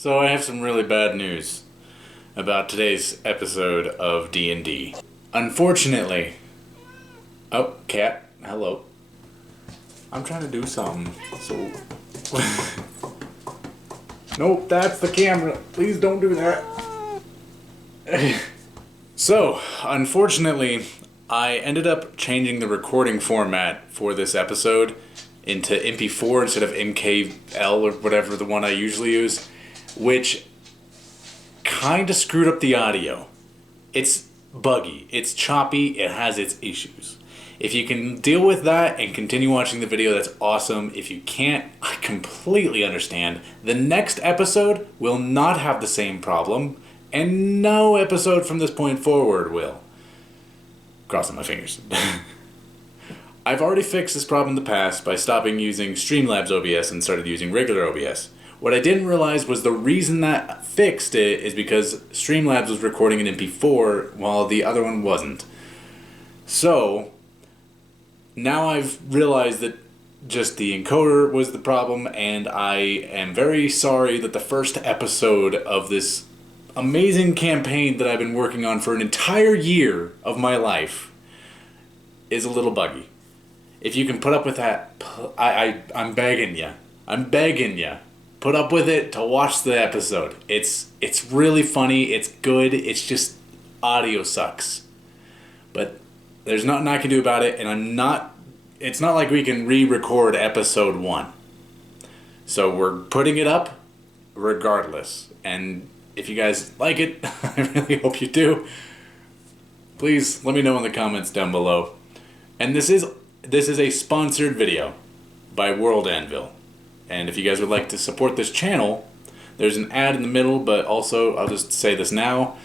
So I have some really bad news about today's episode of D&D. Unfortunately... Oh, cat, hello. I'm trying to do something, so... Nope, that's the camera. Please don't do that. So, unfortunately, I ended up changing the recording format for this episode into MP4 instead of MKL or whatever the one I usually use, which kind of screwed up the audio. It's buggy, it's choppy, it has its issues. If you can deal with that and continue watching the video, that's awesome. If you can't, I completely understand. The next episode will not have the same problem, and no episode from this point forward will. Crossing my fingers. I've already fixed this problem in the past by stopping using Streamlabs OBS and started using regular OBS. What I didn't realize was the reason that fixed it is because Streamlabs was recording an MP4 while the other one wasn't. So, now I've realized that just the encoder was the problem, and I am very sorry that the first episode of this amazing campaign that I've been working on for an entire year of my life is a little buggy. If you can put up with that, I'm begging you. I'm begging you. Put up with it to watch the episode. It's really funny. It's good. It's just audio sucks. But there's nothing I can do about it, and it's not like we can re-record episode 1. So we're putting it up regardless. And if you guys like it, I really hope you do. Please let me know in the comments down below. And this is a sponsored video by World Anvil. And if you guys would like to support this channel, there's an ad in the middle, but also, I'll just say this now,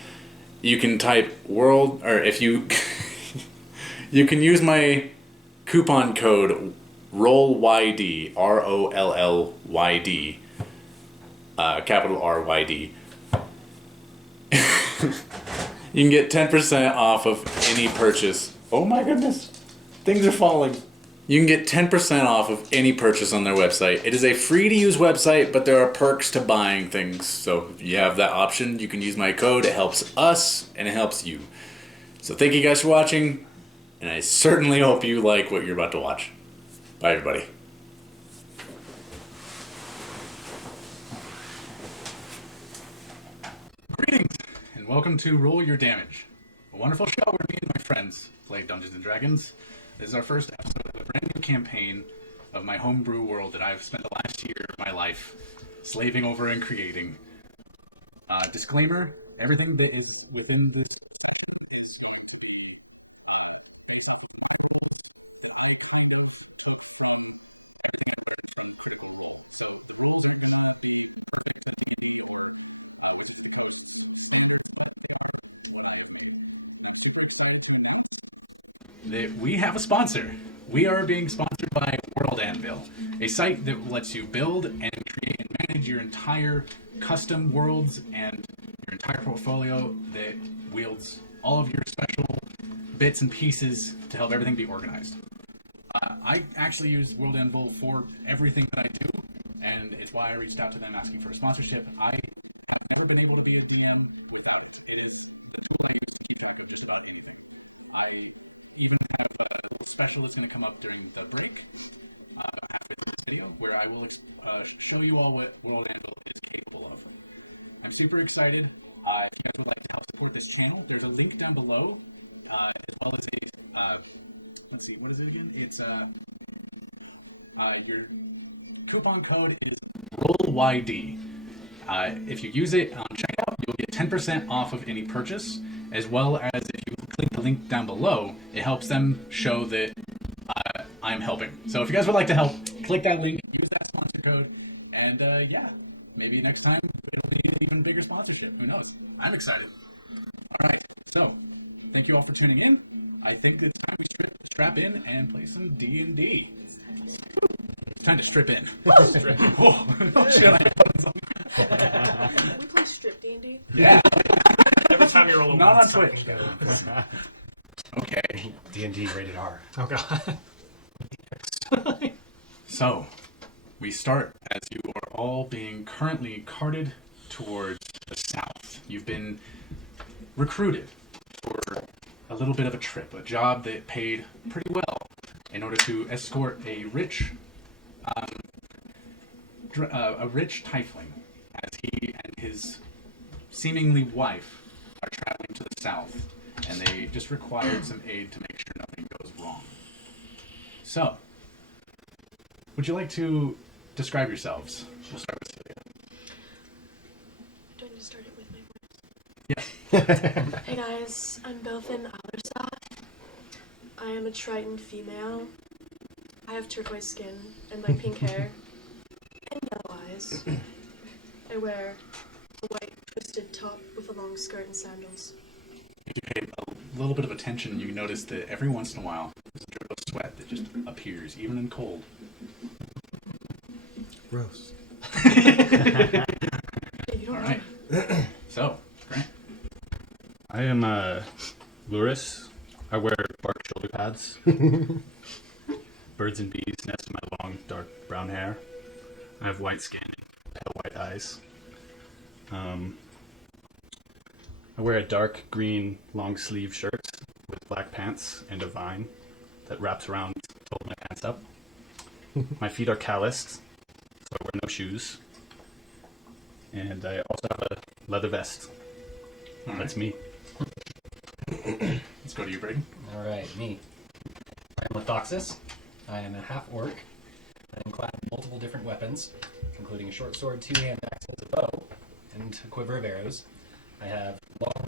you can type world, or if you, you can use my coupon code ROLLYD, ROLLYD, capital RYD. You can get 10% off of any purchase. Oh my goodness, things are falling. You can get 10% off of any purchase on their website. It is a free-to-use website, but there are perks to buying things. So if you have that option, you can use my code. It helps us, and it helps you. So thank you guys for watching, and I certainly hope you like what you're about to watch. Bye, everybody. Greetings, and welcome to Roll Your Damage, a wonderful show where me and my friends play Dungeons & Dragons. This is our first episode of a brand new campaign of my homebrew world that I've spent the last year of my life slaving over and creating. Disclaimer, everything that is within this we have a sponsor. We are being sponsored by World Anvil, a site that lets you build and create and manage your entire custom worlds and your entire portfolio that wields all of your special bits and pieces to help everything be organized. I actually use World Anvil for everything that I do, and it's why I reached out to them asking for a sponsorship. I have never been able to be a DM without it. It is the tool I use to keep track of just about anything. I even have a little special that's going to come up during the break after this video, where I will show you all what World Anvil is capable of. I'm super excited. If you guys would like to help support this channel, there's a link down below, as well as a, let's see, what is it again? It's, your coupon code is ROLLYD. If you use it on checkout, you'll get 10% off of any purchase, as well as if you click the link down below, it helps them show that I'm helping. So if you guys would like to help, click that link, use that sponsor code, and yeah, maybe next time it'll be an even bigger sponsorship. Who knows? I'm excited. All right, so thank you all for tuning in. I think it's time we strap in and play some D&D. It's time to strip in. Strip. Oh, no shit, I have buttons on. We play strip D&D? Yeah. Every time you roll a Not one, on Twitch. Okay. D&D rated R. Oh god. So, we start as you are all being currently carted towards the south. You've been recruited for a little bit of a trip, a job that paid pretty well in order to escort a rich tiefling as he and his seemingly wife are traveling to the south, and they just required some aid to make sure nothing goes wrong. So, would you like to describe yourselves? We'll start with Celia. Do I need to start it with my voice? Yeah. Hey guys, I'm Belfin Allersat. I am a Triton female. I have turquoise skin and light pink hair and yellow eyes. I wear a white twisted top with a long skirt and sandals. If you pay a little bit of attention, you notice that every once in a while there's a drip of sweat that just appears, even in cold. Gross. Yeah, you don't All know. right. So, Grant. I am Luris. I wear bark shoulder pads. Birds and bees nest in my long, dark brown hair. I have white skin and pale white eyes. I wear a dark green long sleeve shirt with black pants and a vine that wraps around to hold my pants up. My feet are calloused, so I wear no shoes. And I also have a leather vest. All That's right. me. Let's go to you, Braden. Alright, me. I'm Lithoxis. I am a half-orc. I am clad in multiple different weapons, including a short sword, two-hand axe, a bow, and a quiver of arrows. I have long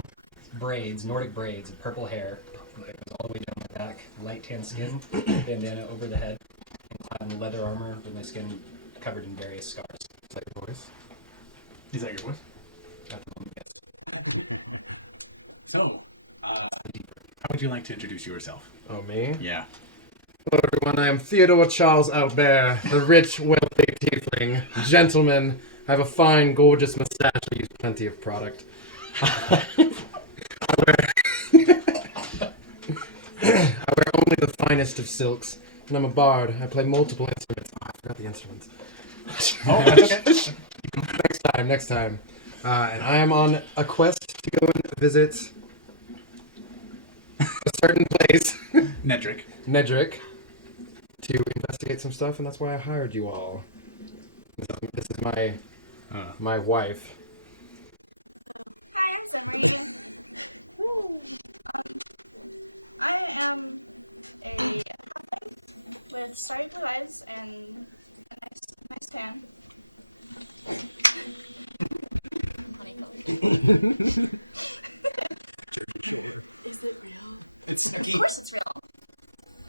braids, Nordic braids, of purple hair that goes all the way down my back, light tan skin, bandana over the head, and clad in leather armor with my skin covered in various scars. Is that your voice? Is that your voice? At the moment, yes. So, how would you like to introduce yourself? Oh, me? Yeah. Hello, everyone. I am Theodore Charles Albert, the rich, wealthy tiefling. Gentleman. I have a fine, gorgeous mustache. I use plenty of product. I wear only the finest of silks. And I'm a bard. I play multiple instruments. Oh, I forgot the instruments. Oh, that's okay. Next time. And I am on a quest to go and visit a certain place, Nedrick. Nedrick, to investigate some stuff, and that's why I hired you all. This is my wife.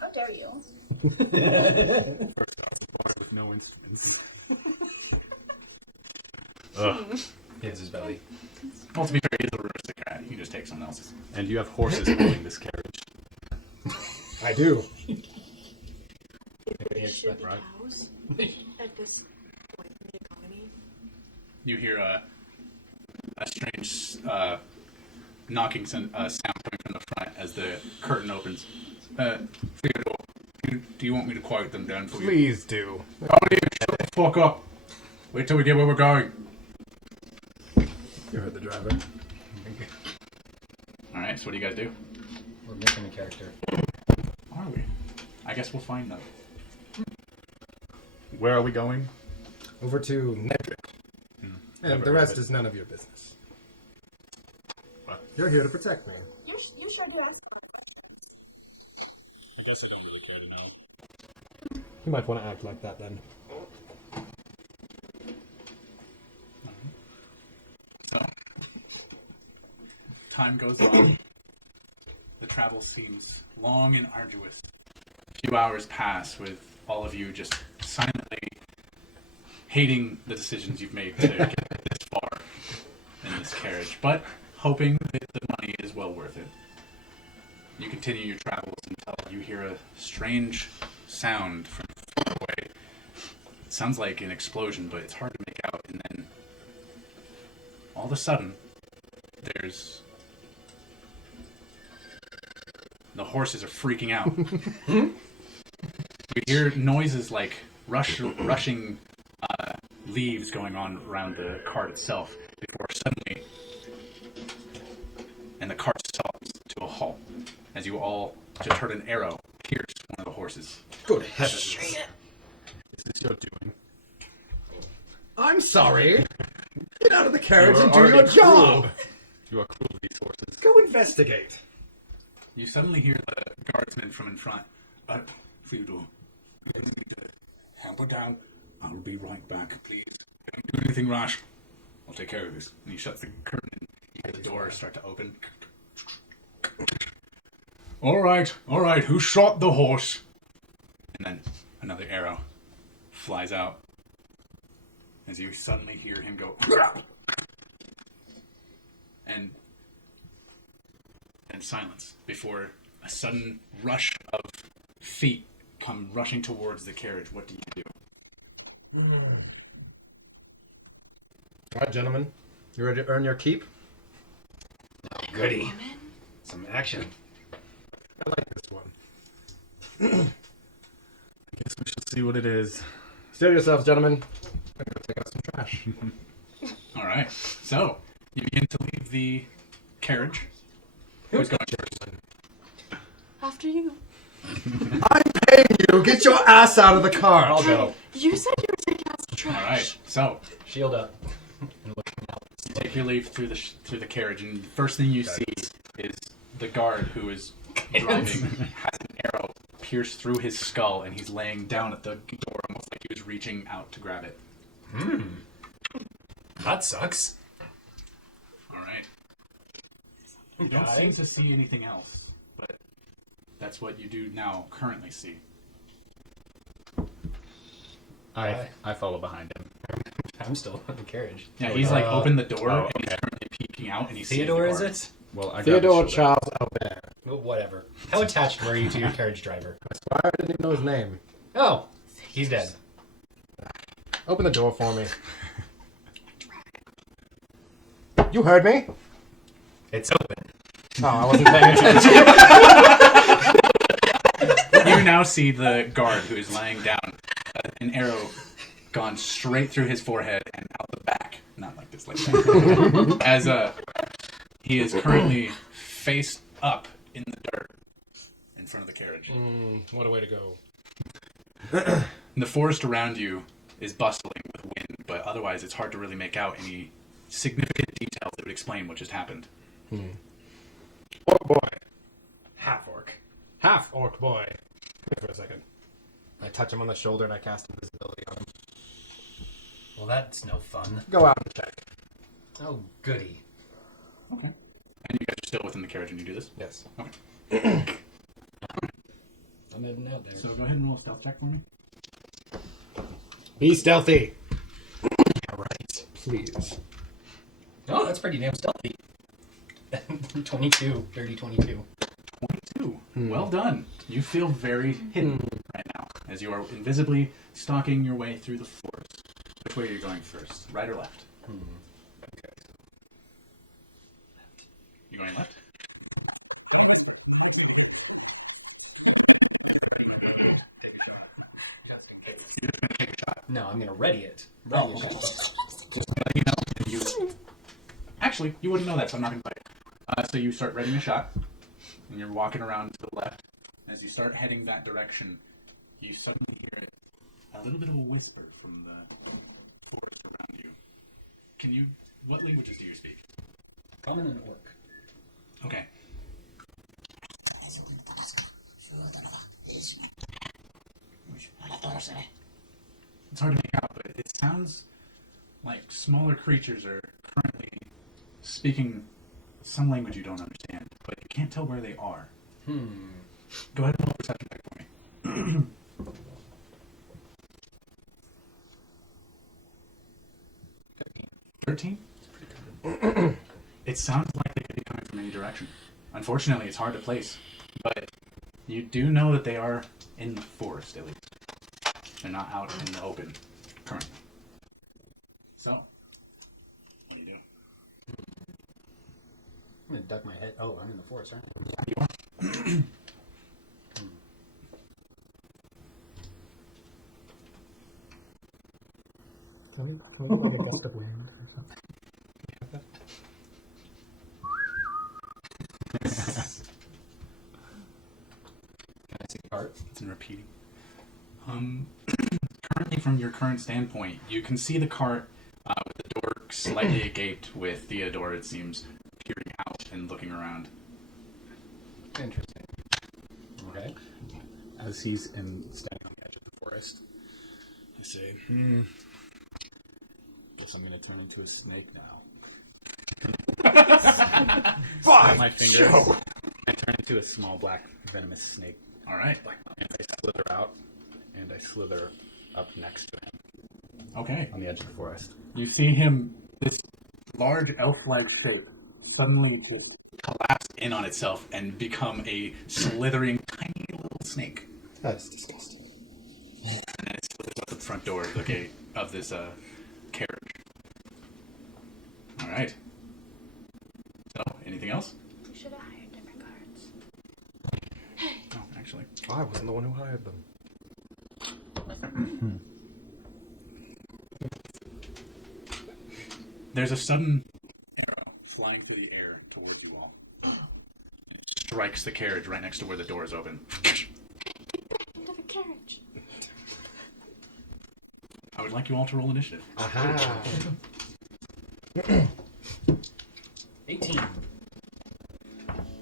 How dare you? First off, bar with no instruments. Ugh. He has his belly. Well, to be fair, he's a aristocrat. You can just take someone else's. And you have horses pulling this carriage. I do. It should be right? cows at this point in the economy. You hear a strange knocking sound coming from the front as the curtain opens. Theodore, do you want me to quiet them down for you? Please do. Oh, dude, shut the fuck up. Wait till we get where we're going. You heard the driver. Alright, so what do you guys do? We're missing a character. Are we? I guess we'll find them. Where are we going? Over to Nedrick. And Never the rest heard of is none of your business. What? You're here to protect me. You sure do have questions. I guess I don't really care to know. You might want to act like that then. So, time goes on. The travel seems long and arduous. A few hours pass with all of you just silently hating the decisions you've made to get this far in this carriage, but hoping that the money is well worth it. You continue your travels until you hear a strange sound from far away. It sounds like an explosion, but it's hard to make out, and then all of a sudden, there's... The horses are freaking out. You hear noises like rushing leaves going on around the cart itself before just heard an arrow pierce one of the horses. Good heavens. Is this your doing? I'm sorry. Get out of the carriage You're and do your already job. You are cruel to these horses. Go investigate. You suddenly hear the guardsman from in front. Theodore, you need to hamper down. I'll be right back, please. Don't do anything rash. I'll take care of this. And he shuts the curtain and you hear the door start to open. All right. Who shot the horse? And then another arrow flies out as you suddenly hear him go. And silence before a sudden rush of feet come rushing towards the carriage. What do you do? All right, gentlemen. You ready to earn your keep? Goody. Some action. I like this one. I guess we shall see what it is. Steal yourselves, gentlemen. I'm going to take out some trash. All right. So you begin to leave the carriage. Who's going first? After you. I'm paying you. Get your ass out of the car. I'll go. You said you were taking out some trash. All right. So Shield up. And looking out. you take your leave through the carriage, and the first thing you see is the guard who is driving has an arrow pierced through his skull, and he's laying down at the door, almost like he was reaching out to grab it. That sucks. All right. You don't seem to see anything else, but that's what you do now currently see. I follow behind him. I'm still in the carriage. Yeah, he's like opened the door oh, and he's okay. currently peeking out, and he's Theodore, seeing is the guard. it? Well, I Theodore grabbed the shoulder. Charles Albert. Well, whatever. How attached were you to your carriage driver? Why I didn't even know his name. Oh, he's dead. Open the door for me. You heard me? It's open. Oh, I wasn't paying attention. You now see the guard who is laying down, an arrow gone straight through his forehead and out the back. Not like this, like that. As he is currently face up in the dirt in front of the carriage. What a way to go. And the forest around you is bustling with wind, but otherwise it's hard to really make out any significant details that would explain what just happened. Orc boy. Half orc. Half orc boy. Come here for a second. I touch him on the shoulder and I cast invisibility on him. Well, that's no fun. Go out and check. Oh, goody. Okay. And you guys are still within the carriage when you do this? Yes. Okay. I'm heading out there. So go ahead and roll a stealth check for me. Be stealthy. Right. Please. Oh, that's pretty damn stealthy. 22. Dirty 22. 22. Well done. You feel very hidden right now as you are invisibly stalking your way through the forest. Which way are you going first? Right or left? Okay. You going left? You're going to take a shot. No, I'm gonna ready it. Ready the shot. Just to let you know. Actually, you wouldn't know that, so I'm not going to bite. So you start readying a shot, and you're walking around to the left. As you start heading that direction, you suddenly hear a little bit of a whisper from the forest around you. What languages do you speak? Common and orc. Okay. It's hard to make out, but it sounds like smaller creatures are currently speaking some language you don't understand, but you can't tell where they are. Go ahead and roll a perception check for me. 13? It sounds like they could be coming from any direction. Unfortunately, it's hard to place, but you do know that they are in the forest, at least. They're not out in the open currently. So, what do you do? I'm gonna duck my head. Oh, I'm in the forest, huh? You are. Tell me about the gust of wind. cart. It's in repeating. Currently, from your current standpoint, you can see the cart with the door slightly agape, with Theodore, it seems, peering out and looking around. Interesting. Okay. As he's standing on the edge of the forest, I say, guess I'm going to turn into a snake now. My fingers. I turn into a small black venomous snake. All right. And I slither out, and I slither up next to him Okay. on the edge of the forest. You see him, this large elf-like shape, suddenly collapse in on itself and become a slithering, tiny little snake. That is disgusting. And then it slithers out the front door of the gate of this carriage. All right. So, anything else? You should have hired different cards. Oh, actually. I wasn't the one who hired them. There's a sudden arrow flying through the air towards you all. It strikes the carriage right next to where the door is open. Into the carriage. I would like you all to roll initiative. Aha. 18. All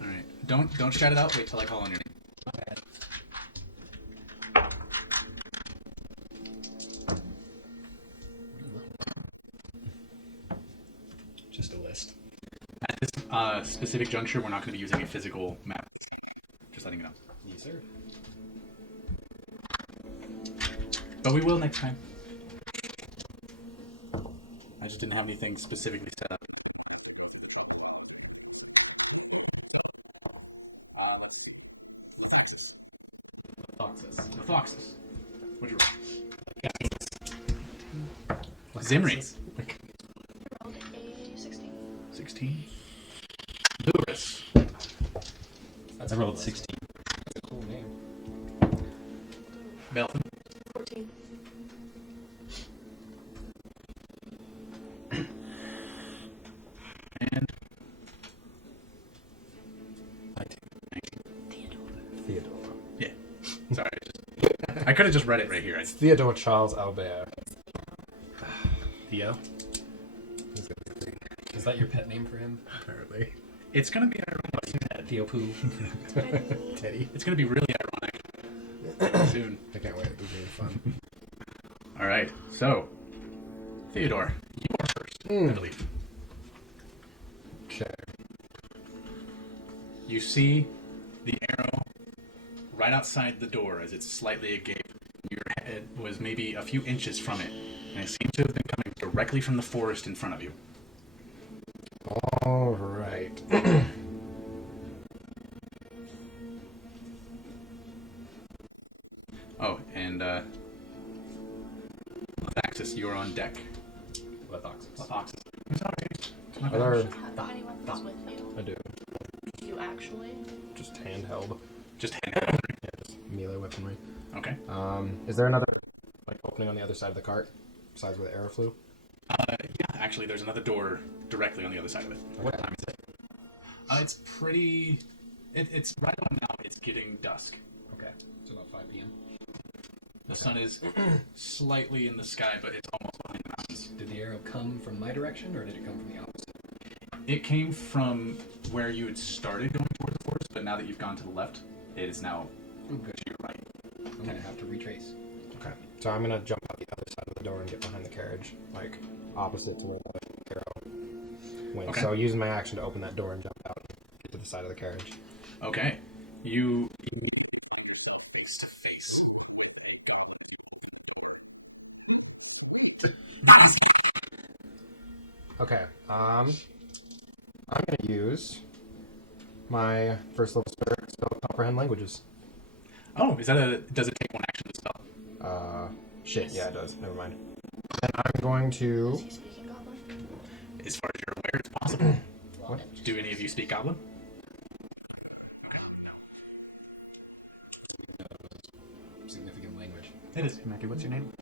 right. Don't shout it out. Wait till I call on your name. Not bad. Just a list. At this specific juncture, we're not going to be using a physical map. Just letting you know. Yes, sir. But we will next time. I just didn't have anything specifically set up. Foxes. What'd you roll? Zimri. Rolled a 16. 16. Lewis. That's I rolled cool. 16. That's a cool name. Belton. 14. And 19. Theodore. yeah. Sorry. I could have just read it right here. It's Theodore Charles Albert. Theo. Is that your pet name for him? Apparently. It's going to be ironic. Theo Poo. Teddy. It's going to be really ironic soon. I can't wait. It'll be really fun. All right. So, Theodore, you are first, I believe. Okay. You see the arrow right outside the door as it's slightly agape. Your head was maybe a few inches from it, and it seems to have been coming directly from the forest in front of you. All right. Oh, and Lethaxis, you're on deck. Lethaxis. I'm sorry. Are there, Have any weapons with you? I do. Do you actually? Just handheld. Just hand Yeah, just melee weaponry. Okay. Is there another opening on the other side of the cart, besides where the arrow flew? Yeah, actually, there's another door directly on the other side of it. What time is it? It's pretty. It's right about now. It's getting dusk. Okay. So about 5 p.m. The sun is slightly in the sky, but it's almost behind the mountains. Did the arrow come from my direction, or did it come from the opposite? It came from where you had started going toward the forest, but now that you've gone to the left, it is now Oh, good. to your right. I'm going to have to retrace. Okay. So I'm gonna jump out the other side of the door and get behind the carriage, like opposite to where the arrow went. Okay. So using my action to open that door and jump out and get to the side of the carriage. Okay. You. Face to face. Okay. I'm gonna use my first level spell to comprehend languages. Oh, is that a? Does it take one action to spell? Shit. Yeah, it does. Never mind. And I'm going to. Is he speaking Goblin? As far as you're aware, it's possible. What? Do any of you speak Goblin? Significant language. It is. Mackie, what's your name?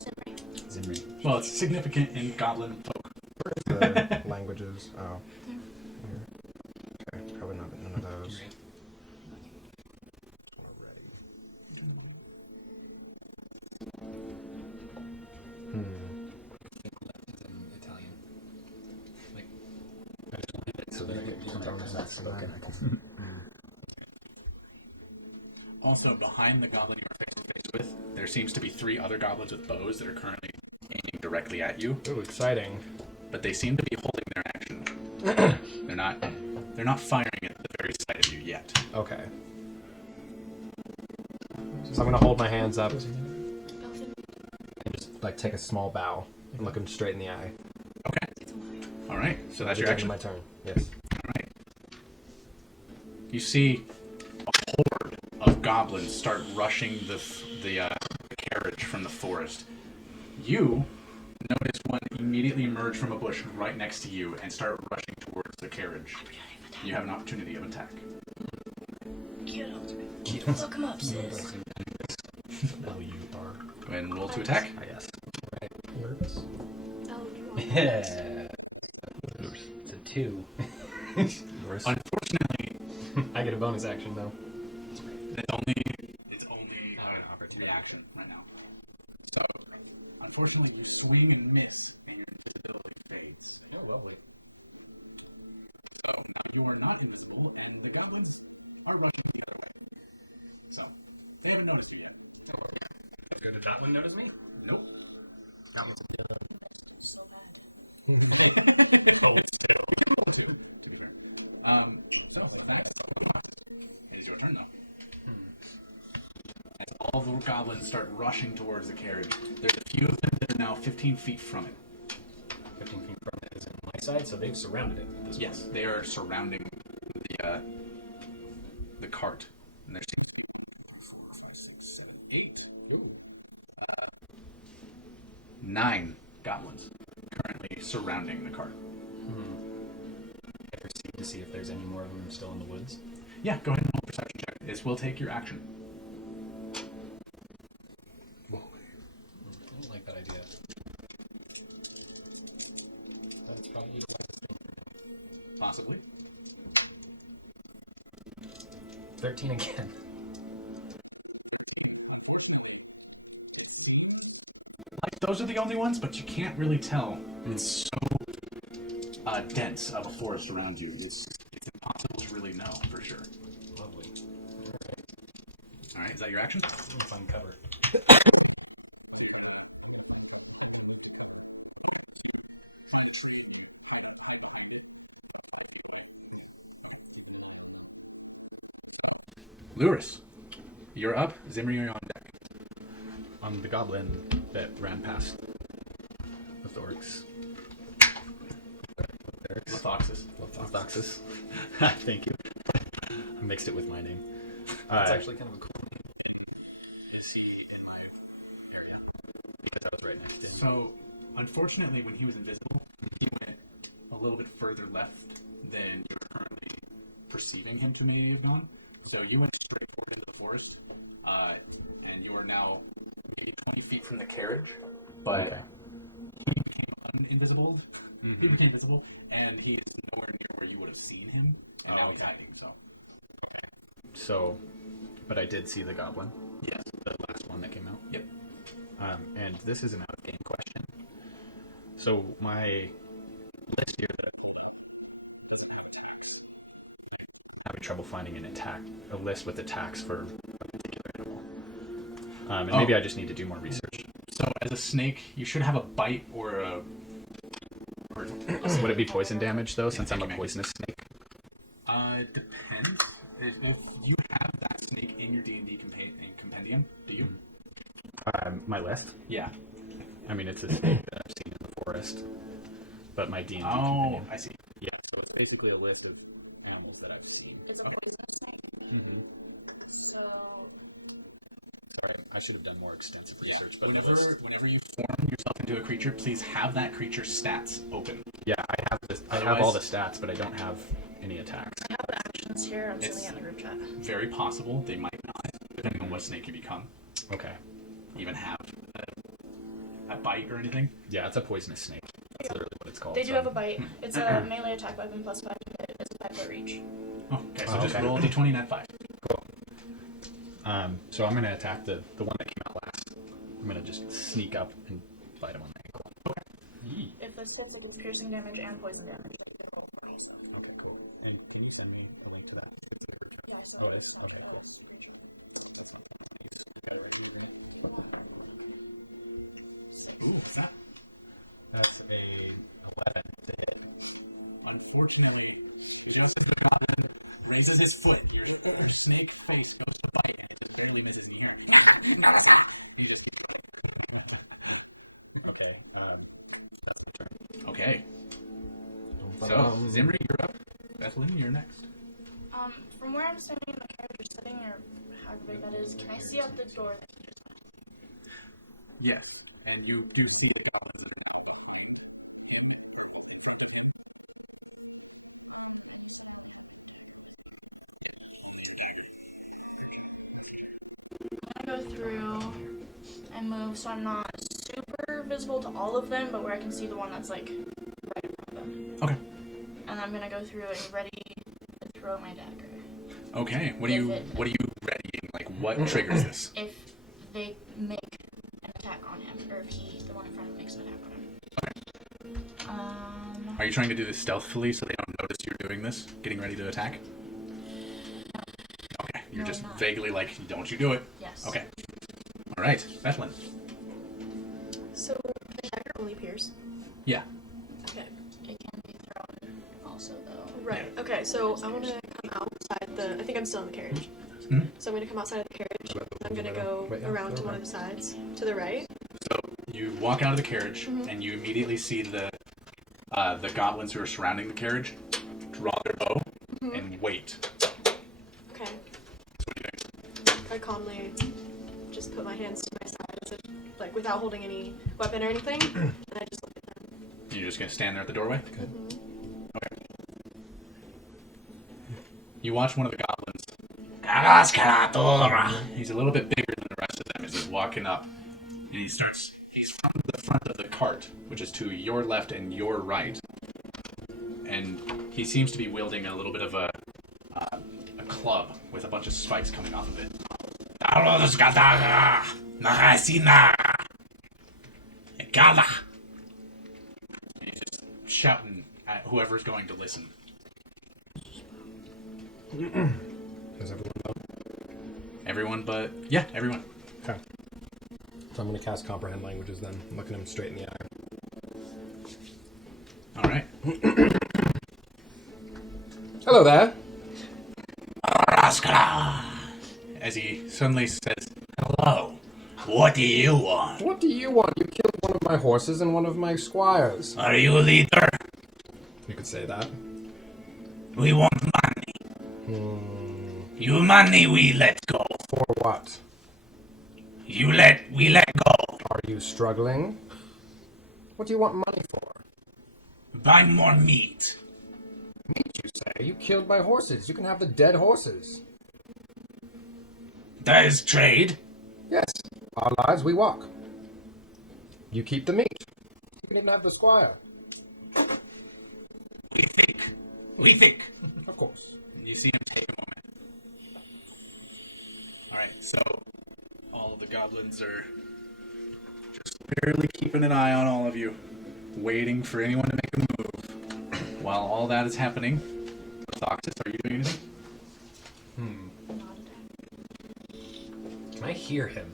Zimri. Zimri. Well, it's significant in Goblin folk. Where is the languages? Oh. Here. Okay. Probably not none of those. they're that's okay. Also, behind the goblin you're face to face with, there seems to be 3 other goblins with bows that are currently aiming directly at you. Ooh, exciting. But they seem to be holding their action. They're not firing at the very sight of you yet. Okay. So I'm gonna hold my hands up Belfin, and just like take a small bow and look him straight in the eye. Okay. All right. So that's your action. My turn. Yes. All right. You see a horde of goblins start rushing the carriage from the forest. You notice one immediately emerge from a bush right next to you and start rushing towards the carriage. You have an opportunity of attack. look him up, sis. L U R. Go ahead and roll to attack. Ah, yes. Nervous. L-U-R. Yeah. It's a 2. Unfortunately, I get a bonus action though. it's only reaction right now. So, unfortunately, you swing and miss, and your invisibility fades. Oh, lovely. So now you are not invisible, and the goblins are rushing the other way. So they haven't noticed you yet. Did the Goblin notice me? Nope. It is your turn though. As all the goblins start rushing towards the carriage, there's a few of them that are now 15 feet from it. 15 feet from it is in my side, so they've surrounded it at this Yes, point. they are surrounding the cart, and they're 4, 5, 6, 7, 8. 9 goblins currently surrounding the cart. I proceed to see if there's any more of them still in the woods. Yeah, go ahead and roll a perception check. This will take your action. I don't like that idea. That's probably the wisest thing. Possibly. 13 again. Like, those are the only ones, but you can't really tell. It's so dense of a forest around you. It's impossible to really know for sure. Lovely. All right, is that your action? Fun cover. Luris, you're up. Zimri, you're on deck. The goblin that ran past with the orcs. Lithoxis. Lithoxis. Thank you. I mixed it with my name. That's actually kind of a cool name. Is he in my area? Because I was right next to him. So, unfortunately, when he was invisible, he went a little bit further left than you're currently perceiving him to maybe have gone. So you went straight forward into the forest, and you are now maybe 20 feet from the carriage, but he became invisible. He became visible, and he is nowhere near where you would have seen him, and now he's hiding, so. So, but I did see the goblin. Yes. The last one that came out. Yep. And this is an out-of-game question. So my list here that I'm having trouble finding a list with attacks for a particular animal. And maybe I just need to do more research. So as a snake, you should have a bite or a... Would it be poison damage though, since I'm a poisonous snake? It depends. If you have that snake in your D&D compendium, do you? My list? Yeah. I mean, it's a snake that I've seen in the forest, but my D&D Oh, companion. I see. Yeah, so it's basically a list of animals that I've seen. It's a poisonous snake. So, Sorry, I should have done more extensive Yeah. research. But Whenever you form yourself into a creature, please have that creature's stats open. yeah, I have this. I have all the stats, but I don't have any attacks. I have the actions here. I'm It's- sending it in the group chat. Very possible they might not, depending on what snake you become, Okay. even have a bite or anything. Yeah, it's a poisonous snake. That's literally what it's called. They do so- have a bite. It's a melee attack weapon plus 5 to hit. It's a 5-foot reach. Oh, okay, so Oh, just okay. roll a d20 and add 5. So I'm gonna attack the one that came out last. I'm gonna just sneak up and bite him on the ankle. If this hits, it gets piercing damage and poison damage. Okay, cool. myself. Oh, it's okay. Cool. Ooh, what's that? That's a 11 to hit. Unfortunately, you grab into the goblin, raises his foot. Your snake face goes to bite, and it just barely misses the ear. You just keep going. Okay. That's my turn. Okay. So, Zimri, you're up. Bethlyn, you're next. From where I'm standing in the carriage or sitting, or however big that is, can I see out the door that he just went? Yes, and you see the goblins as well. I'm gonna go through and move so I'm not super visible to all of them, but where I can see the one that's like right in front of them. Okay. And I'm gonna go through and ready to throw my dagger. Okay. What are you readying? Like, what triggers this? If they make an attack on him, or if the one in front of him makes an attack on him. Okay. Are you trying to do this stealthily so they don't notice you're doing this? Getting ready to attack? Okay. You're No, just I'm not. vaguely like, don't you do it? Yes. Okay. All right. Bethlyn. So the dagger only pierce. Yeah. Okay. It can be thrown also, though. Right. Okay. So I want to come outside the. I think I'm still in the carriage. Mhm. So I'm going to come outside of the carriage. I'm going to go Wait, yeah, around go to one ahead. of the sides to the right. So you walk out of the carriage, Mhm. and you immediately see the goblins who are surrounding the carriage draw their bow Mhm. and wait. Okay. So what do you think? I calmly just put my hands to my sides, like without holding any weapon or anything, and I just look at them. You're just gonna stand there at the doorway? Mhm. Okay. You watch one of the goblins. He's a little bit bigger than the rest of them as he's walking up. And he's from the front of the cart, which is to your left and your right. And he seems to be wielding a little bit of a club with a bunch of spikes coming off of it. And he's just shouting at whoever's going to listen. Is everyone done? Everyone but... Yeah, everyone. Okay. So I'm going to cast Comprehend Languages then, looking him straight in the eye. Alright. Hello there. As he suddenly says, "Hello, what do you want? What do you want? You killed one of my horses and one of my squires. Are you a leader? You could say that. We want money. You money we let go. For what? We let go. Are you struggling? What do you want money for? Buy more meat. Meat, you say? You killed my horses. You can have the dead horses. That is trade. Yes. Our lives, we walk. You keep the meat. You can even have the squire. We think. Of course. You see him take a moment. Alright, so all of the goblins are just barely keeping an eye on all of you, waiting for anyone to make a move. While all that is happening, Thoxis, are you doing anything? Can I hear him?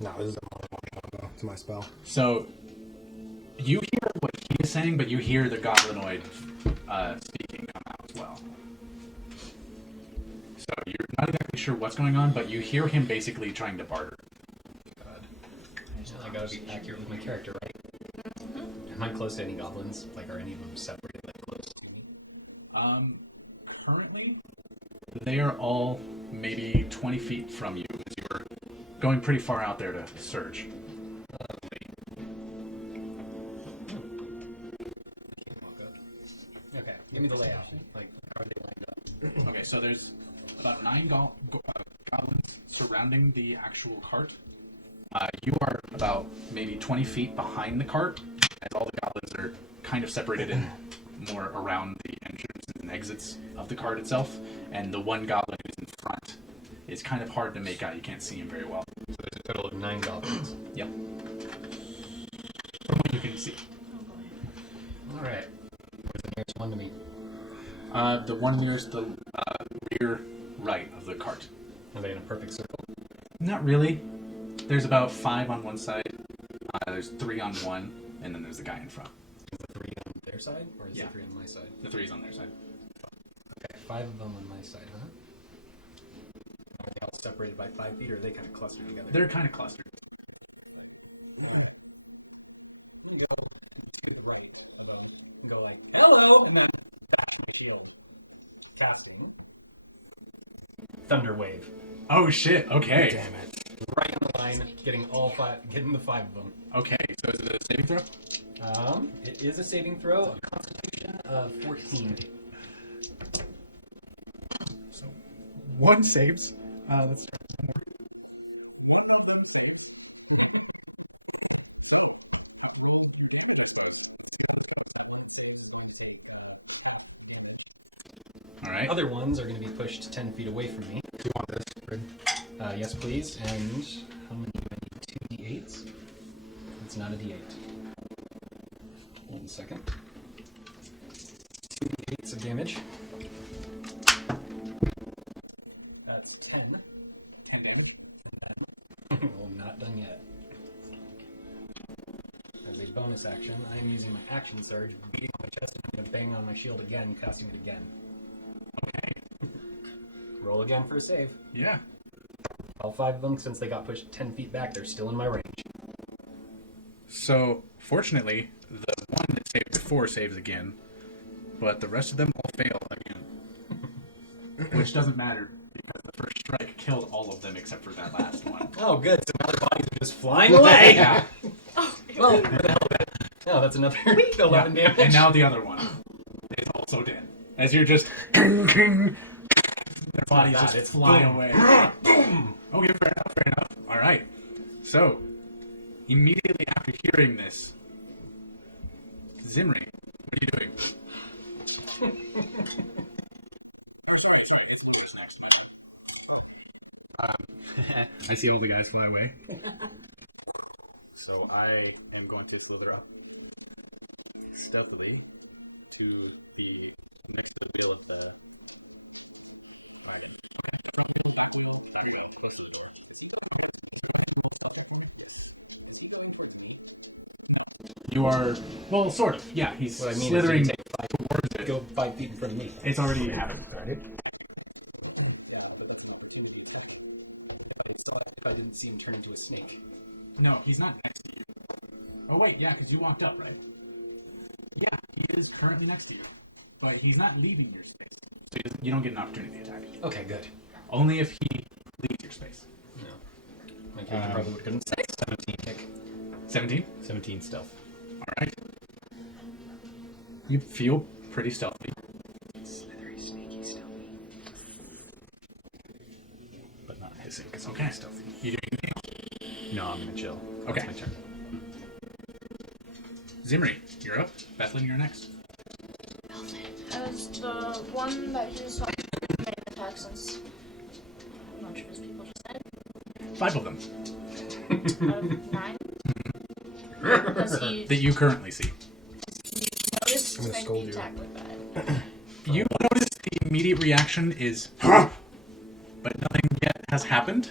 No, this is a mono. It's my spell. So, you hear what he is saying, but you hear the goblinoid speaking come out as well. So you're not exactly sure what's going on, but you hear him basically trying to barter. God. I gotta be accurate with my character, right? Am I close to any goblins? Like, are any of them separated, like, close to me? Currently, they are all maybe 20 feet from you as you were going pretty far out there to search. Okay, give me the layout. Like, how are they lined up? Okay, so there's about 9 goblins surrounding the actual cart. You are about maybe 20 feet behind the cart, as all the goblins are kind of separated in more around the entrances and exits of the cart itself. And the one goblin who's in front is kind of hard to make out. You can't see him very well. So there's a total of 9 goblins. Yep. From what you can see. Alright. Where's the nearest one to me? The one nearest the rear right of the cart. Are they in a perfect circle? Not really. There's about 5 on one side. There's 3 on one, and then there's the guy in front. Is the 3 on their side, or is Yeah. the 3 on my side? The 3's on their side. Okay, 5 of them on my side, huh? Are they all separated by 5 feet, or are they kind of clustered together? They're kind of clustered. Go to the right, and then go like, hello, and then back to the shield. Casting. Thunder wave. Oh shit! Okay. Damn it. Right on the line, getting the 5 of them. Okay. So is it a saving throw? It is a saving throw, a constitution of 14. So 1 saves. Let's start with more. All right. Other ones are going to be pushed 10 feet away from me. Do you want this? Yes, please. And how many do I need? 2 d8s? It's not a d8. 1 second. 2 d8s of damage. That's 10. 10 damage. Well, not done yet. As a bonus action, I am using my action surge, beating on my chest, and I'm going to bang on my shield again, casting it again. Okay. Roll again for a save. Yeah. All 5 of them, since they got pushed 10 feet back, they're still in my range. So fortunately, the one that saved before saves again, but the rest of them all fail again. Which doesn't matter because the first strike killed all of them except for that last one. Oh, good. So now their bodies are just flying away. Yeah. Well, where the hell is that? Oh, that's another 11 damage. And now the other one is also dead. As you're just their bodies God, just it's fly boom. away. Okay, fair enough, fair enough. Alright. So, immediately after hearing this, Zimri, what are you doing? I see all the guys fly away. So I am going to slither up stealthily to the next to the wheel of the. You are, well, sort of. Yeah, he's What I mean slithering is you take 5 towards it. go 5 feet in front of me. It's already happened. If I didn't see him turn into a snake. No, he's not next to you. Oh wait, yeah, because you walked up, right? Yeah, he is currently next to you, but he's not leaving your space, so you don't get an opportunity attack. Okay, good. Only if he leaves your space. No. My character probably would have gotten 17 kick. 17. 17 stealth. All right. You feel pretty stealthy. Slithery, sneaky, stealthy. But not hissing because I'm Okay. stealthy. You doing anything else? No, I'm gonna chill. Okay. That's my turn. Zimri, you're up. Bethlin, you're next. As the one that he's talking to made an attack since a bunch of his people just died. 5 of them Out of 9. Does he that you currently see. notice I'm gonna make scold the you. attack look bad? You notice the immediate reaction is, huh! But nothing yet has happened.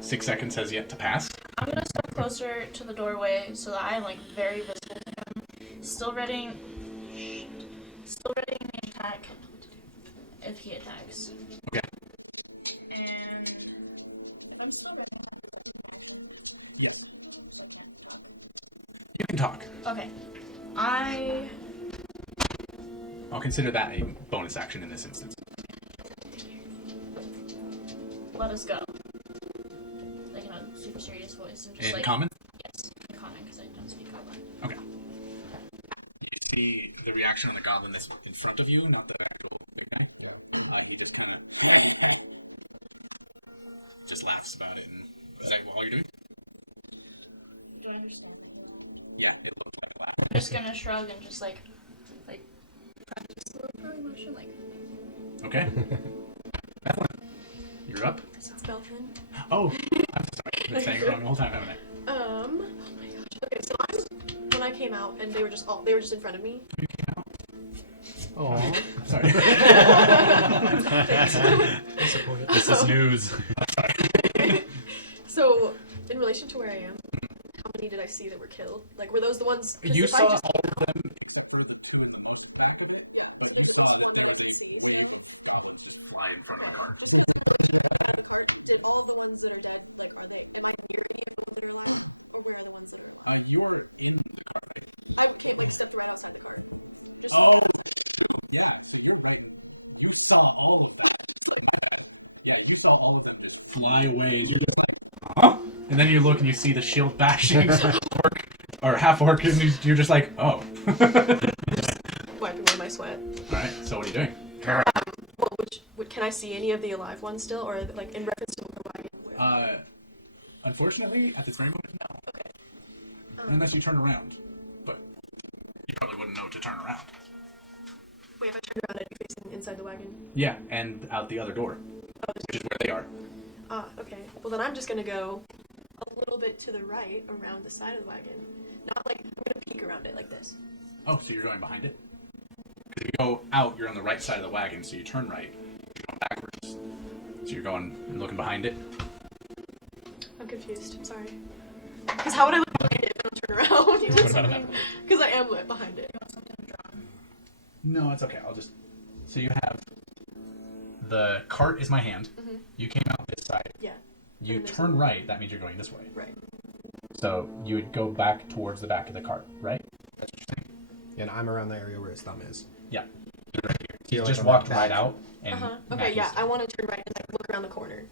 6 seconds has yet to pass. I'm gonna step closer to the doorway so that I'm like very visible to him. Still readying the attack if he attacks. Okay. And I'm still ready. You can talk. Okay. I'll consider that a bonus action in this instance. Let us go. Like in a super serious voice and just In like common? yes, in common because I don't speak Goblin. Okay. You see the reaction on the goblin that's in front of you, not the actual big guy. Yeah. We just kind of just laughs about it. And is that all you're doing? Do I understand? Yeah, it looked like a laugh. I'm just gonna shrug and just like practice the little motion like. Okay. Bethlin, you're up. It's Belfin. Oh, I'm sorry. I've been saying it wrong the whole time, haven't I? Oh my gosh. Okay, so when I came out and they were just in front of me. You came out. Oh, Sorry. Thanks. This is news. So, in relation to where I am, how many did I see that were killed? Like, were those the ones? 'Cause You if I saw just all came of out- them. Did all the ones that are dead, like, are they, am I near any of them that are not? Or where are the ones that are? I can't be stuck around outside of here. Fly away. Huh? And then you look and you see the shield bashing orc or half orc, and you're just like, oh. Wiping away my sweat. All right. So what are you doing? Well, can I see any of the alive ones still, or like in reference to the wagon? Unfortunately, at this very moment, no. Okay. Unless you turn around, but you probably wouldn't know to turn around. Wait, if I turn around, I'd be facing inside the wagon. Yeah, and out the other door, which is where they are. Okay. Well, then I'm just gonna go a little bit to the right around the side of the wagon. Not like, I'm gonna peek around it like this. Oh, so you're going behind it? Because if you go out, you're on the right side of the wagon, so you turn right. You're going backwards. So you're going and looking behind it. I'm confused. I'm sorry. Because how would I look behind it if I don't turn around? Because I am lit behind it. No, it's okay. I'll just... So you have... The cart is my hand. Mm-hmm. You came out this side. Yeah. You And there's turn a- right, that means you're going this way. Right. So you would go back towards the back of the cart, right? That's what you're saying? And I'm around the area where his thumb is. Yeah. You're right here. You Feel just like I'm walked back. right out. And Okay, Matt yeah. is- I want to turn right and like look around the corner.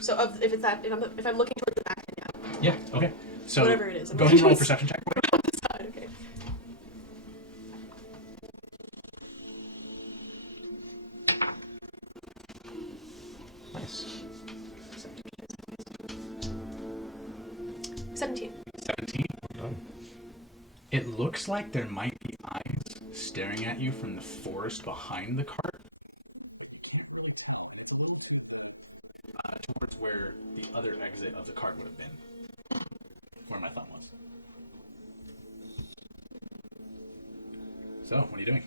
So if I'm looking towards the back, then yeah. Yeah, okay. So Whatever it is, I'm go ahead and roll a just- perception check. Around the side, okay. Nice. 17. 17. Done. It looks like there might be eyes staring at you from the forest behind the cart. Towards where the other exit of the cart would have been. Where my thumb was. So, what are you doing?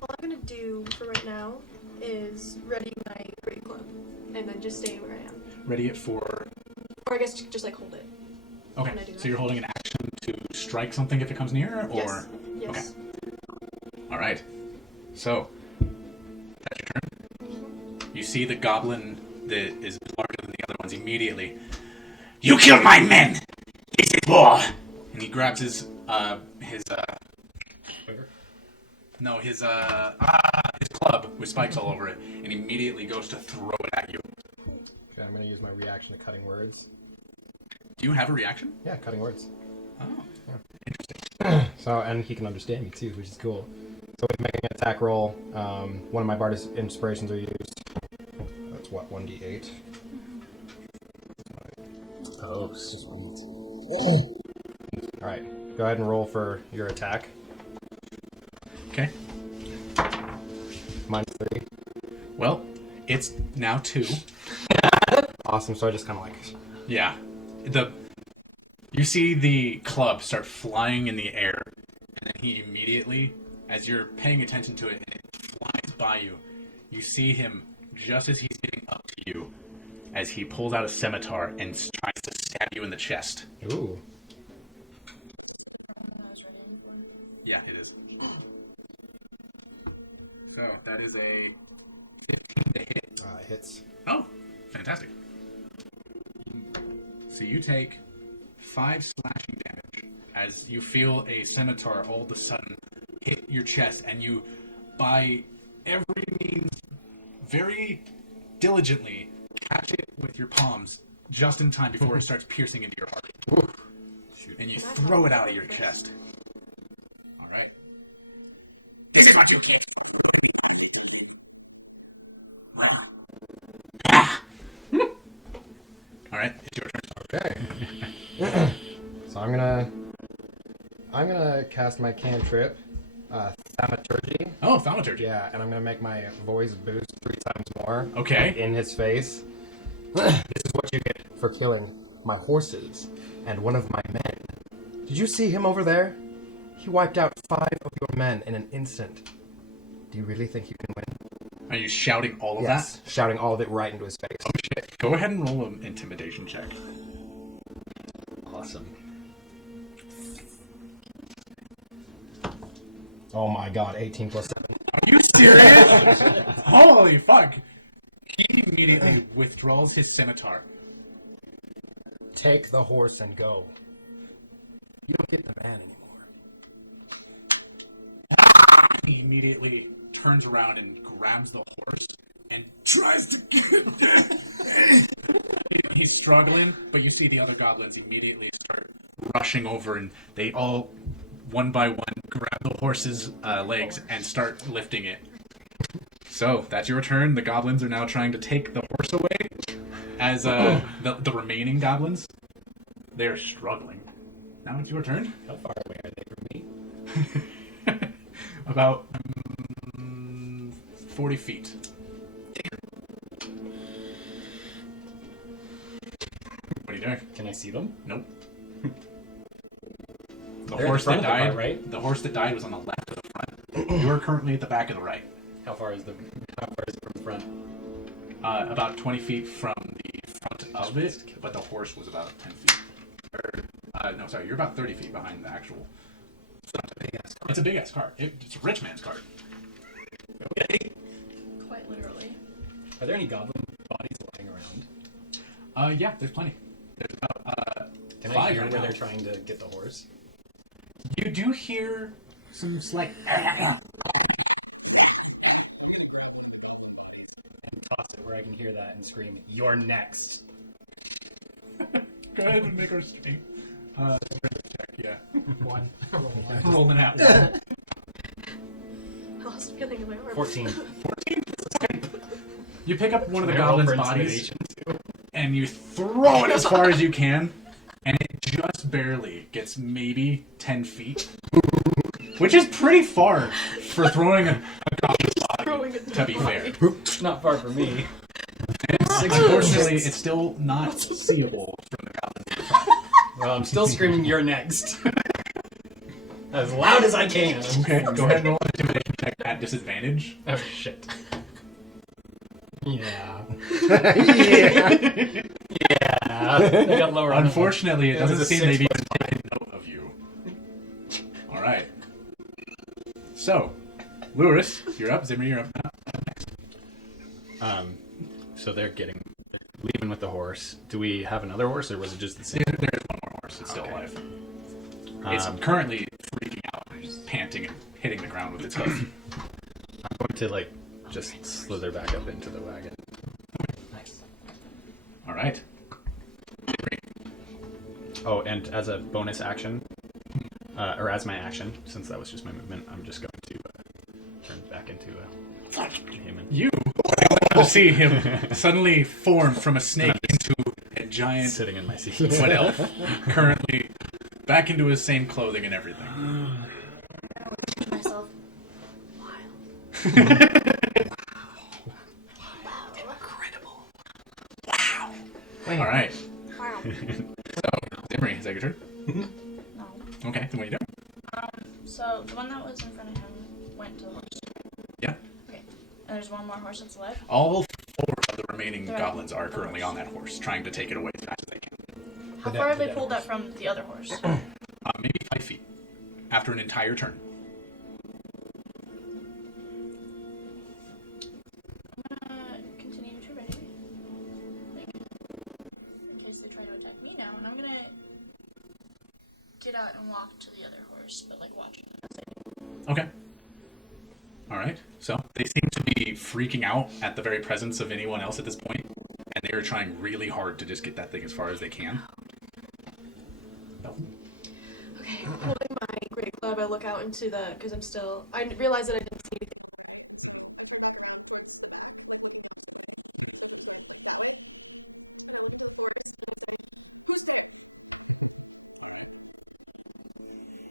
All I'm gonna do for right now is ready my great club, and then just stay where I am. Ready it for... Or I guess just like hold it. Okay, Can I do so that? you're holding an action to strike something if it comes near, or... Yes. Yes. Alright. So, that's your turn. You see the goblin that is larger than the other ones immediately. You killed my men! This is war! And he grabs his club with spikes all over it, and immediately goes to throw it at you. Okay, I'm gonna use my reaction to cutting words. Do you have a reaction? Yeah, cutting words. Oh, interesting. So, and he can understand me too, which is cool. So with making an attack roll, one of my Bard's inspirations are used. That's what, 1d8? Oh, Alright, go ahead and roll for your attack. okay. Minus 3. Well, it's now 2. Awesome, so I just kind of like... Yeah. You see the club start flying in the air, and then he immediately, as you're paying attention to it, and it flies by you, you see him just as he's getting up to you, as he pulls out a scimitar and tries to stab you in the chest. Ooh. Yeah, it is. So that is a 15 to hit. Hits. Oh, fantastic. So you take 5 slashing damage as you feel a scimitar all of a sudden hit your chest, and you, by every means, very diligently catch it with your palms just in time before it starts piercing into your heart. And you throw it out of your chest. All right. This is what you get. All right, it's your turn. Okay. So I'm gonna cast my cantrip, Thaumaturgy. Oh, thaumaturgy. Yeah, and I'm gonna make my voice boost 3 times more. Okay. In his face. This is what you get for killing my horses and one of my men. Did you see him over there? He wiped out 5 of your men in an instant. Do you really think you can win? Are you shouting all of Yes, that? shouting all of it right into his face. Oh shit. Go ahead and roll an intimidation check. Awesome. Oh my god, 18 plus 7. Are you serious? Holy fuck. He immediately withdraws his scimitar. Take the horse and go. You don't get the man anymore. He immediately turns around and grabs the horse and tries to get it. He's struggling, but you see the other goblins immediately start rushing over, and they all, one by one, grab the horse's legs and start lifting it. So, that's your turn. The goblins are now trying to take the horse away. As the remaining goblins, they're struggling. Now it's your turn. How far away are they from me? About 40 feet. What are you doing? Can I see them? Nope. The They're horse in front that of the died, car, right? The horse that died was on the left of the front. You are currently at the back of the right. How far is it from the front? About 20 feet from the front of it, but the horse was about 10 feet. No, sorry, you're about 30 feet behind the actual front. It's a big ass car. It's a rich man's car. Okay. Quite literally. Are there any goblin bodies lying around? Yeah, there's plenty. There's about Can I 5 hear right where now. they're trying to get the horse? You do hear some slight. And toss it where I can hear that and scream, "You're next!" Go ahead and make our stream. Check, yeah. 1. Rolling out. I lost feeling in my arm. 14. 14? You pick up one of the Can I roll goblin's for bodies intimidation? and you throw it as far as you can, and it just barely gets maybe 10 feet. Which is pretty far for throwing a goblin's body, to be fair. Not far from me. Unfortunately, it's still not seeable from the goblin. Well, I'm still screaming, "You're next!" As loud as I can. Okay, go ahead and roll an intimidation check at disadvantage. Oh, shit. Yeah. Yeah. I got lower on that one. Unfortunately, it It was doesn't a seem 6 they've even plus taken note of you. Alright. So, Lewis, you're up. Zimmer, you're up now. So they're leaving with the horse. Do we have another horse, or was it just the same? There's one more horse. It's still Okay. alive. It's currently freaking out and panting and hitting the ground with its hoof. I'm going to just slither back up into the wagon. Nice. Alright. Oh, and as a bonus action, or as my action, since that was just my movement, I'm just going to turn back into a human. You see him suddenly form from a snake into a giant Sitting in my seat. foot elf, currently back into his same clothing and everything. Myself. Incredible. Alright. Wow. So, Zimri, is that your turn? No. Okay, then what are you doing? So the one that was in front of him went to the horse. Yeah. Okay. And there's one more horse that's alive. All 4 of the remaining They're goblins on are the currently horse. on that horse, trying to take it away as fast as they can. How The far dead- have the they dead pulled horse. that from the other horse? Maybe 5 feet. After an entire turn. I'm gonna continue to ready. In case they try to attack me now, and I'm gonna get out and walk to the other horse, but watching. Okay. Alright. So, they seem to be freaking out at the very presence of anyone else at this point, and they are trying really hard to just get that thing as far as they can. Okay, holding my great club, I look out into the, because I realize that I didn't see anything.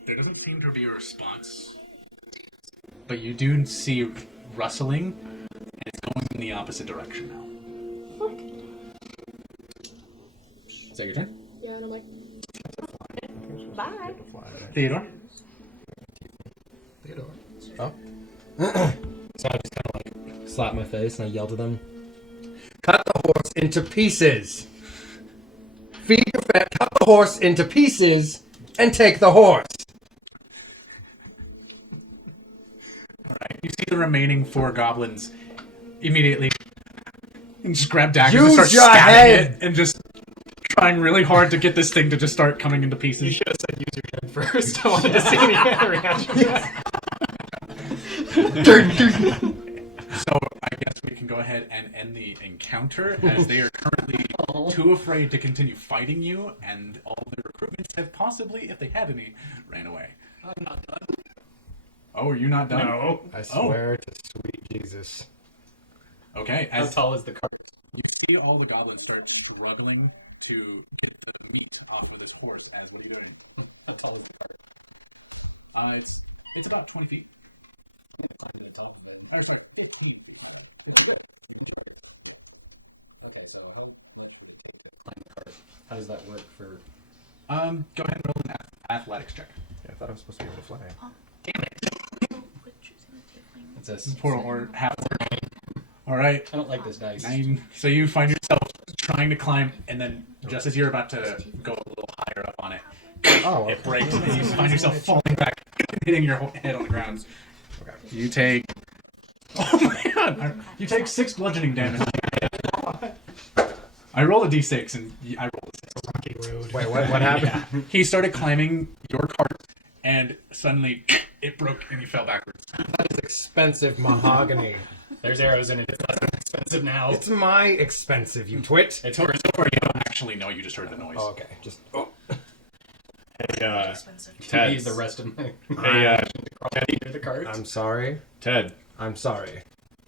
There doesn't seem to be a response. But you do see rustling, and it's going in the opposite direction now. Is that your turn? Yeah, and I'm like, bye. Theodore? So I just kind of slap my face and I yell to them, cut the horse into pieces. Feed your fat, cut the horse into pieces, and take the horse. Alright, you see the remaining 4 goblins immediately just grab daggers Use and start your stabbing head! it and just trying really hard to get this thing to just start coming into pieces. You should have said use your head first. I wanted to see the reaction. So I guess we can go ahead and end the encounter as they are currently too afraid to continue fighting you, and all their recruitments have possibly, if they had any, ran away. I'm not done. Oh, are you not done? No. I swear to sweet Jesus. Okay, How as tall is the cart? you see all the goblins start struggling to get the meat off of this horse, as what are you doing? How tall is the cart? It's about 20 feet. Or sorry, 15. Okay, so climb the cart. How does that work for? Go ahead and roll an athletics check. Yeah, I thought I was supposed to be able to fly. Damn it! Quit choosing the tiefling. It's a Poor or half. All right. I don't like this dice. 9. So you find yourself trying to climb, and then just as you're about to go a little higher up on it, Oh, it breaks, and you find yourself falling back, hitting your head on the ground. Okay. You take. Oh my god! You take 6 bludgeoning damage. I rolled a d6 and I rolled a 6. Rude. Wait, what happened? Yeah. He started climbing your cart, and suddenly it broke and you fell backwards. That is expensive mahogany. There's arrows in it. It's less expensive now. It's my expensive, you twit. It's Don't worry, you don't actually know, you just heard the noise. Oh, okay. Just. Oh. Hey, Expensive. Ted. Use the rest of my Hey, Teddy near the cart. I'm sorry. Ted. I'm sorry.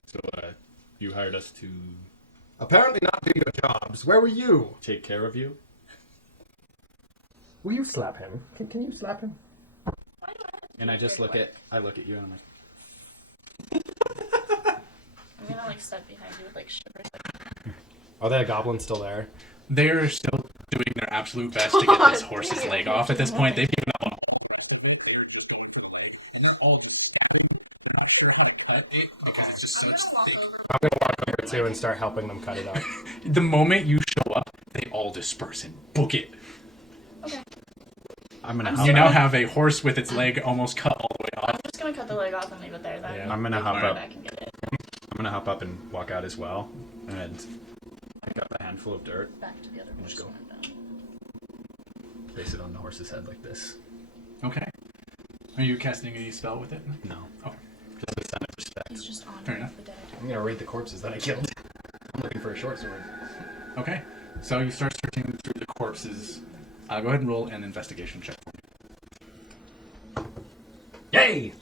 So, you hired us to Apparently not do your jobs. Where were you? take care of you? Will you slap him? Can you slap him? And I just look at you and I'm like, I'm gonna like step behind you with like shivers. Like, Are the goblins still there? They're still doing their absolute best to get this horse's leg off at this point. They've given up on all the rest of it. And they're all just scabbing. They're not sure how to cut it because it's just such I'm gonna walk over too and start helping them cut it up. The moment you show up, they all disperse and book it. okay. I'm gonna I'm hop You now up. have a horse with its leg almost cut all the way I'm off. just gonna cut the leg off and leave it there then. Yeah. I'm gonna Like, hop go up. back and get it. I'm gonna hop up and walk out as well, and pick up a handful of dirt, Back to the other Just horse go. when I'm done. place it on the horse's head like this. Okay. Are you casting any spell with it? No, Okay. just a sign of respect. He's just on Fair enough. the dead. I'm gonna raid the corpses that I killed. I'm looking for a short sword. Okay. So you start searching through the corpses. Go ahead and roll an investigation check for me. Yay!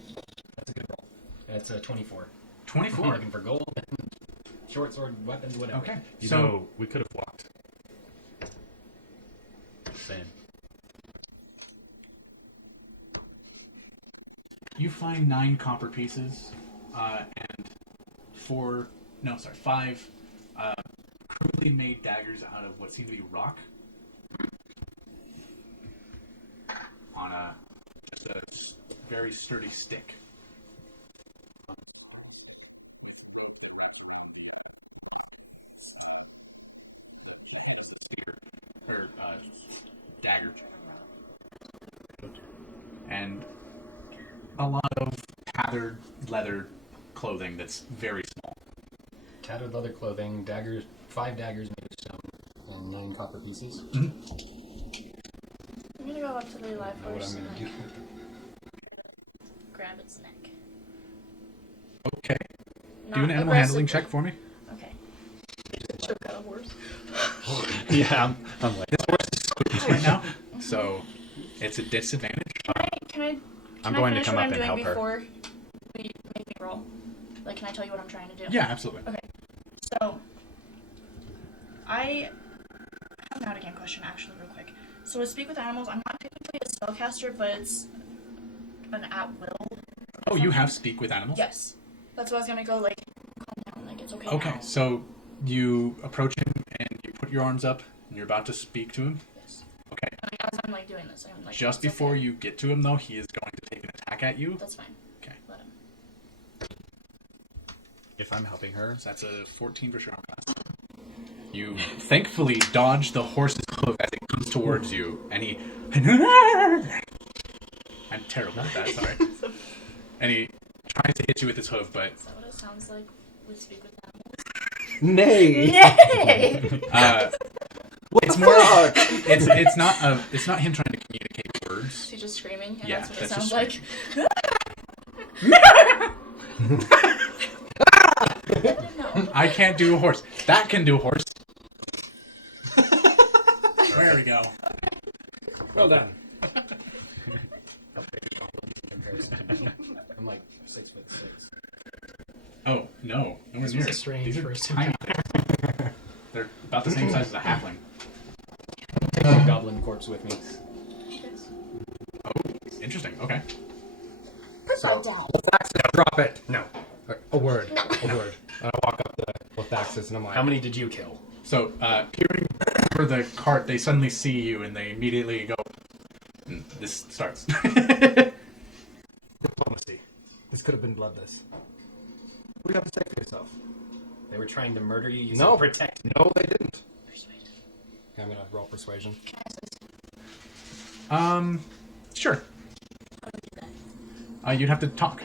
That's a good roll. That's a 24. I'm 24. looking for gold, short sword, weapons, whatever. Okay. You So know, we could have walked. Same. you find 9 copper pieces and 5 crudely made daggers out of what seem to be rock on just a very sturdy stick. Spear or dagger, and a lot of tattered leather clothing that's very small. Tattered leather clothing, daggers, 5 daggers made of stone, and 9 copper pieces. I'm gonna go up to the live I know what horse I'm and gonna do. like, grab its neck. Okay. Not Do an animal handling aggressively. check for me. Okay. Choke out a horse. Yeah, I'm like, This horse is squeaky right now, so it's a disadvantage. Can I I'm going to finish come what up I'm and doing help her. before we make me roll? Like, can I tell you what I'm trying to do? Yeah, absolutely. So, I have an out-of-game question, actually, real quick. So, with Speak with Animals, I'm not technically a spellcaster, but it's an at-will. Oh, you have speak with animals? Yes. That's what I was gonna go, like, calm down, like, it's okay Okay, now. so you approach him and you put your arms up and you're about to speak to him. Yes. Okay. And, like, as I'm, like, doing this, I'm like, Just it's before okay. you get to him, though, he is going to take an attack at you. That's fine. Okay. Let him. If I'm helping her, So that's a 14 for strong class. You thankfully dodge the horse's hoof as it comes towards you, and he. I'm terrible at that, sorry. And he tries to hit you with his hoof, but. Is that what it sounds like? We speak with animals. Nay. Yay! It's more. It's not him trying to communicate words. Is he just screaming? And Yeah, that's what it that's sounds just like. No. I can't do a horse. That can do a horse. There we go. Well done. I'm like 6'6". Oh no, nowhere This near. was a strange These are first tiny things. They're about the same size as a halfling. Take the goblin corpse with me. Oh, interesting. Okay. So down. Lothaxis, drop it. No. A word. A word. And I walk up to Lothaxis and I'm like, How many did you kill? So, peering over the cart, they suddenly see you and they immediately go. And this starts. diplomacy. This could have been bloodless. What do you have to say for yourself? They were trying to murder you. You No. said protect me. No, they didn't. Okay, I'm gonna roll persuasion. Sure. You'd have to talk.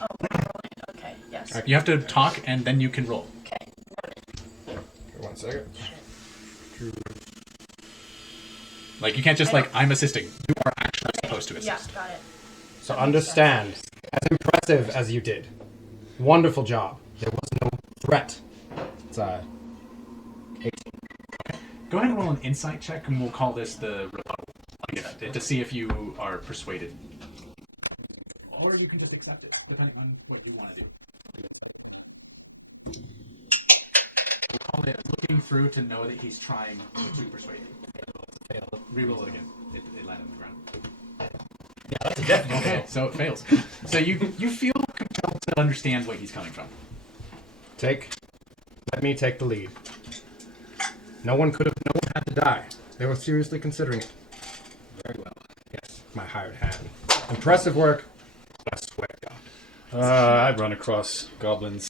Oh, we're rolling. Okay, yes. You have to talk and then you can roll. Okay. Okay, 1 second. Like, you can't just, like, I'm assisting. You are actually supposed to Yeah, assist. got it. So understand, as impressive as you did, wonderful job. There was no threat. It's 18. Go ahead and roll an insight check and we'll call this the rebuttal. To see if you are persuaded. Or you can just accept it, depending on what you want to do. We'll call it looking through to know that he's trying to persuade you. Reroll it again. It landed on the ground. Yeah, that's a definite Okay, fail. so it fails. So you feel compelled to understand where he's coming from. Let me take the lead. No one had to die. They were seriously considering it. Very well. Yes, my hired hand. Impressive work, but I swear to God. I'd run across goblins.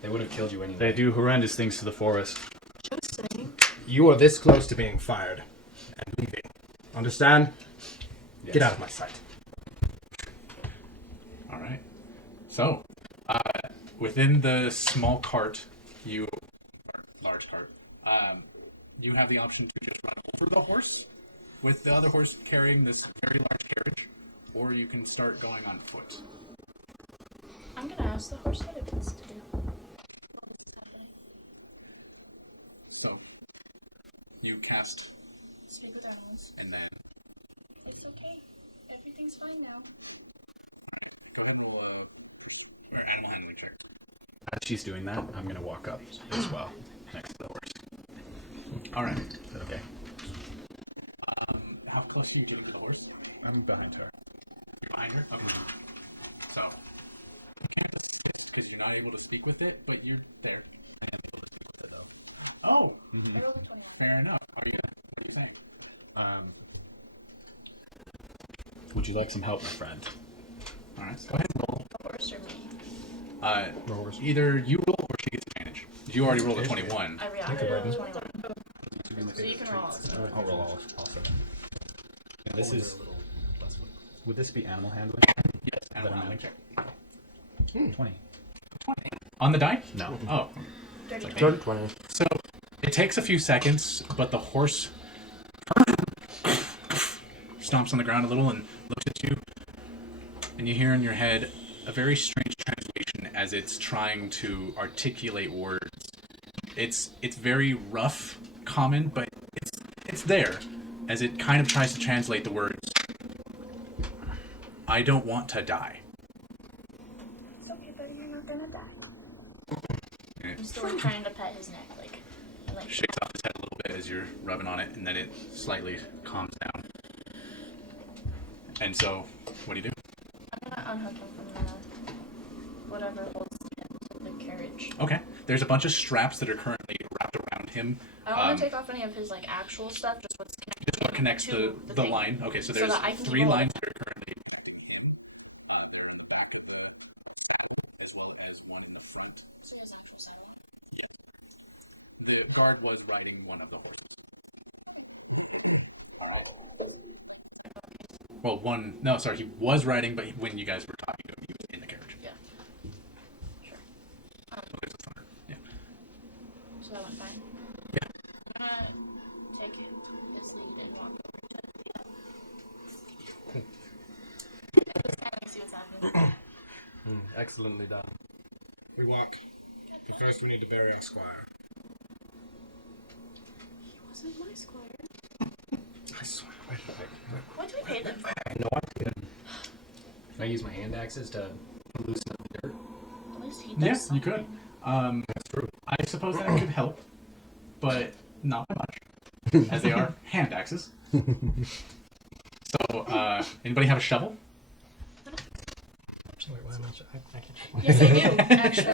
They would have killed you anyway. They do horrendous things to the forest. Just saying. You are this close to being fired and leaving. Understand? Yes. Get out of my sight. All right. So, within the small cart, large cart, you have the option to just run over the horse, with the other horse carrying this very large carriage, or you can start going on foot. I'm gonna ask the horse what it wants to do. So, you cast, Speak with animals. and then It's okay. Everything's fine now. go ahead and roll or animal handling check. As she's doing that, I'm going to walk up as well, next to the horse. All right. Is that okay? How close are you getting to the horse? I'm behind her. You're behind her? Okay. So, you can't assist because you're not able to speak with it, but you're there. I am able to speak with her, though. Oh, fair enough. What do you think? Would you like some help, my friend? All right. Go ahead and roll. The horse or me? Either you roll or she gets advantage. You already rolled a 21. I Take a reacted button. 21. So you can roll also. I'll roll all also. Yeah, this is. Would this be animal handling? Yes, animal handling check. 20. On the die? No. Oh. Dirty. 20. So, it takes a few seconds, but the horse stomps on the ground a little and looks at you. And you hear in your head a very strange translation as it's trying to articulate words. It's very rough, common, but it's there as it kind of tries to translate the words. I don't want to die. It's okay, buddy. You're not gonna die. And I'm it still trying to pet his neck, like. shakes off his head a little bit as you're rubbing on it, and then it slightly calms down. And so, what do you do? I'm gonna unhook him from the whatever holds him to the carriage. Okay. There's a bunch of straps that are currently wrapped around him. I don't want to take off any of his like actual stuff, just what's connected. Just what connects to the thing. line. Okay, so So there's that I can 3 roll lines it. that are currently connecting him. They're on the back of the saddle, as well as one in the front. was riding one of the horses. Well, he was riding, but when you guys were talking to him, he was in the carriage. Yeah. Sure. There's a thunder. Yeah. So that went fine. Yeah. I'm gonna take his lead and walk over to the just kind of see what's happening. Excellently done. We walk. But first we need to bury our squire. He wasn't my squire. I swear. What do we pay them for? No idea. Can I use my hand axes to loosen up the dirt? At least he does Yes, you something. could. That's true. I suppose that could help, but not by much, as they are hand axes. So, anybody have a shovel? Actually, wait, why am I can't. Yes, I do, actually.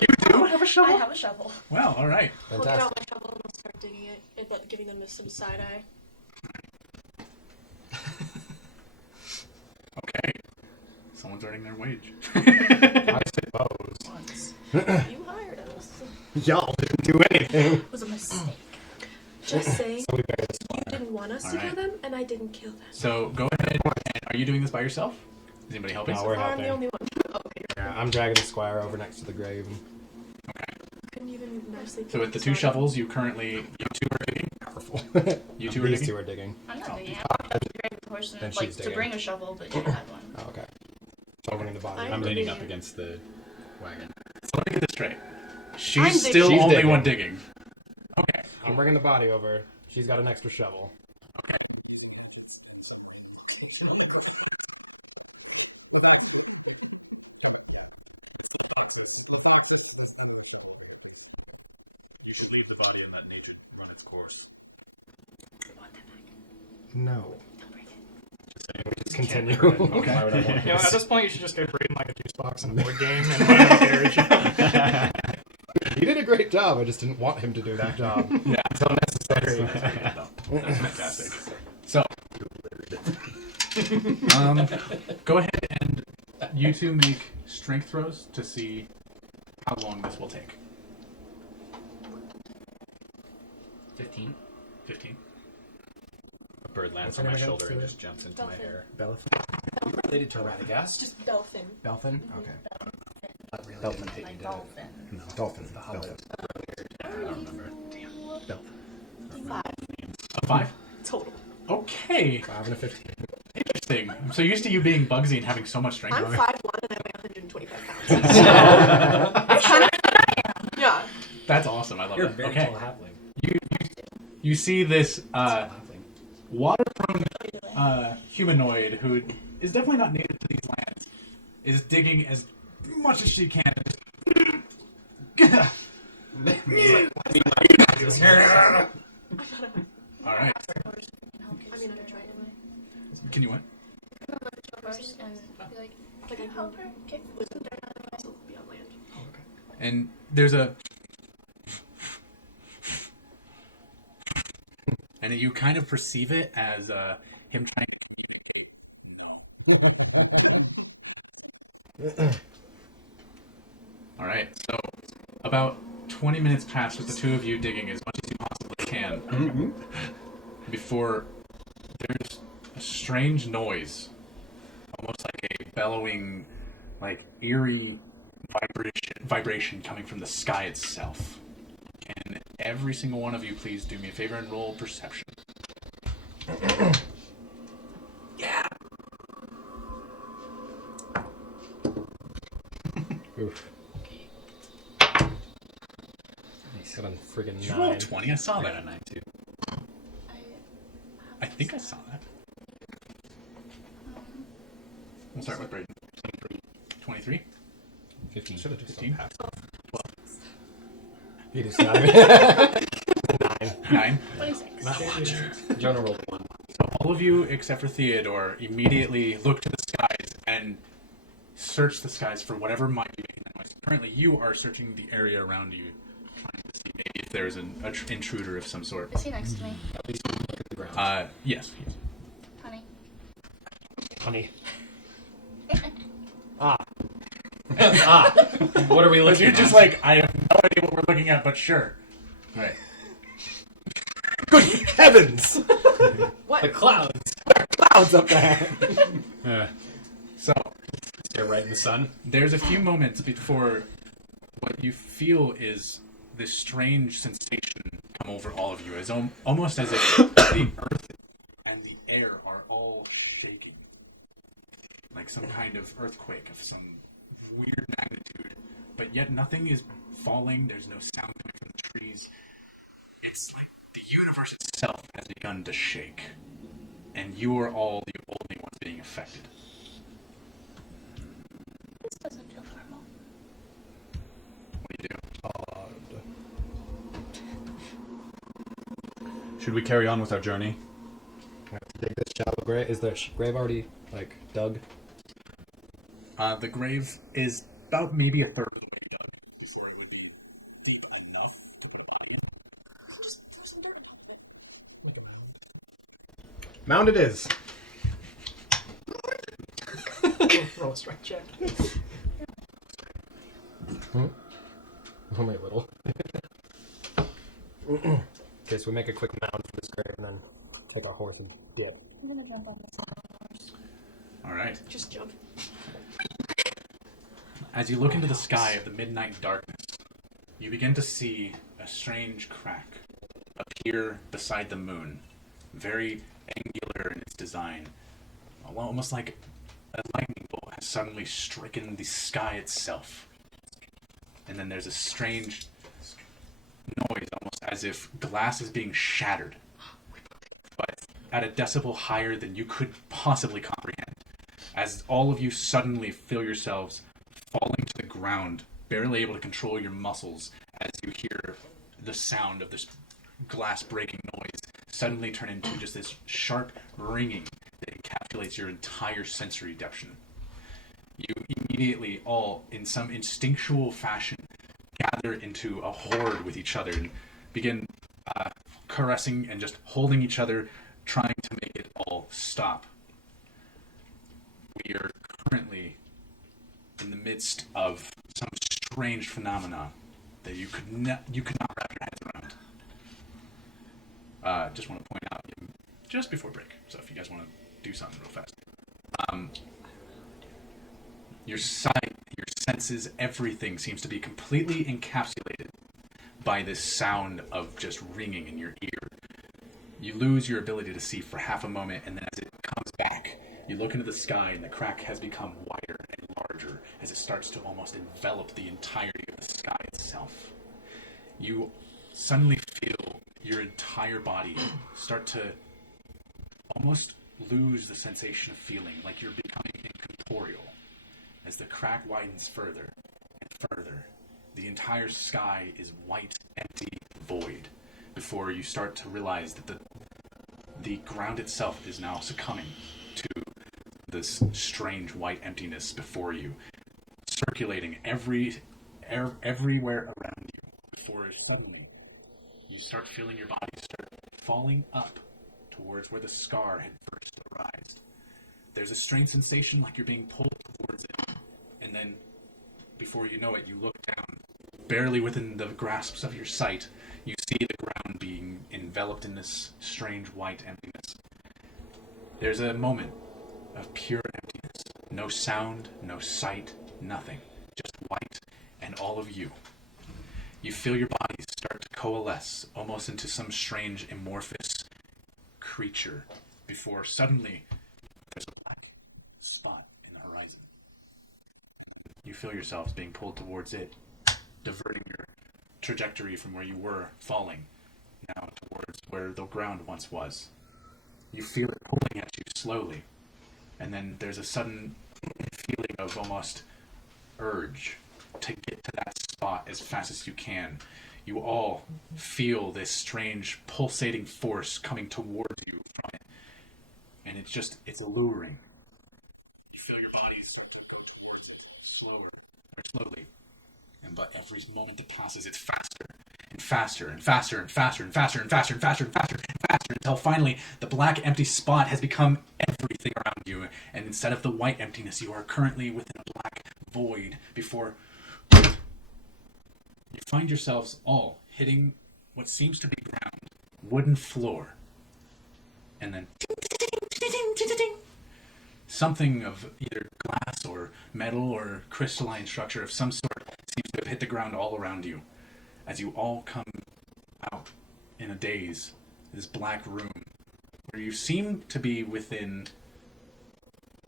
You do have a I shovel? have a shovel. Well, all right. I'll get out my shovel and I'll start digging it, but giving them some side eye. Okay. Someone's earning their wage. I suppose. Once. You hired us. Y'all didn't do anything. It was a mistake. Just saying, So we buried the you squire. didn't want us to Alright. kill them, and I didn't kill them. So, go ahead. And are you doing this by yourself? Is anybody helping? No, we're I'm helping. the only one. Okay. Yeah, I'm dragging the squire over next to the grave. Okay. Couldn't even nicely. So, with the two shovels, you two are digging? Powerful. You two are These digging? two are digging. I'm not digging. Oh. I'm just grabbing the horse Then and she's like to digging. bring a shovel, but you had one. Oh, okay. So I'm bringing the body. I'm digging. leaning up against the wagon. So, let me get this straight. I'm She's digging. still She's only digging. one digging. Okay. I'm bringing the body over. She's got an extra shovel. Okay. You should leave the body and let nature run its course. No. Just saying. Just continue. Okay. Why would I want You know, this? at this point, you should just get Braden like a juice box and a board game and put him in the carriage. He did a great job. I just didn't want him to do that job. Yeah. It's unnecessary. That's fantastic. So, go ahead and you two make strength throws to see how long this will take. 15. 15. A bird lands What's on her my name again? shoulder and Say just jumps into my Dolphin. hair. Belfin? Related to Radagast? Just Belfin. Belfin? Okay. Not really. Dolphin. Hit you, Like did it? dolphin. No. Dolphin. The hollow. Belfin. I don't remember. Belfin. 5 A 5? total. Okay. 5 and a 15. Interesting. I'm so used to you being Bugsy and having so much strength. I'm 5'1" and I weigh 125 pounds. That's kind of Yeah. That's awesome. I love You're a it. very Okay. tall halfling. You see this Halfling. water-prone humanoid who is definitely not native to these lands is digging as much as she can. All right. I mean, I tried it. Can you what? first and be like, Like, can I help her kick Wisdom dirt can also be on land. And there's a. And you kind of perceive it as him trying to communicate. All right, so about 20 minutes pass with the two of you digging as much as you possibly can before there's a strange noise, almost like a bellowing, like eerie vibration coming from the sky itself. Can every single one of you please do me a favor and roll perception? Yeah. Oof. Got a friggin' Did you roll 9. 20? I saw I got that. a 9 too. I think I saw that. We'll start with Braden. 23? 15. Should have just 15? 12? He just got it. 9. 9? 26. Jonah rolled 1. So all of you, except for Theodore, immediately look to the skies and search the skies for whatever might be making that noise. Currently, you are searching the area around you, trying to see maybe if there's an intruder of some sort. Is he next to me? At least we look at the ground. Yes. Yes. Honey. Honey. What are we But looking you're at? just like, I have no idea what we're looking at, but sure. Right. heavens! What? The clouds Clouds up there! So, stare right in the sun. there's a few moments before what you feel is this strange sensation come over all of you, as almost as if the earth and the air are all shaking. Like some kind of earthquake of some weird magnitude. But yet nothing is falling, there's no sound coming from the trees. It's like the universe itself has begun to shake. And you are all the only ones being affected. This doesn't feel normal. What do you do? Should we carry on with our journey? I have to dig this shallow grave. Is the grave already, dug? The grave is about maybe a third of the way dug before it would be deep enough to put a body in. Just throw some dirt on Mound it is. it. Roll a strike check. Only a little. Okay, so we make a quick mound for this grave and then take our horse and dip. I'm gonna jump on this horse. Alright. Just jump. As you look into the sky of the midnight darkness, you begin to see a strange crack appear beside the moon. Very angular in its design. Almost like a lightning bolt has suddenly stricken the sky itself. And then there's a strange noise, almost as if glass is being shattered. But at a decibel higher than you could possibly comprehend. As all of you suddenly feel yourselves falling to the ground, barely able to control your muscles as you hear the sound of this glass breaking noise suddenly turn into just this sharp ringing that encapsulates your entire sensory depth. You immediately all, in some instinctual fashion, gather into a horde with each other and begin caressing and just holding each other, trying to make it all stop. We are currently in the midst of some strange phenomena that you could not wrap your heads around. Just want to point out just before break. So if you guys want to do something real fast, your sight, your senses, everything seems to be completely encapsulated by this sound of just ringing in your ear. You lose your ability to see for half a moment, and then as it comes back, you look into the sky, and the crack has become wider and larger as it starts to almost envelop the entirety of the sky itself. You suddenly feel your entire body start to almost lose the sensation of feeling, like you're becoming incorporeal. As the crack widens further and further, the entire sky is white, empty, void, before you start to realize that the ground itself is now succumbing to this strange white emptiness before you, circulating everywhere around you, before suddenly you start feeling your body start falling up towards where the scar had first arisen. There's a strange sensation like you're being pulled towards it, and then before you know it, you look down, barely within the grasps of your sight. You see the ground being enveloped in this strange white emptiness. There's a moment of pure emptiness. No sound, no sight, nothing. Just white and all of you. You feel your bodies start to coalesce almost into some strange amorphous creature before suddenly there's a black spot in the horizon. You feel yourselves being pulled towards it, diverting your trajectory from where you were falling now towards where the ground once was. You feel it pulling at you slowly, and then there's a sudden feeling of almost urge to get to that spot as fast as you can. You all feel this strange pulsating force coming towards you from it, and it's alluring. You feel your bodies start to go towards it slowly, but every moment that passes, it's faster and faster and faster and faster and faster and faster and faster and faster and faster until finally the black empty spot has become everything around you, and instead of the white emptiness, you are currently within a black void before you find yourselves all hitting what seems to be ground, wooden floor, and then something of either glass or metal or crystalline structure of some sort seems to have hit the ground all around you. As you all come out in a daze, this black room, where you seem to be within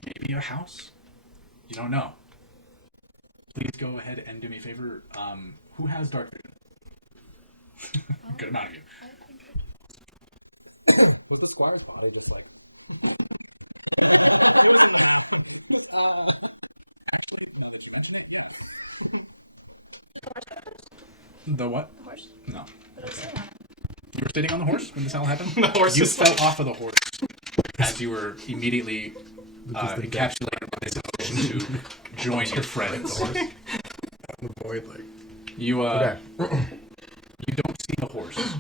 maybe a house? You don't know. Please go ahead and do me a favor. Who has dark vision? Good amount of you. The squire's probably just like. Actually, no, that's it, yes. The what? The horse? No. But I was sitting on it. You were sitting on the horse when this all happened? The horse You is fell off of the horse as you were immediately the encapsulated by this emotion to join your friends. Void, like. You Okay. you don't see the horse.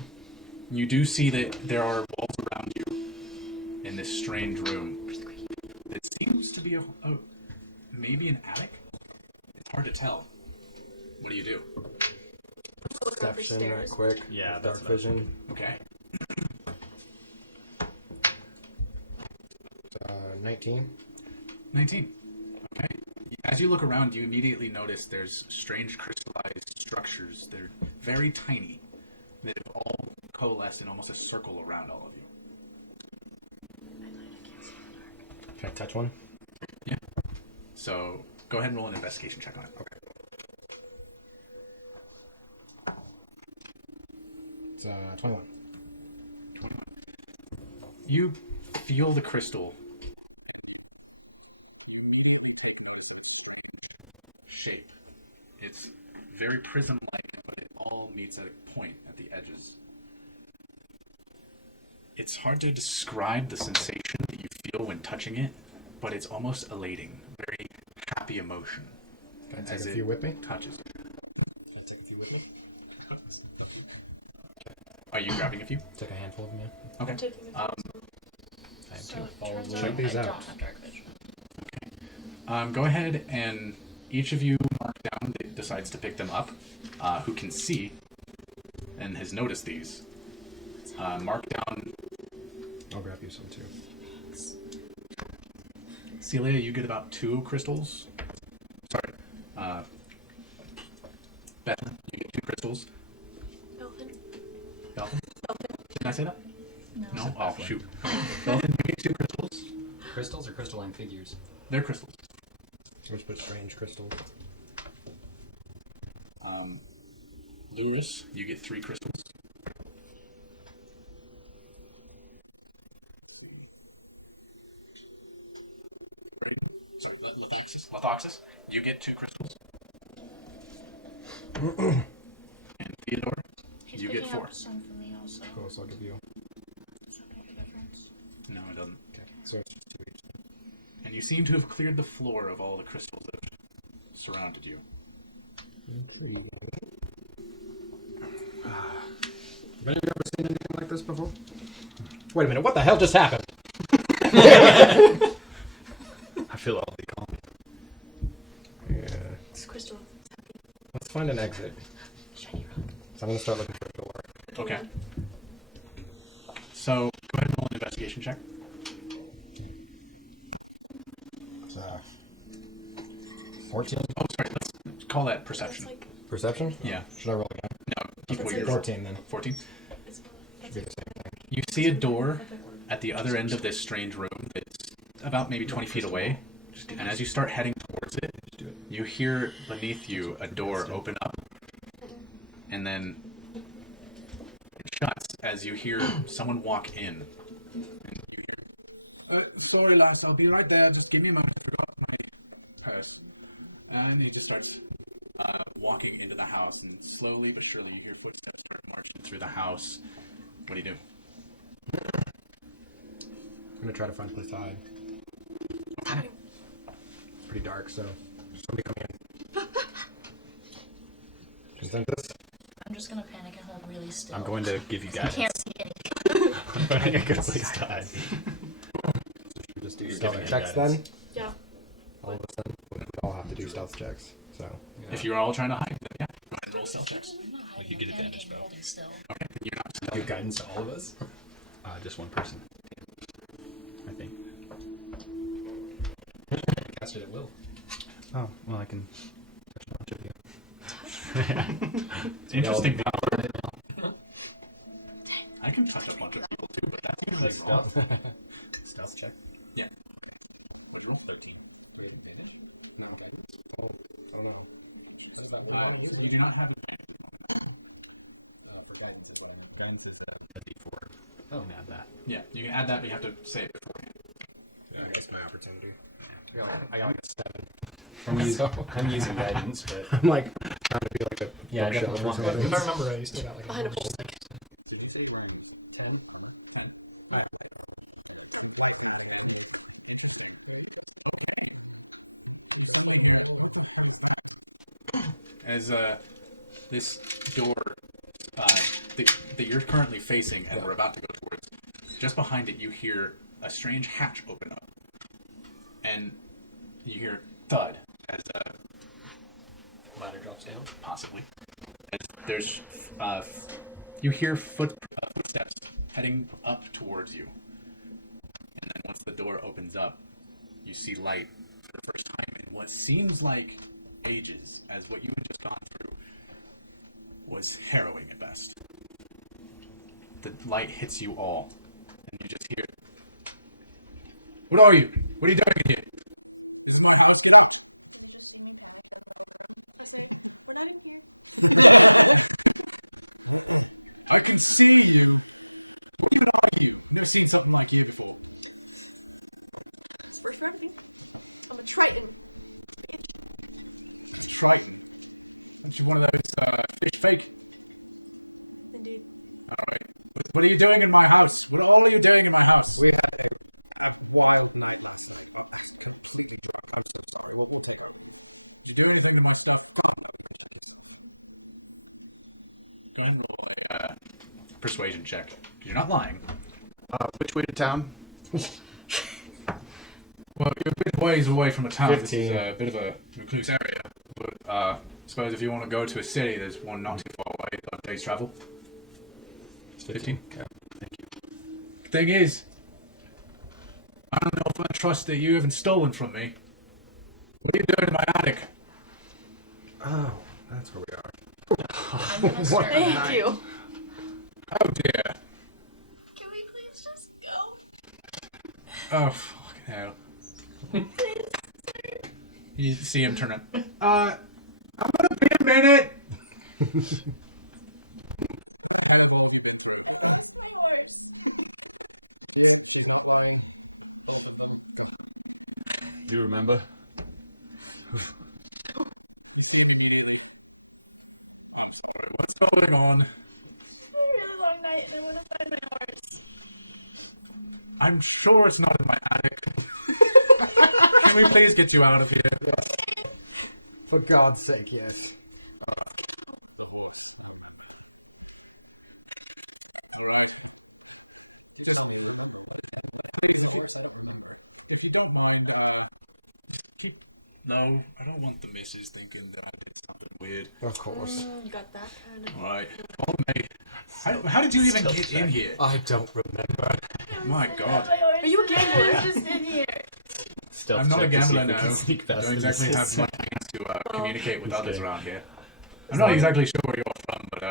You do see that there are walls around you in this strange room. It seems to be maybe an attic. It's hard to tell. What do you do? Look up for Perception, right stairs. quick. Yeah, Dark that's what I was vision. Okay. 19. 19. Okay. As you look around, you immediately notice there's strange crystallized structures. They're very tiny that have all coalesced in almost a circle around all of you. Can I touch one? Yeah. So go ahead and roll an investigation check on it. Okay. It's 21. 21. You feel the crystal shape. It's very prism-like, but it all meets at a point at the edges. It's hard to describe the sensation that you feel when touching it, but it's almost elating, very happy emotion. Can I take as a it few with me? touches. Can I take a few with me? Are you grabbing a few? Take a handful of them, yeah. Okay. I'm taking the I have So two. it Follow turns the out Check these I out. don't have dark vision. Go ahead and each of you mark down that decides to pick them up, who can see and has noticed these. Mark down. I'll grab you some too. Celia, you get about 2 crystals. Sorry. Beth, you get 2 crystals. Elfin. Belton? Did I say that? No. Oh, shoot. Belton, you get 2 crystals. Crystals or crystalline figures? They're crystals. Let's put strange crystals. Lewis, you get 3 crystals. Sorry, Lethoxis, you get 2 crystals. And Theodore, He's you get picking 4. up some for me also. Cool, so I'll give you. Does that make a difference? No, it doesn't. Okay, so it's just 2 each. And you seem to have cleared the floor of all the crystals that have surrounded you. Have any of you ever seen anything like this before? Wait a minute, what the hell just happened? I feel all the calm. Yeah. It's crystal. Let's find an exit. Shiny rock. So I'm gonna start looking for a door. Okay. So, go ahead and roll an investigation check. It's 14. Oh, sorry, let's call that perception. It's like Perception? Yeah. Should I roll again? No, keep what It's you're 14 then. 14. it's Should be the same thing. You see a door at the other end of this strange room that's about maybe 20 feet away. And as you start heading towards it, you hear beneath you a door open up. And then it shuts as you hear someone walk in. And you hear, sorry, lads, I'll be right there. Just give me a moment. I forgot my purse. And he just starts walking into the house. And slowly but surely you hear footsteps start marching through the house. What do you do? I'm gonna try to find a place to hide. Okay. It's pretty dark, so somebody come in. Consensus? I'm just gonna panic and hold really still. I'm going to give you I guidance. can't see anything. I'm finding a good place to hide. We just do You're stealth giving me checks guidance. then? yeah. All of us then? We all have to do stealth checks, so. If you're all trying to hide, then yeah. Go ahead and roll stealth checks. I'm not hiding, you get I'm advantage, panicking, Belle. holding still. Okay, then you're not Give guidance to all of us? Just one person. I think. Cast it at will. Oh, well, I can touch a bunch of you. It's interesting power. I can touch a bunch of people too, but that's usually Stealth. wrong. Stealth check. Yeah. Would you roll 13? Would it advantage? No, You do not have For guidance as well. guidance is a D4. Oh. You can add that. Yeah, you can add that, but you have to say it beforehand. Yeah, I guess my opportunity. I got like a 7. I'm using guidance, but I'm like trying to be like a yeah, I got bookshelf the or one. something. If I remember right, you still got like Behind a a pole. As this door that you're currently facing and we're about to go towards, just behind it you hear a strange hatch open up. And you hear thud as Ladder drops down. possibly as there's you hear footsteps heading up towards you. And then once the door opens up, you see light for the first time in what seems like ages, as what you had just gone through was harrowing at best. The light hits you all, and you just hear, "What are you? What are you doing in here?" I can see you. What are you? Let's see something like it. Right. It's one of those fish take. Alright. What are you doing in my house? What are you doing in my house? We're not there. Wild night house. I'm so sorry. What will take up? You do anything in my phone? Go ahead and roll a persuasion check, because you're not lying. Which way to town? Well, you're a bit ways away from a town. 15. This is a bit of a recluse area. But I suppose if you want to go to a city, there's one not too far away, a day's travel. 15? Okay, thank you. Thing is, I don't know if I trust that you haven't stolen from me. What are you doing in my attic? Oh, that's where we are. I'm gonna start. Thank you. Oh dear. Can we please just go? Oh, fucking hell. You see him turn up. I'm gonna be a minute! You remember? Sorry, what's going on? It's been a really long night and I want to find my horse. I'm sure it's not in my attic. Can we please get you out of here? For God's sake, yes. If you don't mind, No, I don't want the missus thinking that I did something weird. Of course. You got that kind of. Alright, follow me. How did you even get in here? I don't remember. My God. Are you a gambler? I'm just in here. Stealth I'm not a check to see gambler if we now. can sneak I past don't the exactly have missus. much means to communicate with Just others kidding. around here. I'm not exactly sure where you're from, but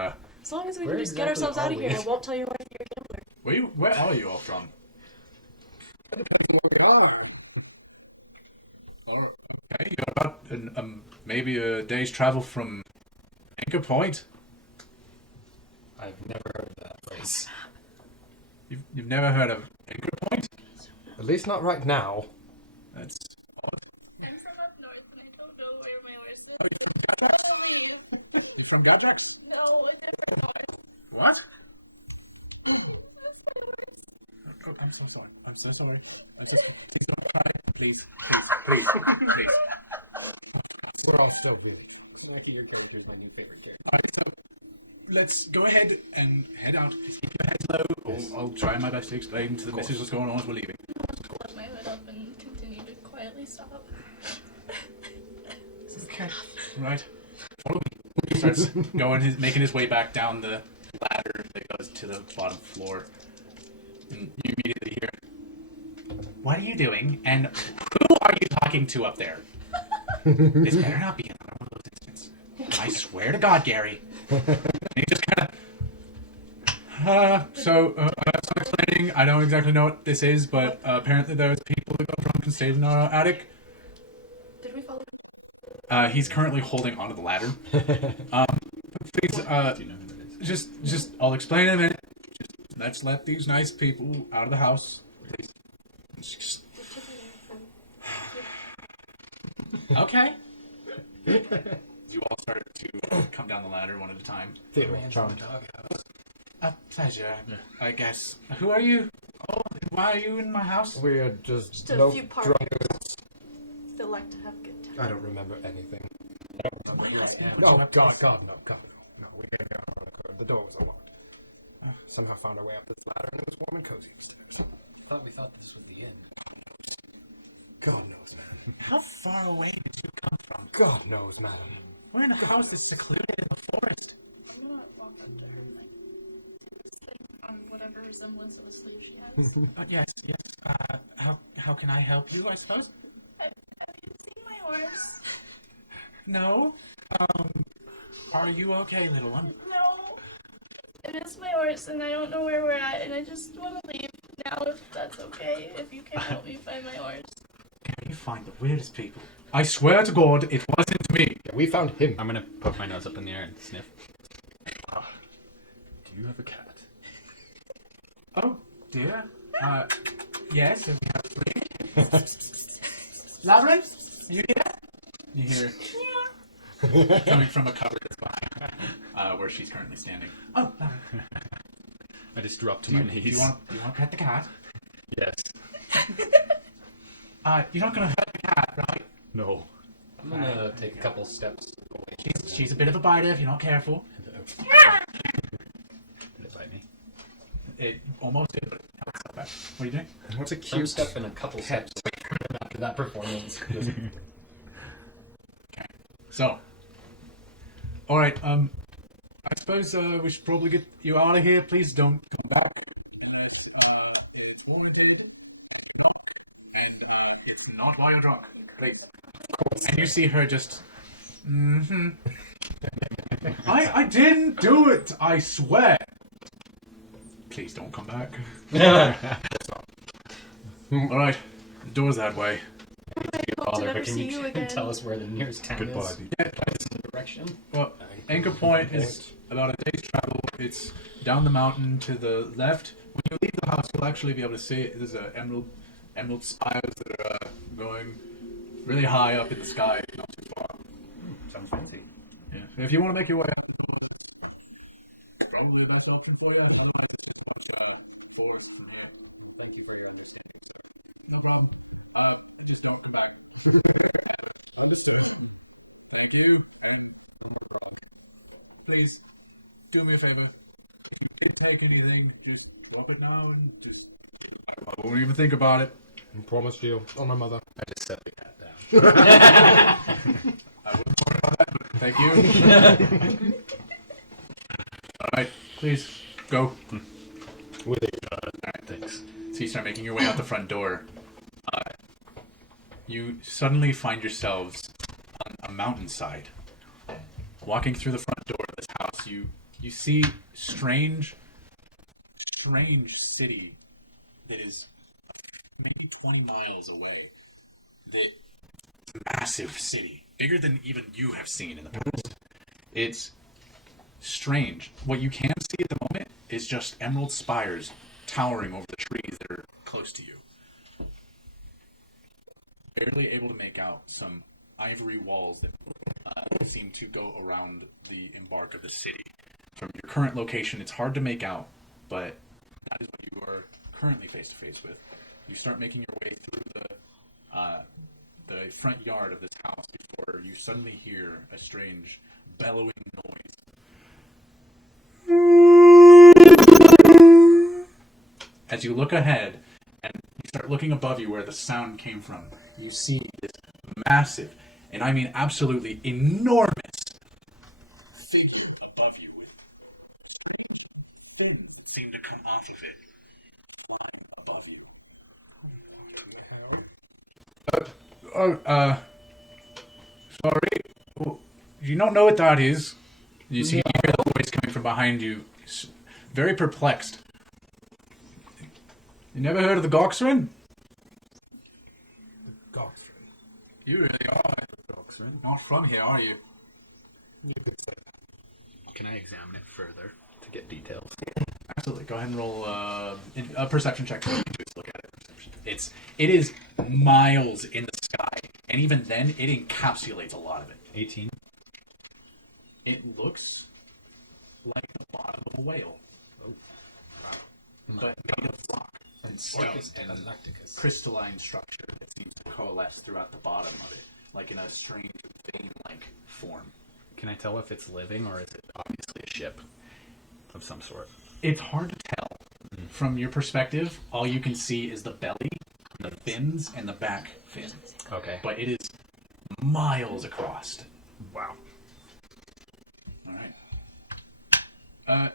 As long as we Where can just get exactly ourselves out are of we? here, I won't tell you why you're a gambler. where are you all from? Okay, you're about maybe a day's travel from Anchor Point. I've never heard of that place. You've never heard of Anchor Point? At least not right now. That's odd. I'm from up north and I don't know where my horse is. Are you from Gadrak? No, it's in the north. What? Oh, I'm so sorry. I'm so sorry. Please don't cry. Please, please, please, please. We're all still good. Lucky your character is my new favorite character. Alright, so let's go ahead and head out. Keep your heads low. I'll try my best to explain to the missus what's going on as we're leaving. Let my hood up and continue to quietly stop. Okay. Right. Follow me. He starts making his way back down the ladder that goes to the bottom floor. And you immediately hear, what are you doing? And who are you talking to up there? This better not be another one of those incidents. I swear to God, Gary. And he just kind of... So explaining, I don't exactly know what this is, but apparently there's people that got drunk and stayed in our attic. Did we follow? He's currently holding onto the ladder. Please, Do you know who that is? just, I'll explain in a minute. Just let's let these nice people out of the house, please. Just... Okay. You all start to come down the ladder one at a time. Theodore, charmed. A pleasure, I guess. Who are you? Oh, why are you in my house? We are just a no few drunk. partners that like to have a good time. I don't remember anything. No, God, no. No, we came here on our own accord. The door was unlocked. Somehow found our way up this ladder, and it was warm and cozy upstairs. We thought this was the end. God knows, man. How far away did you come from? God knows, madam. We're in a house that's secluded in the forest. I'm gonna walk up to her and like sleep on whatever resemblance of a sleeve she has. Yes. How can I help you, I suppose? Have you seen my horse? No. Are you okay, little one? No. It is my horse and I don't know where we're at and I just want to leave now if that's okay, if you can help me find my horse. You find the weirdest people. I swear to God, it wasn't me. Yeah, we found him. I'm gonna poke my nose up in the air and sniff. Do you have a cat? Oh, dear. Yes, we have three. Labyrinth, you hear? You hear coming from a cupboard that's behind where she's currently standing. Oh, Labyrinth. I just drop to my knees. Do you want to pet the cat? Yes. You're not gonna hurt the cat, right? No. I'm gonna take a couple steps away. She's a bit of a biter if you're not careful. Did it bite me? It almost did, but now it's not bad. What are you doing? What's a I'm cute stepping a couple steps away from him after that performance. So, all right. I suppose we should probably get you out of here. Please don't come back unless it's warranted and you knock, and it's not while you're drunk. Please. And you see her just. I didn't do it. I swear. Please don't come back. All right. The door's that way. Hope to never Can see you you again. tell us where the nearest town Goodbye. is? The direction? Well, Anchor Point is about a day's travel. It's down the mountain to the left. When you leave the house, you'll actually be able to see it. There's emerald spires that are going really high up in the sky, not too far. Sounds fancy. Yeah. So if you want to make your way up, it's probably the best option for you. Otherwise, it's just what's forward from here. No problem. Just don't come back. Understood. Thank you. And please do me a favor. If you did take anything, just drop it now and just. I won't even think about it. I promised you. Oh, my mother. I just set the cat down. I wouldn't worry about that, but thank you. All right, please go. With it. Alright, thanks. So you start making your way out the front door. You suddenly find yourselves on a mountainside. Walking through the front door of this house, you see strange city that is maybe 20 miles away. The massive city, bigger than even you have seen in the past. It's strange. What you can see at the moment is just emerald spires towering over the trees that are close to you. Barely able to make out some ivory walls that seem to go around the embark of the city. From your current location, it's hard to make out, but that is what you are currently face to face with. You start making your way through the front yard of this house before you suddenly hear a strange bellowing noise. As you look ahead and you start looking above you where the sound came from, you see this massive, and I mean absolutely enormous, figure above you with strange things seem to come off of it, flying above you. Sorry. Oh, you don't know what that is. You see, you hear the voice coming from behind you, very perplexed. You never heard of the Goxrin? Godfrey. You really are. Not from here, are you? You could say that. Can I examine it further to get details? Absolutely. Go ahead and roll a perception check. Just look at it. It is miles in the sky, and even then, it encapsulates a lot of it. 18. It looks like the bottom of a whale, but made of rock and stone and crystalline structure that seems to coalesce throughout the bottom of it, like in a strange vein-like form. Can I tell if it's living or is it obviously a ship of some sort? It's hard to tell. From your perspective, all you can see is the belly, the fins, and the back fin. Okay. But it is miles across. Wow. All right. I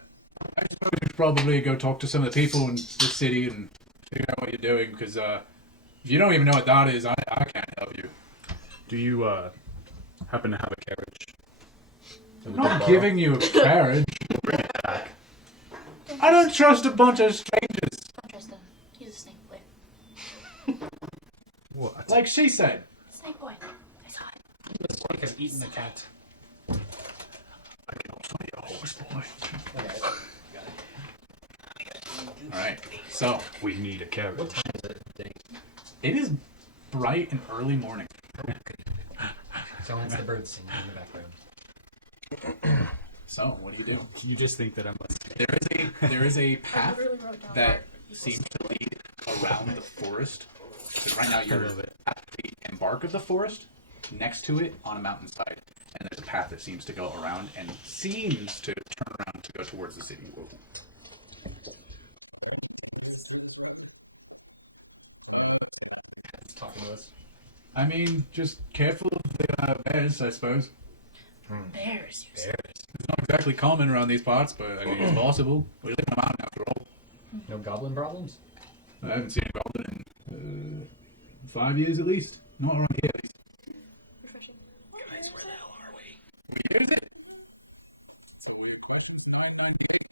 suppose we should probably go talk to some of the people in the city and figure out what you're doing, because if you don't even know what that is, I can't help you. Do you happen to have a carriage? I'm not giving you a carriage. Bring it back. I don't trust a bunch of strangers. Don't trust him. He's a snake boy. What? Like she said. Snake boy. I saw it. The snake has eaten the cat. I can also be a horse boy. Okay. Alright, so We need a carriage. What time is it? Day. it is bright and early morning. So it's the birds singing in the background. So, what do? You just think that I'm There is a path literally wrote down that art. seems to lead around the forest. Because right now you're love it. at the embark of the forest, next to it on a mountainside. And there's a path that seems to go around and seems to turn around to go towards the city. It's talking to us. I mean, just careful of the bears, I suppose. Bears, you said. It's not exactly common around these parts, but I mean, it's possible. We live in a mountain after all. No goblin problems? I haven't seen a goblin in 5 years at least. Not around here at least. Refreshing. Guys, where the hell are we? Where is it? It's a weird question. 998.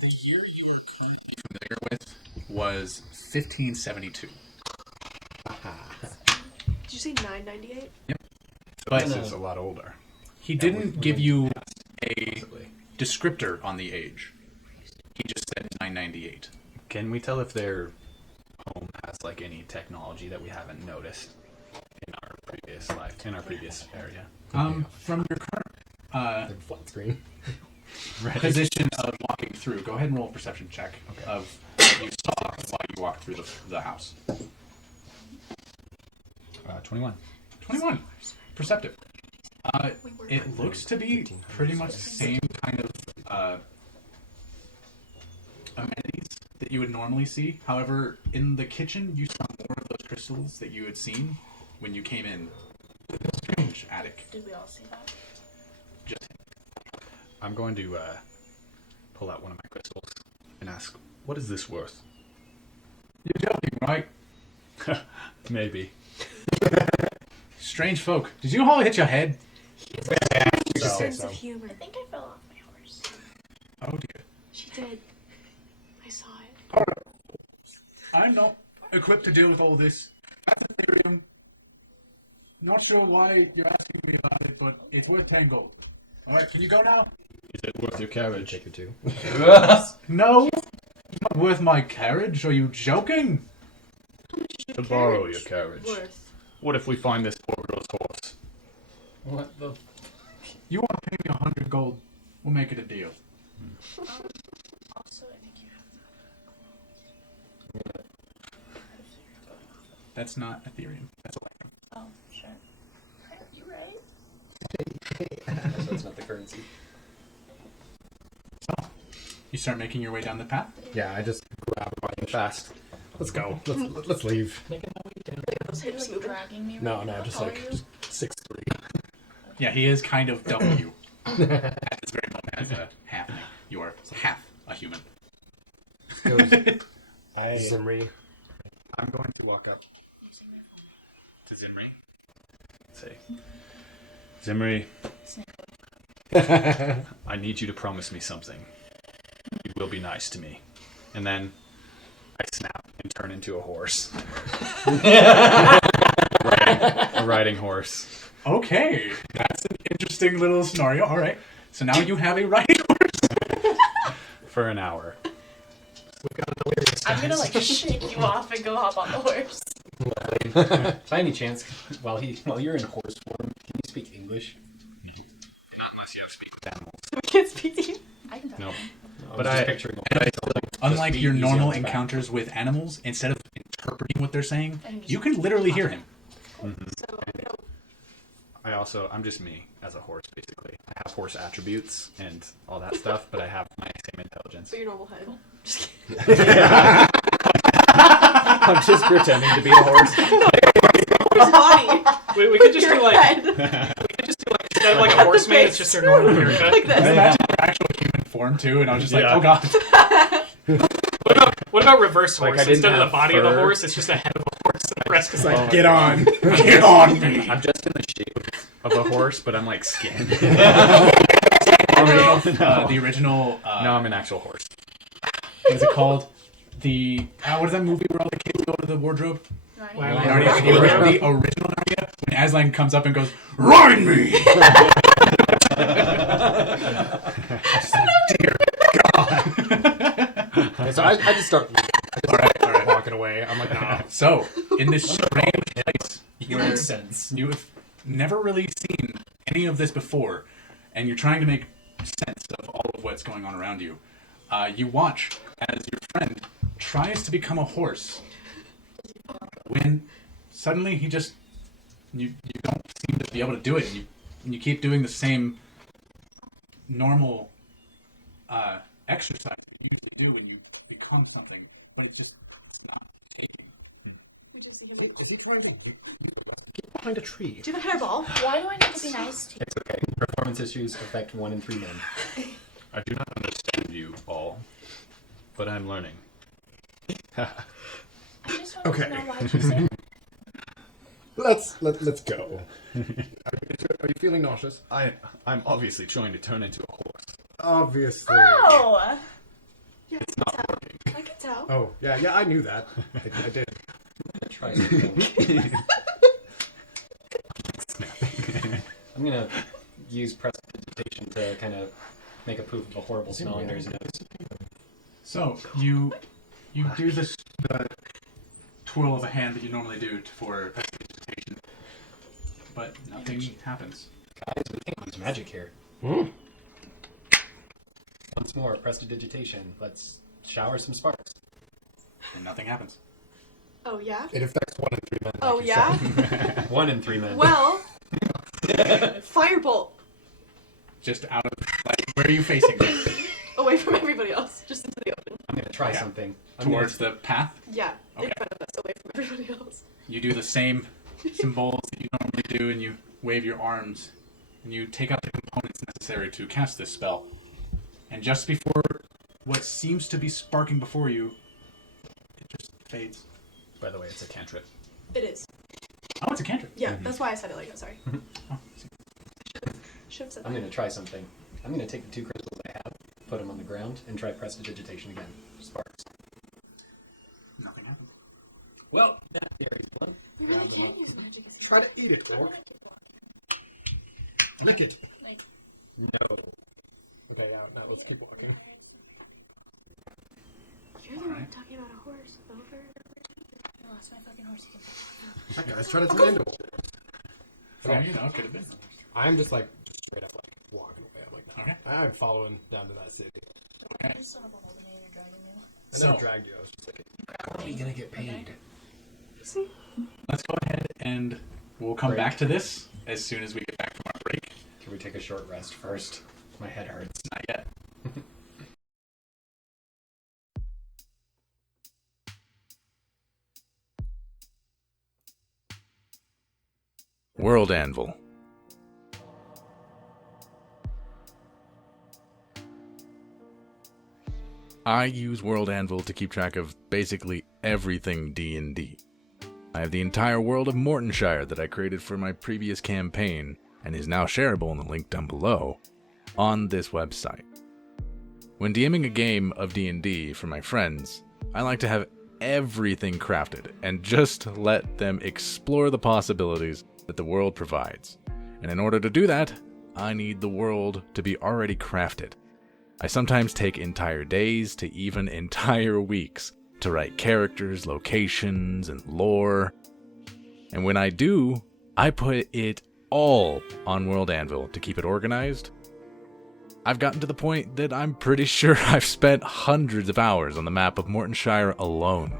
The year you are currently familiar with was 1572. Did you say 998? But This is a lot older. he didn't give you a Basically. descriptor on the age. He just said 998. Can we tell if their home has like any technology that we haven't noticed in our previous life, in our previous area? From your current They're flat screen. position of walking through, go ahead and roll a perception check of what you saw while you walked through the house. 21. 21. Perceptive. It looks to be pretty much the same kind of amenities that you would normally see. However, in the kitchen, you saw more of those crystals that you had seen when you came in to the strange attic. Did we all see that? Just I'm going to pull out one of my crystals and ask, what is this worth? you're joking, right? Maybe. Strange folk. Did you all hit your head? Sense of humor. I think I fell off my horse. Oh dear. She did. I saw it. I'm not equipped to deal with all this. That's Ethereum. Not sure why you're asking me about it, but it's worth 10 gold. Alright, can you go now? Is it worth your carriage? Take your two. No! It's not worth my carriage. Are you joking? To borrow your carriage. Worth. What if we find this poor girl's horse? What the? You want to pay me 100 gold? We'll make it a deal. Also, I think you have That's not Ethereum. That's Electrum. Oh, sure. You're right. So it's not the currency. So, you start making your way down the path. Yeah, I just grab a bunch fast. Let's go. Let's leave. Making my way down. Those Are you hips like moving. dragging me? No, right no, now? just How like are you? just 6'3". Yeah, he is kind of double you. At this very moment happening. You are half a human. Goes, Zimri. I'm going to walk up to Zimri. Say, Zimri, I need you to promise me something. You will be nice to me. And then I snap and turn into a horse. A riding horse. Okay, that's an interesting little scenario. All right, so now you have a riding horse. For an hour. I'm gonna like shake you off and go hop on the horse. By any chance, while you're in horse form, can you speak English? Not unless you have speak with animals. We can't speak to you. I can talk. No. But I- picturing. Unlike be your easy normal on the back. encounters with animals, instead of interpreting what they're saying, And just- you can literally hear him. So, I'm just me as a horse, basically. I have horse attributes and all that stuff, but I have my same intelligence. but your normal head. Just kidding. I'm just pretending to be a horse. Horse body. We could just Your do like head. instead of like a horseman, it's just their normal haircut. Like this. I imagine your actual human form too, and I was just like, Yeah. oh god. What about reverse Like, horse? I didn't Instead of the have body of the fur. horse, it's just a head of a horse, and the rest is like. Get on, get on me. I'm just in the shape of a horse, but I'm like skin. The original. No, I'm an actual horse. What is it called? What is that movie where all the kids go to the wardrobe? Wow. Narnia. The original Narnia. When Aslan comes up and goes, "Ride me!" Dear God. So I just start All right. walking away. I'm like, nah. So, in this strange place, You make sense. you've never really seen any of this before, and you're trying to make sense of all of what's going on around you. You watch as your friend tries to become a horse, when suddenly you don't seem to be able to do it, and you keep doing the same normal exercise you usually do when you become something, but it's not. Is he trying to get behind a tree? Do you have a hairball? Why do I need to be nice to you? It's okay. Performance issues affect 1 in 3 men. I do not understand you all, but I'm learning. I just wanted Okay. to know why you say that. Let's go. Are you feeling nauseous? I'm obviously trying to turn into a horse. Obviously. Oh! Yeah, It's not working. I can tell. Oh, yeah, I knew that. I did. Try something. I'm gonna use prestidigitation to kind of make a poof of a horrible smell under his nose. So you do the twirl of a hand that you normally do for prestidigitation, but nothing happens. Guys, we can't use magic here. Once more, prestidigitation. Let's shower some sparks. And nothing happens. Oh, yeah? It affects 1 in 3 men. Oh, like you yeah? said. 1 in 3 men. Well, firebolt. Just out of where are you facing? Away from everybody else. Just into the open. I'm gonna try Okay. something. Towards the path. Yeah, in Okay. front of us, away from everybody else. You do the same symbols that you normally do, and you wave your arms, and you take out the components necessary to cast this spell. And just before what seems to be sparking before you, it just fades. By the way, it's a cantrip. It is. Oh, it's a cantrip. Yeah, that's why I said it like that. Sorry. Oh, Should have said I'm that. gonna try something. I'm gonna take the 2 crystals I have, put them on the ground, and try prestidigitation again. Sparks. nothing happens. Well, that carries 1. We really can't use magic as Try to eat it, I orc. like it. Lick it. Like, No. Okay, now let's keep walking. You're the one talking about a horse. Over. I lost my fucking horse again. That guy's trying to turn into a horse. Oh, you know, it could have been. I'm just straight up walking away. I'm like, Okay. I'm following down to that city. You just still have a hold of me and you're dragging me. I So- never dragged you. I was just like, How are you gonna get paid? Let's go ahead and we'll come Break. back to this as soon as we get back from our break. Can we take a short rest first? My head hurts. Not yet. World Anvil. I use World Anvil to keep track of basically everything D&D. I have the entire world of Mortonshire that I created for my previous campaign, and is now shareable in the link down below, on this website. When DMing a game of D&D for my friends, I like to have everything crafted, and just let them explore the possibilities that the world provides. And in order to do that, I need the world to be already crafted. I sometimes take entire days to even entire weeks to write characters, locations, and lore. And when I do, I put it all on World Anvil to keep it organized. I've gotten to the point that I'm pretty sure I've spent hundreds of hours on the map of Mortonshire alone.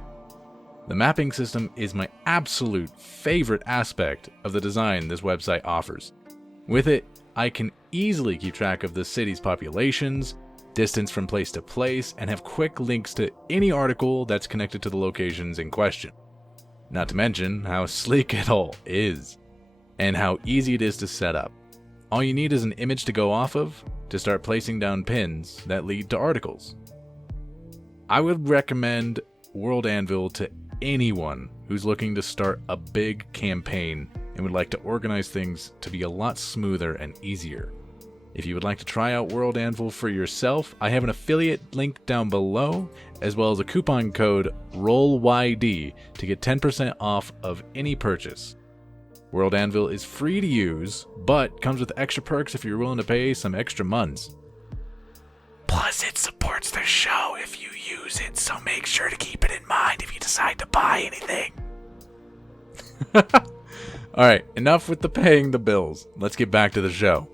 The mapping system is my absolute favorite aspect of the design this website offers. With it, I can easily keep track of the city's populations, distance from place to place, and have quick links to any article that's connected to the locations in question. Not to mention how sleek it all is, and how easy it is to set up. All you need is an image to go off of to start placing down pins that lead to articles. I would recommend World Anvil to anyone who's looking to start a big campaign and would like to organize things to be a lot smoother and easier. If you would like to try out World Anvil for yourself, I have an affiliate link down below, as well as a coupon code ROLLYD to get 10% off of any purchase. World Anvil is free to use, but comes with extra perks if you're willing to pay some extra muns. Plus, it supports the show if you use it, so make sure to keep it in mind if you decide to buy anything. Alright, enough with the paying the bills. Let's get back to the show.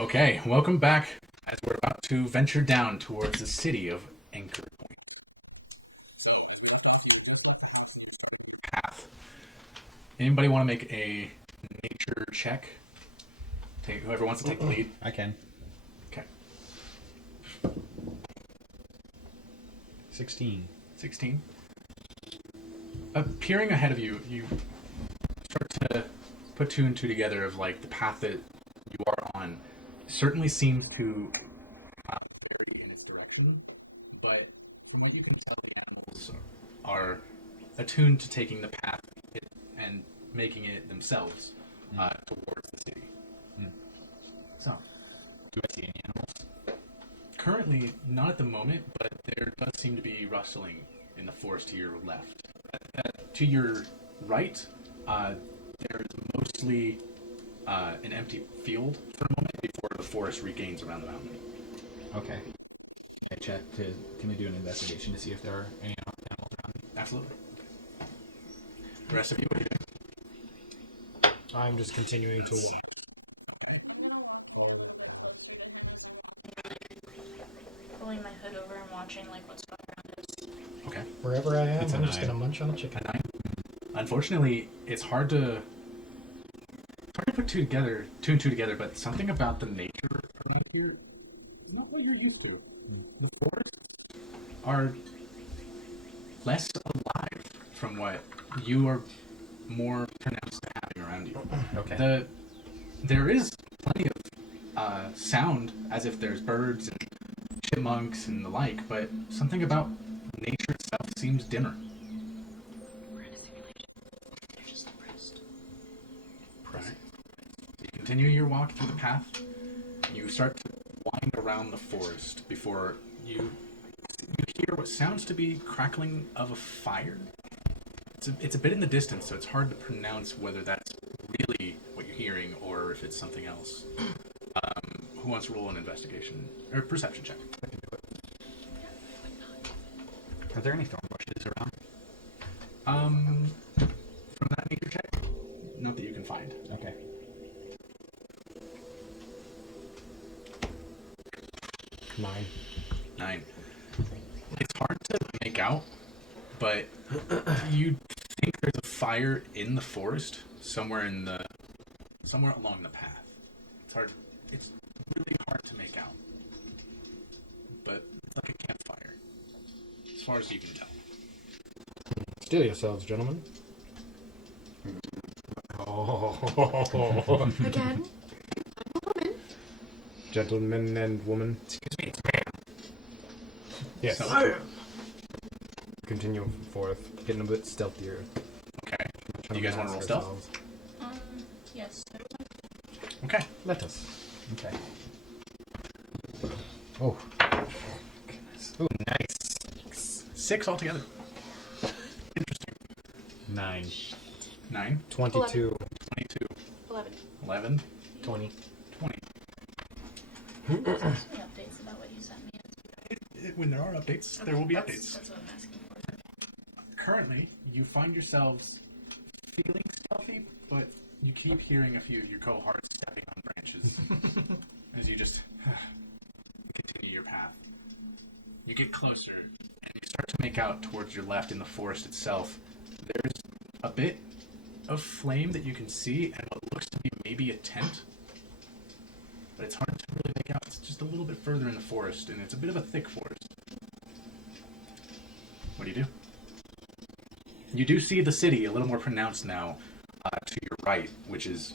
Okay, welcome back as we're about to venture down towards the city of Anchor Point. Path. Anybody want to make a nature check? Whoever wants to take the lead. I can. Okay. 16. 16. Appearing ahead of you, you start to put two and two together of like the path that you are on. Certainly seems to vary in its direction, but from what you can tell, the animals are attuned to taking the path and making it themselves towards the city. So, Do I see any animals? currently, not at the moment, but there does seem to be rustling in the forest to your left. To your right, there is mostly an empty field for a moment before the forest regains around the mountain. Okay. I check to. Can I do an investigation to see if there are any animals around me? Absolutely. The rest of you, what are you doing? I'm just continuing to watch. Pulling my hood over and watching like what's going around us. Okay. Wherever I am, It's a I'm just 9. gonna munch on a chicken. A 9. Unfortunately, it's hard to put two and two together, but something about the nature of nature not really used to. The forests are less alive from what you are more pronounced to having around you. Okay. There is plenty of sound, as if there's birds and chipmunks and the like, but something about nature itself seems dimmer. We're in a simulation. They're just depressed. Right. You continue your walk through the path. You start to wind around the forest before you hear what sounds to be crackling of a fire. It's a bit in the distance, so it's hard to pronounce whether that's really what you're hearing or if it's something else. Who wants to roll an investigation or perception check? I can do it. Are there any thorn bushes around? From that nature check, note that you can find. Okay. Nine. 9. It's hard to make out, but you think there's a fire in the forest somewhere along the path. It's really hard to make out, but it's like a campfire. far as you can tell. Steal yourselves, gentlemen. Oh. Again? I'm a woman. Gentlemen and woman. Excuse me, it's man. Yes. So, Continue forth. Getting a bit stealthier. okay. Trying You guys wanna mask roll stealth? ourselves. Yes. Okay. Let us. Okay. Oh. Oh, nice. 6 altogether. Interesting. 9. 9, 22. 22, 11. 11, 20. 20. Any updates about what you sent me? When there are updates, there will be updates. That's what I'm asking for. Currently, you find yourselves feeling stealthy, but you keep hearing a few of your cohorts stepping on branches as you just continue your path. You get closer, and you start to make out towards your left in the forest itself. There's a bit of flame that you can see, and what looks to be maybe a tent. But it's hard to really make out. It's just a little bit further in the forest, and it's a bit of a thick forest. What do? You do see the city a little more pronounced now to your right, which is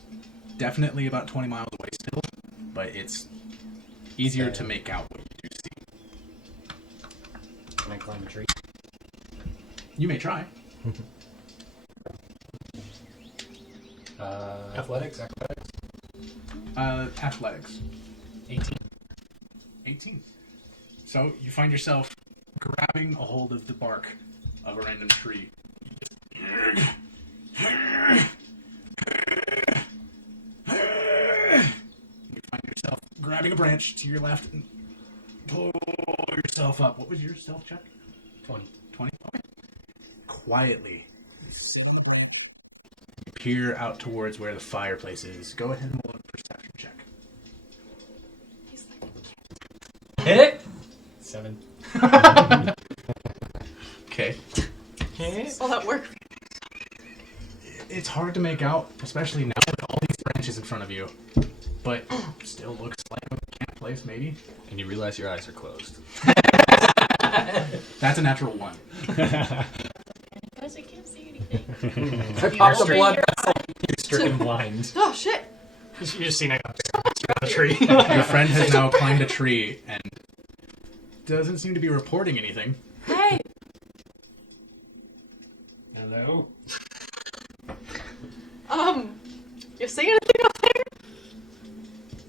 definitely about 20 miles away still, but it's easier to make out what you do see. Can I climb a tree? You may try. Athletics? Athletics. 18. 18. So you find yourself grabbing a hold of the bark of a random tree. You find yourself grabbing a branch to your left and pull yourself up. What was your stealth check? 20. 20? Okay. Quietly. You peer out towards where the fireplace is. Go ahead and roll a perception check. He's like, Hit it! 7. Okay. all that work. It's hard to make out, especially now with all these branches in front of you. But still looks like a camp place, maybe. And you realize your eyes are closed. That's a natural 1. Guys, I can't see anything. I popped the blood vessel. He's stricken blind. Oh, shit. You just seen it up the tree. Your friend has now climbed a tree and doesn't seem to be reporting anything. Hey. Hello? You see anything up there?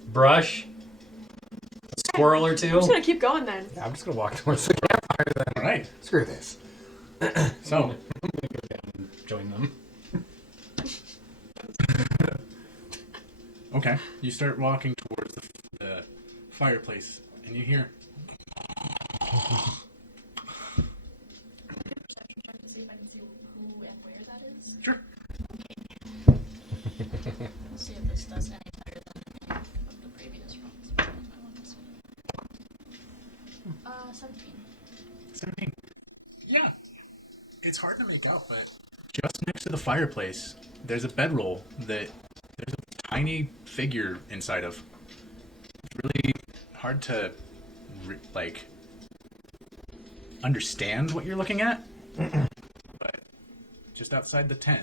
Brush? A squirrel or two? I'm just gonna keep going then. Yeah, I'm just gonna walk towards the campfire then. Alright. Screw this. So, I'm gonna go down and join them. okay. You start walking towards the fireplace and you hear Perception check to see if I can see who and where that is. Sure. We'll see if this does any better than any of the previous ones. I want this one. 17. 17. Yeah. It's hard to make out, but just next to the fireplace, there's a bedroll that there's a tiny figure inside of. It's really hard to, understand what you're looking at. But just outside the tent,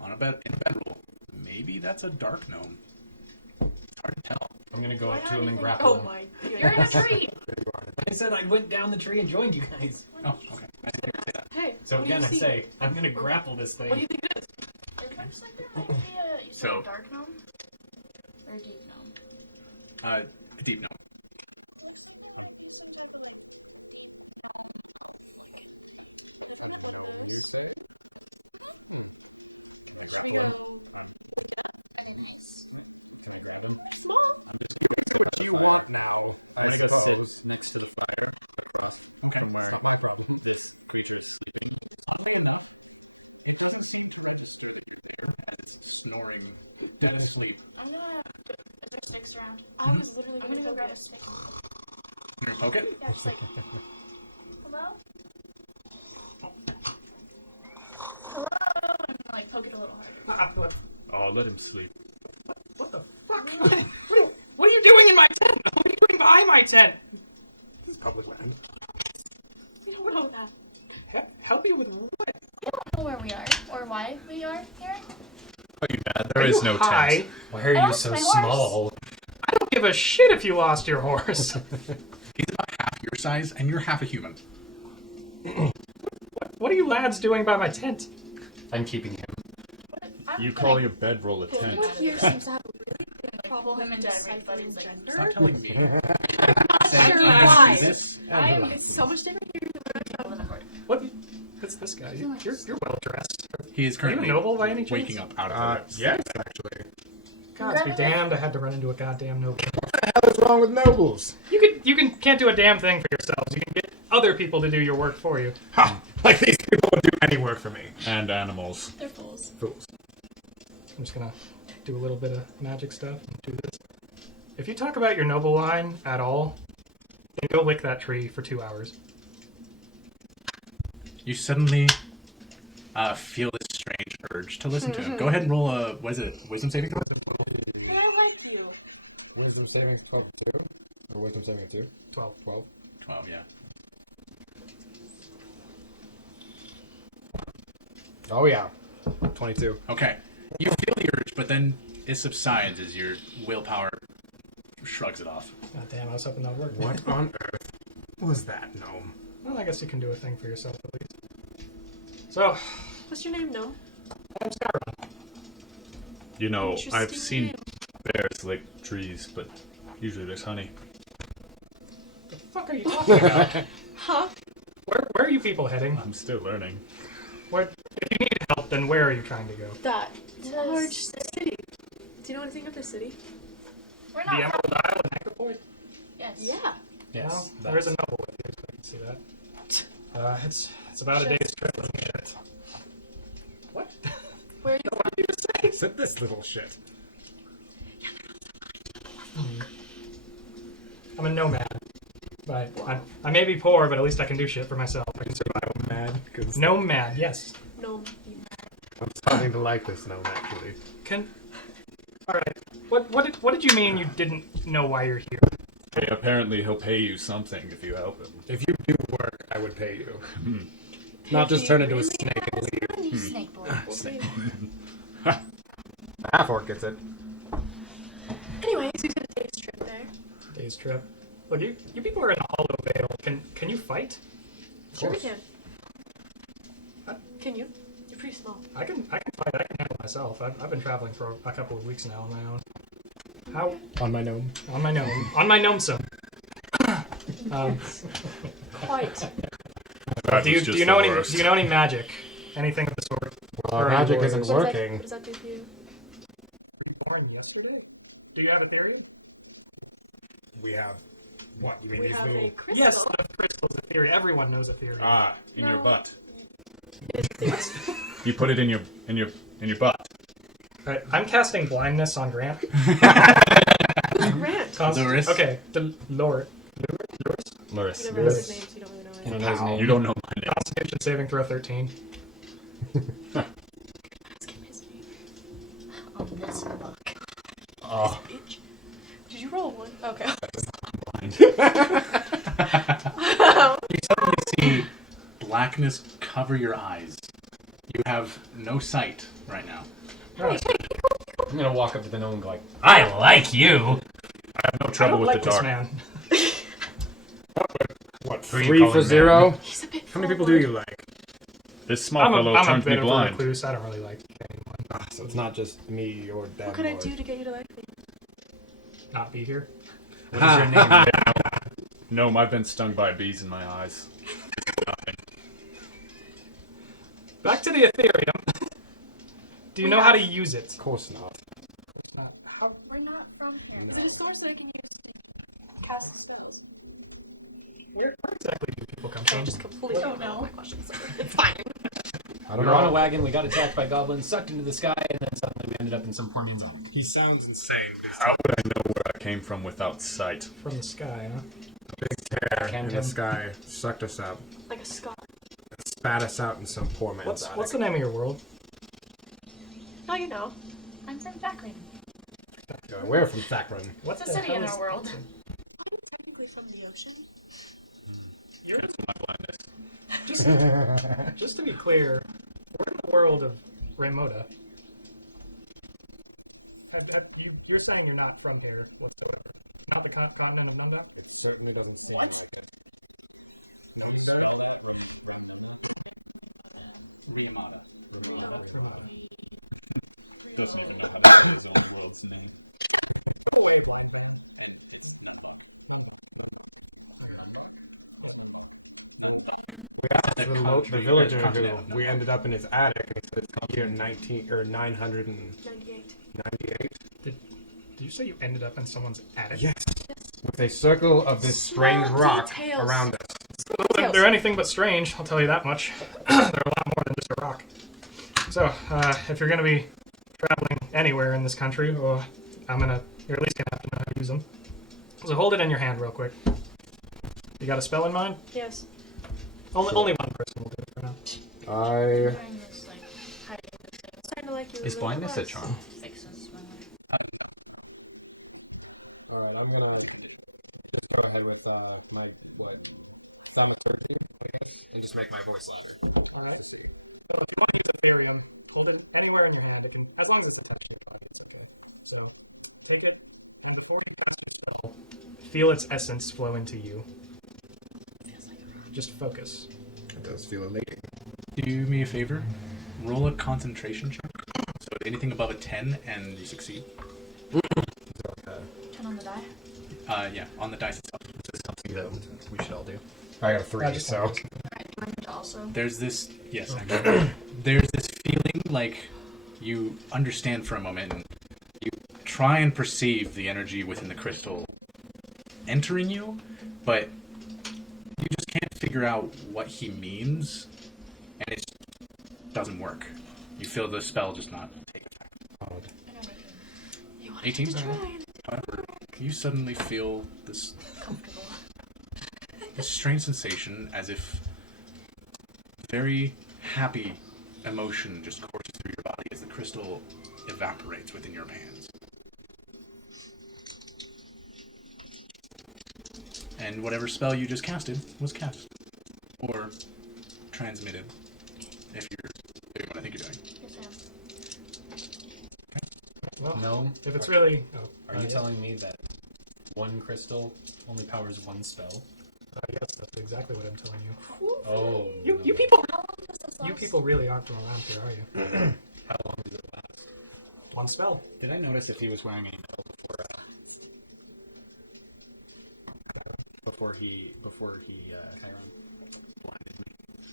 on a bed in a bedroll, maybe that's a dark gnome. It's hard to tell. I'm gonna go Why up to not him and anything- grapple Oh him. my You're in a tree! I said I went down the tree and joined you guys. Oh, okay. I didn't hear you say that. Hey. So what do you again, I see? say, I'm gonna grapple this What do you thing. think it is? It looks like there might be a. You said So- a dark gnome? Or a deep gnome? A deep gnome. As it's snoring, dead asleep. I'm gonna. Is there sticks around? I was literally I'm gonna gonna go go grab get a it. stick. You're gonna poke it? Yeah, just like. Hello? Hello? I'm gonna like poke it a little harder. Oh, let him sleep. What the fuck? What are you doing in my tent? What are you doing behind my tent? Public land. We don't know that. Help you with what? I don't know where we are or why we are here. Oh, you bad. There Are is you no high? tent. Why are I you lost so my horse. small? I don't give a shit if you lost your horse. He's about half your size, and you're half a human. What are you lads doing by my tent? I'm keeping him. You call your bedroll a tent. Everyone here seems to have a really big problem Women with died right deciphering buddies, like, gender. Stop telling me. I'm not sure I why. do this. It's so much different here than what I've What? It's this guy. You're well dressed. He is Are you currently a noble by any chance? waking up out of it. Yes, actually. God be damned! I had to run into a goddamn noble. What the hell is wrong with nobles? You can't do a damn thing for yourselves. You can get other people to do your work for you. Ha! Like these people would do any work for me. And animals. They're fools. Fools. I'm just gonna do a little bit of magic stuff and do this. If you talk about your noble line at all, then go lick that tree for 2 hours. You suddenly feel this strange urge to listen to him. Go ahead and roll a wisdom saving throw. And I like you. Wisdom saving 12 2? Or wisdom saving 2? 12. 12. 12, yeah. Oh yeah. 22. Okay. You feel the urge, but then it subsides as your willpower shrugs it off. God damn, I was hoping that would work. What on earth was that, gnome? Well, I guess you can do a thing for yourself at least. So, What's your name, no? I'm Skyrim. You know, Interesting I've seen name. bears lick trees, but usually there's honey. The fuck are you talking about? Huh? Where are you people heading? I'm still learning. If you need help, then where are you trying to go? That Does- large city. Do you know anything of the city? We're The not. Emerald Isle and Necropoint? Yes. Yeah. Yes. Well, there's a noble with you, so I can see that. It's about a day's trip. Shit. What? Where are you? What did you say? Sit this little shit. I'm a nomad. But I may be poor, but at least I can do shit for myself. I can survive. Mad, because Nomad, yes. No. I'm starting to like this gnome, actually. Alright. What did you mean you didn't know why you're here? Hey, apparently he'll pay you something if you help him. If you do work, I would pay you. Not just turn into a snake and leave. You snake boy. We'll see. Half orc gets it. Anyways, we did a day's trip there. Day's trip. Look, you people are in a hollow vale. Can you fight? Sure we can. Can you? You're pretty small. I can fight. I can handle myself. I've been traveling for a couple of weeks now on my own. How? On my gnome. On my gnome. On my gnomesome. Quite. That Do was just you know the any worst. Do you know any magic? Anything of the sort? Well, Or magic yours. isn't What working. does that do for you? Reborn yesterday? Do you have a theory? We have. What? You mean We these have little. a crystal. Yes, the crystal's a theory. Everyone knows a theory. Ah, in your No. butt. It is a theory. You put it in your butt. Alright, I'm casting blindness on Grant. Who's Grant? Loris? Okay, the Loris. Loris. You never know his name, so you don't really know You it. don't know his name. You don't know my name. Constitution saving throw 13. Ask him his name. On this book. Oh, Bitch. Did you roll one? Okay. blind. You suddenly see blackness cover your eyes. You have no sight right now. I'm gonna walk up to the gnome and go like, I like you! I have no I trouble don't with like the this dark. man. What? Who are you 3 for calling 0? He's a bit How many people do you like? This small fellow I'm a turned bit me of a blind. recluse. I don't really like anyone. Ah, so it's not just me or Dan. What could I Lord. do to get you to like me? Not be here. What is your name? No, I've been stung by bees in my eyes. Nothing. Back to the Ethereum. Do you know how to use it? Of course not. How? We're not from here. Is it a source that I can use to cast spells? Where exactly do people come I from? just completely Don't know. my questions. It's fine. I We don't were on a know. wagon, we got attacked by goblins, sucked into the sky, and then suddenly we ended up in some poor man's island. He sounds insane. How would I know where I came from without sight? From the sky, huh? Big tear in Can't the him. sky sucked us up, Like a scar. spat us out in some poor man's What's attic. the name of your world? Now you know. I'm from Thackeray. We're from Thakran. What's It's a the city hell in is- our world. I'm technically from the ocean. It's my blindness. Just to be clear, we're in the world of Raymoda. You're saying you're not from here whatsoever. Not the continent of Nunda? It certainly doesn't seem like it. Doesn't even know how to live in the world. We asked the villager who we ended up in his attic, and he said it's year 998. 98. Did you say you ended up in someone's attic? Yes. With a circle of this strange Small rock details. around us. Well, they're anything but strange, I'll tell you that much. They're a lot more than just a rock. So, if you're going to be traveling anywhere in this country, well, you're at least going to have to know how to use them. So hold it in your hand real quick. You got a spell in mind? Yes. Only one person will do it for now. Blindness, like, hiding the thing. It's kind of like you. Is blindness a charm? Fixes my life. Alright, I'm gonna just go ahead with my thaumaturgy and just make my voice louder. Alright. So if you want to use Ethereum, hold it anywhere in your hand. It can, as long as it's touching your body, it's okay. So, take it, and before you cast your spell, feel its essence flow into you. Just focus. It does feel elating. Do me a favor. Roll a concentration check. So anything above a 10 and you succeed. 10 on the die. Yeah, on the dice itself. This is something that we should all do. I got a 3, just so... Alright, do I need to also? There's this, yes, actually. There's this feeling like you understand for a moment and you try and perceive the energy within the crystal entering you, but you just can't figure out what he means, and it just doesn't work. You feel the spell just not take effect. I know my turn. You want 18? to try and However, you suddenly feel this Comfortable. strange sensation as if very happy emotion just courses through your body as the crystal evaporates within your hands. And whatever spell you just casted was cast. Or transmitted, if you're doing what I think you're doing. Yes, I am. Well, No. if it's really... Are you telling me that one crystal only powers one spell? Yes, that's exactly what I'm telling you. Oh. You people... How long does this last? You people really aren't from around here, are you? How long does it last? One spell. Did I notice if he was wearing any metal before he Chiron blinded me?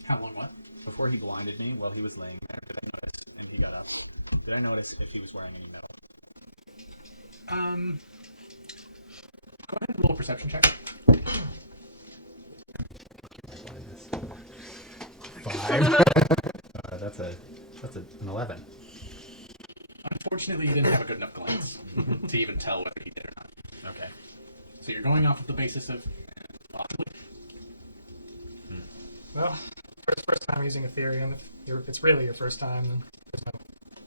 How long what? Before he blinded me while he was laying there, did I notice? And he got up. Did I notice if he was wearing any metal? Go ahead and roll a perception check. 5. That's an 11. Unfortunately, you didn't have a good enough glance to even tell whether he did or not. Okay. So you're going off of the basis of possibly. Well, first time using Ethereum. If it's really your first time, then there's no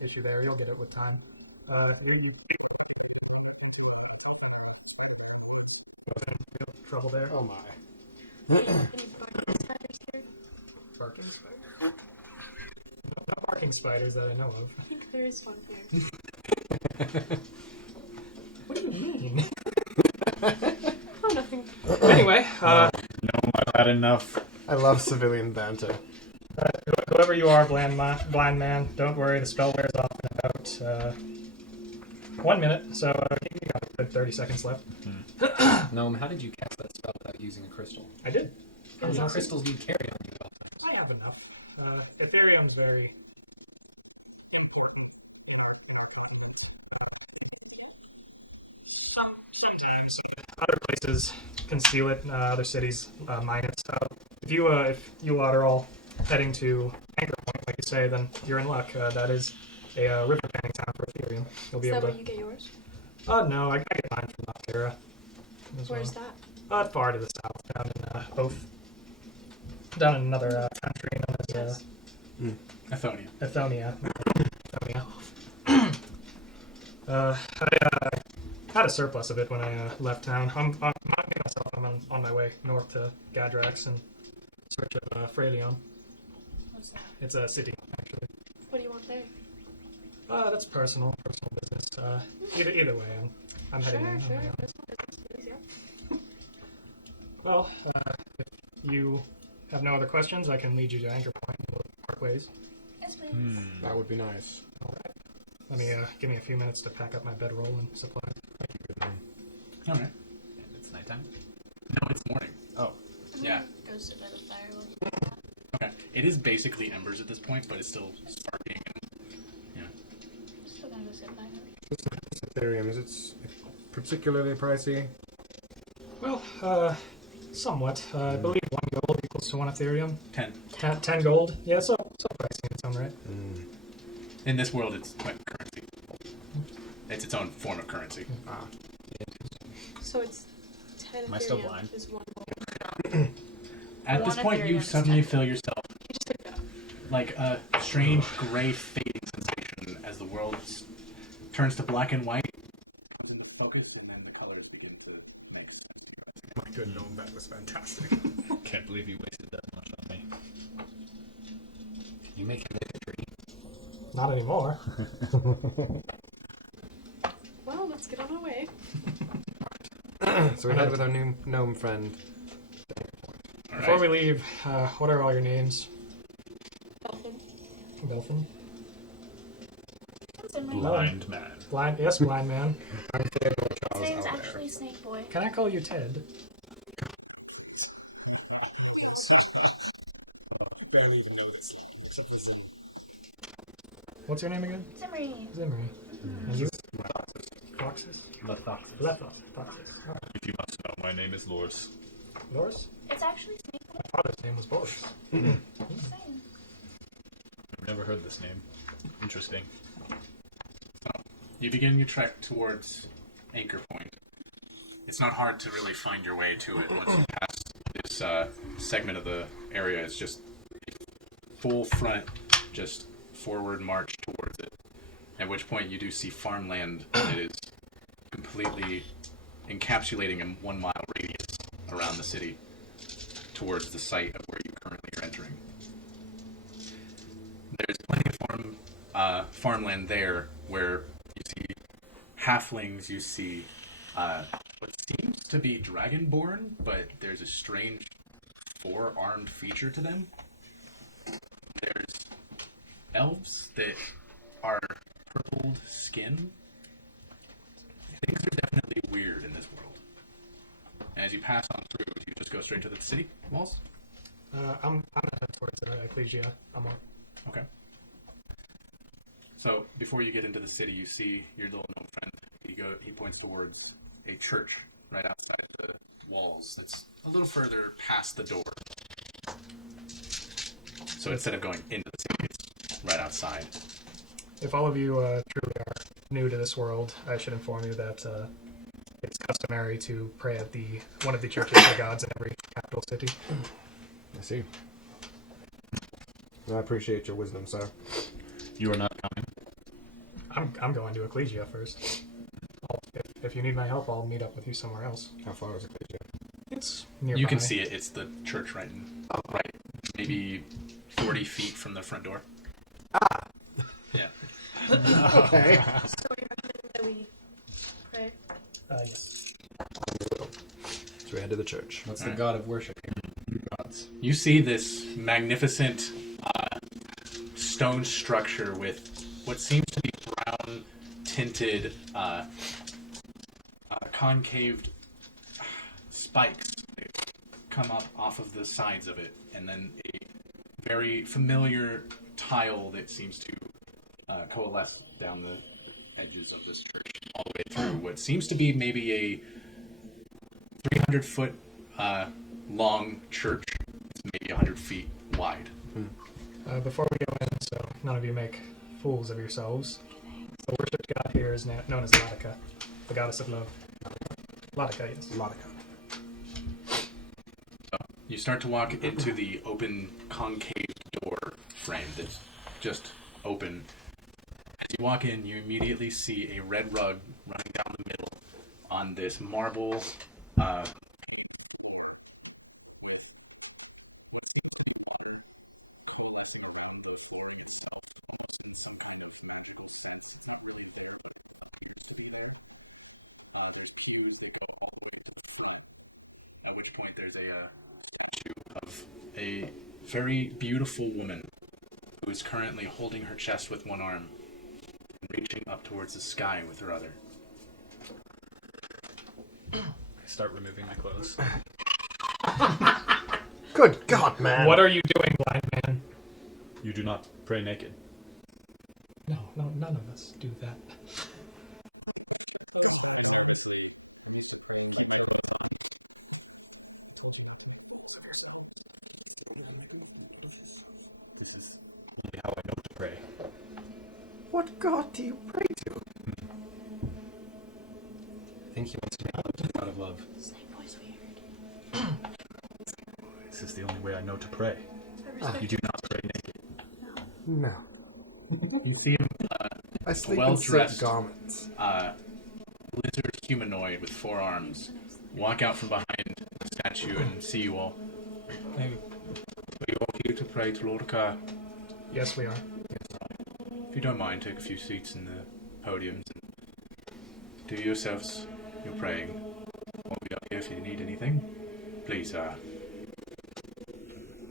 issue there. You'll get it with time. You trouble there. Oh my. any barking spiders here? Barking spider? No barking spiders that I know of. I think there is one here. What do you mean? Oh, nothing. Anyway, No, I've had enough. I love civilian banter. whoever you are, blind man, don't worry. The spell wears off in about 1 minute, so you got a good 30 seconds left. Gnome, how did you cast that spell without using a crystal? I did. How many crystals do you carry on you? I have enough. Ethereum's very... Sometimes other places conceal it, other cities mine it. So if you lot are all heading to Anchor Point, like you say, then you're in luck. That is a river panning town for Ethereum. You'll be Is that able where to... you get yours? No, I get mine from Noctera. Where's that? Far to the south, down in Oath. Down in another country known as Athonia. Athonia. I had a surplus of it when I left town. I'm on my way north to Gadrax in search of Freilion. What's that? It's a city, actually. What do you want there? That's personal business. Either way, I'm heading in. Sure. on my own. Personal business, please, yeah. Well, if you have no other questions, I can lead you to Anchor Point and we'll part ways. Yes, please. That would be nice. Let me give me a few minutes to pack up my bedroll and supplies. All right. And it's nighttime. No, it's morning. Oh. Yeah. Go sit by the fire while you do that. Okay. It is basically embers at this point, but it's still sparking. And, Still gonna go sit by it. This Ethereum, is it particularly pricey? Well, somewhat. I believe 1 gold equals to 1 Ethereum. 10. 10 gold? Yeah, so pricey in its own right. In this world, it's like currency. It's its own form of currency. So it's 10 Am I still Ethereum blind? is 1 gold. At this One point, you Ethereum is suddenly 10. feel yourself You just picked it up. like a strange gray fading sensation as the world turns to black and white. Comes into focus, and then the colors begin to make sense. My good gnome, that was fantastic. Can't believe you wasted that much on me. Can you make it like a tree? Not anymore. Well, let's get on our way. So we head with our new gnome friend. Before we leave, what are all your names? Elfin. Belfin? What's in my Blind man. Blind? Yes, blind man. I'm Theodore His Charles name's out there. actually Snake Boy. Can I call you Ted? I don't even know this except listen. What's your name again? Zimri. Zimri. And you? Foxes? Lethox. Foxes. If you must know, my name is Lors. Yours? It's actually Snake Boy. My father's name was Boris. Same. I've never heard this name. Interesting. You begin your trek towards Anchor Point. It's not hard to really find your way to it once you pass this segment of the area. It's just full front, just forward march towards it. At which point you do see farmland that is completely encapsulating a 1 mile radius around the city towards the site of where you currently are entering. There's plenty of farmland there where you see halflings, you see what seems to be dragonborn, but there's a strange 4-armed feature to them. There's elves that are purpled skin. Things are definitely weird in this world. And as you pass on through, you just go straight to the city walls? I'm gonna head towards Ecclesia. I'm on. Okay. So before you get into the city, you see your little gnome friend. He points towards a church right outside the walls. That's a little further past the door. So instead of going into the city, it's right outside. If all of you truly are new to this world, I should inform you that it's customary to pray at one of the churches of the gods in every capital city. I see. I appreciate your wisdom, sir. You are not coming. I'm going to Ecclesia first. If you need my help, I'll meet up with you somewhere else. How far is Ecclesia? It's nearby. You can see it. It's the church right maybe 40 feet from the front door. Yeah. Okay. So we recommend that we pray. Yes. So we head to the church. What's the god of worship here? You see this magnificent stone structure with what seems to be brown tinted concaved spikes that come up off of the sides of it, and then a very familiar tile that seems to coalesce down the edges of this church all the way through what seems to be maybe a 300-foot long church. It's maybe 100 feet wide. Before we go in, so none of you make fools of yourselves, the worshipped god here is known as Latika, the goddess of love. Latika, yes. Latika. You start to walk into the open concave door frame that's just open. As you walk in, you immediately see a red rug running down the middle on this marble floor with what seems to be water coalescing At which point there's a statue of a very beautiful woman who is currently holding her chest with one arm and reaching up towards the sky with her other. I start removing my clothes. Good God, man. What are you doing, blind man? You do not pray naked. No, none of us do that. This is only how I know to pray. What God do you pray to? I think he wants to make out of love. Same voice we heard. This is the only way I know to pray. I respect You do not pray naked. No. You see him? I sleep in well-dressed, silk garments. Lizard humanoid with 4 arms walk out from behind the statue and see you all. Hey, are you all here to pray to Lord Ka? Yes, we are. If you don't mind, take a few seats in the podiums and do yourselves your praying. I'll be up here if you need anything. Please,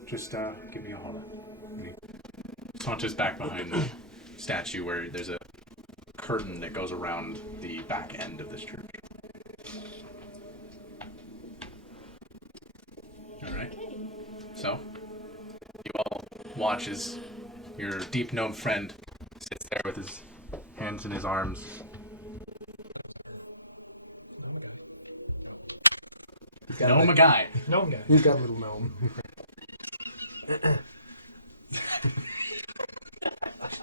just give me a holler. And he saunters back behind the statue where there's a curtain that goes around the back end of this church. Alright. So, you all watch as your deep gnome friend sits there with his hands in his arms. Gnome guy. No guy. He's got a little gnome.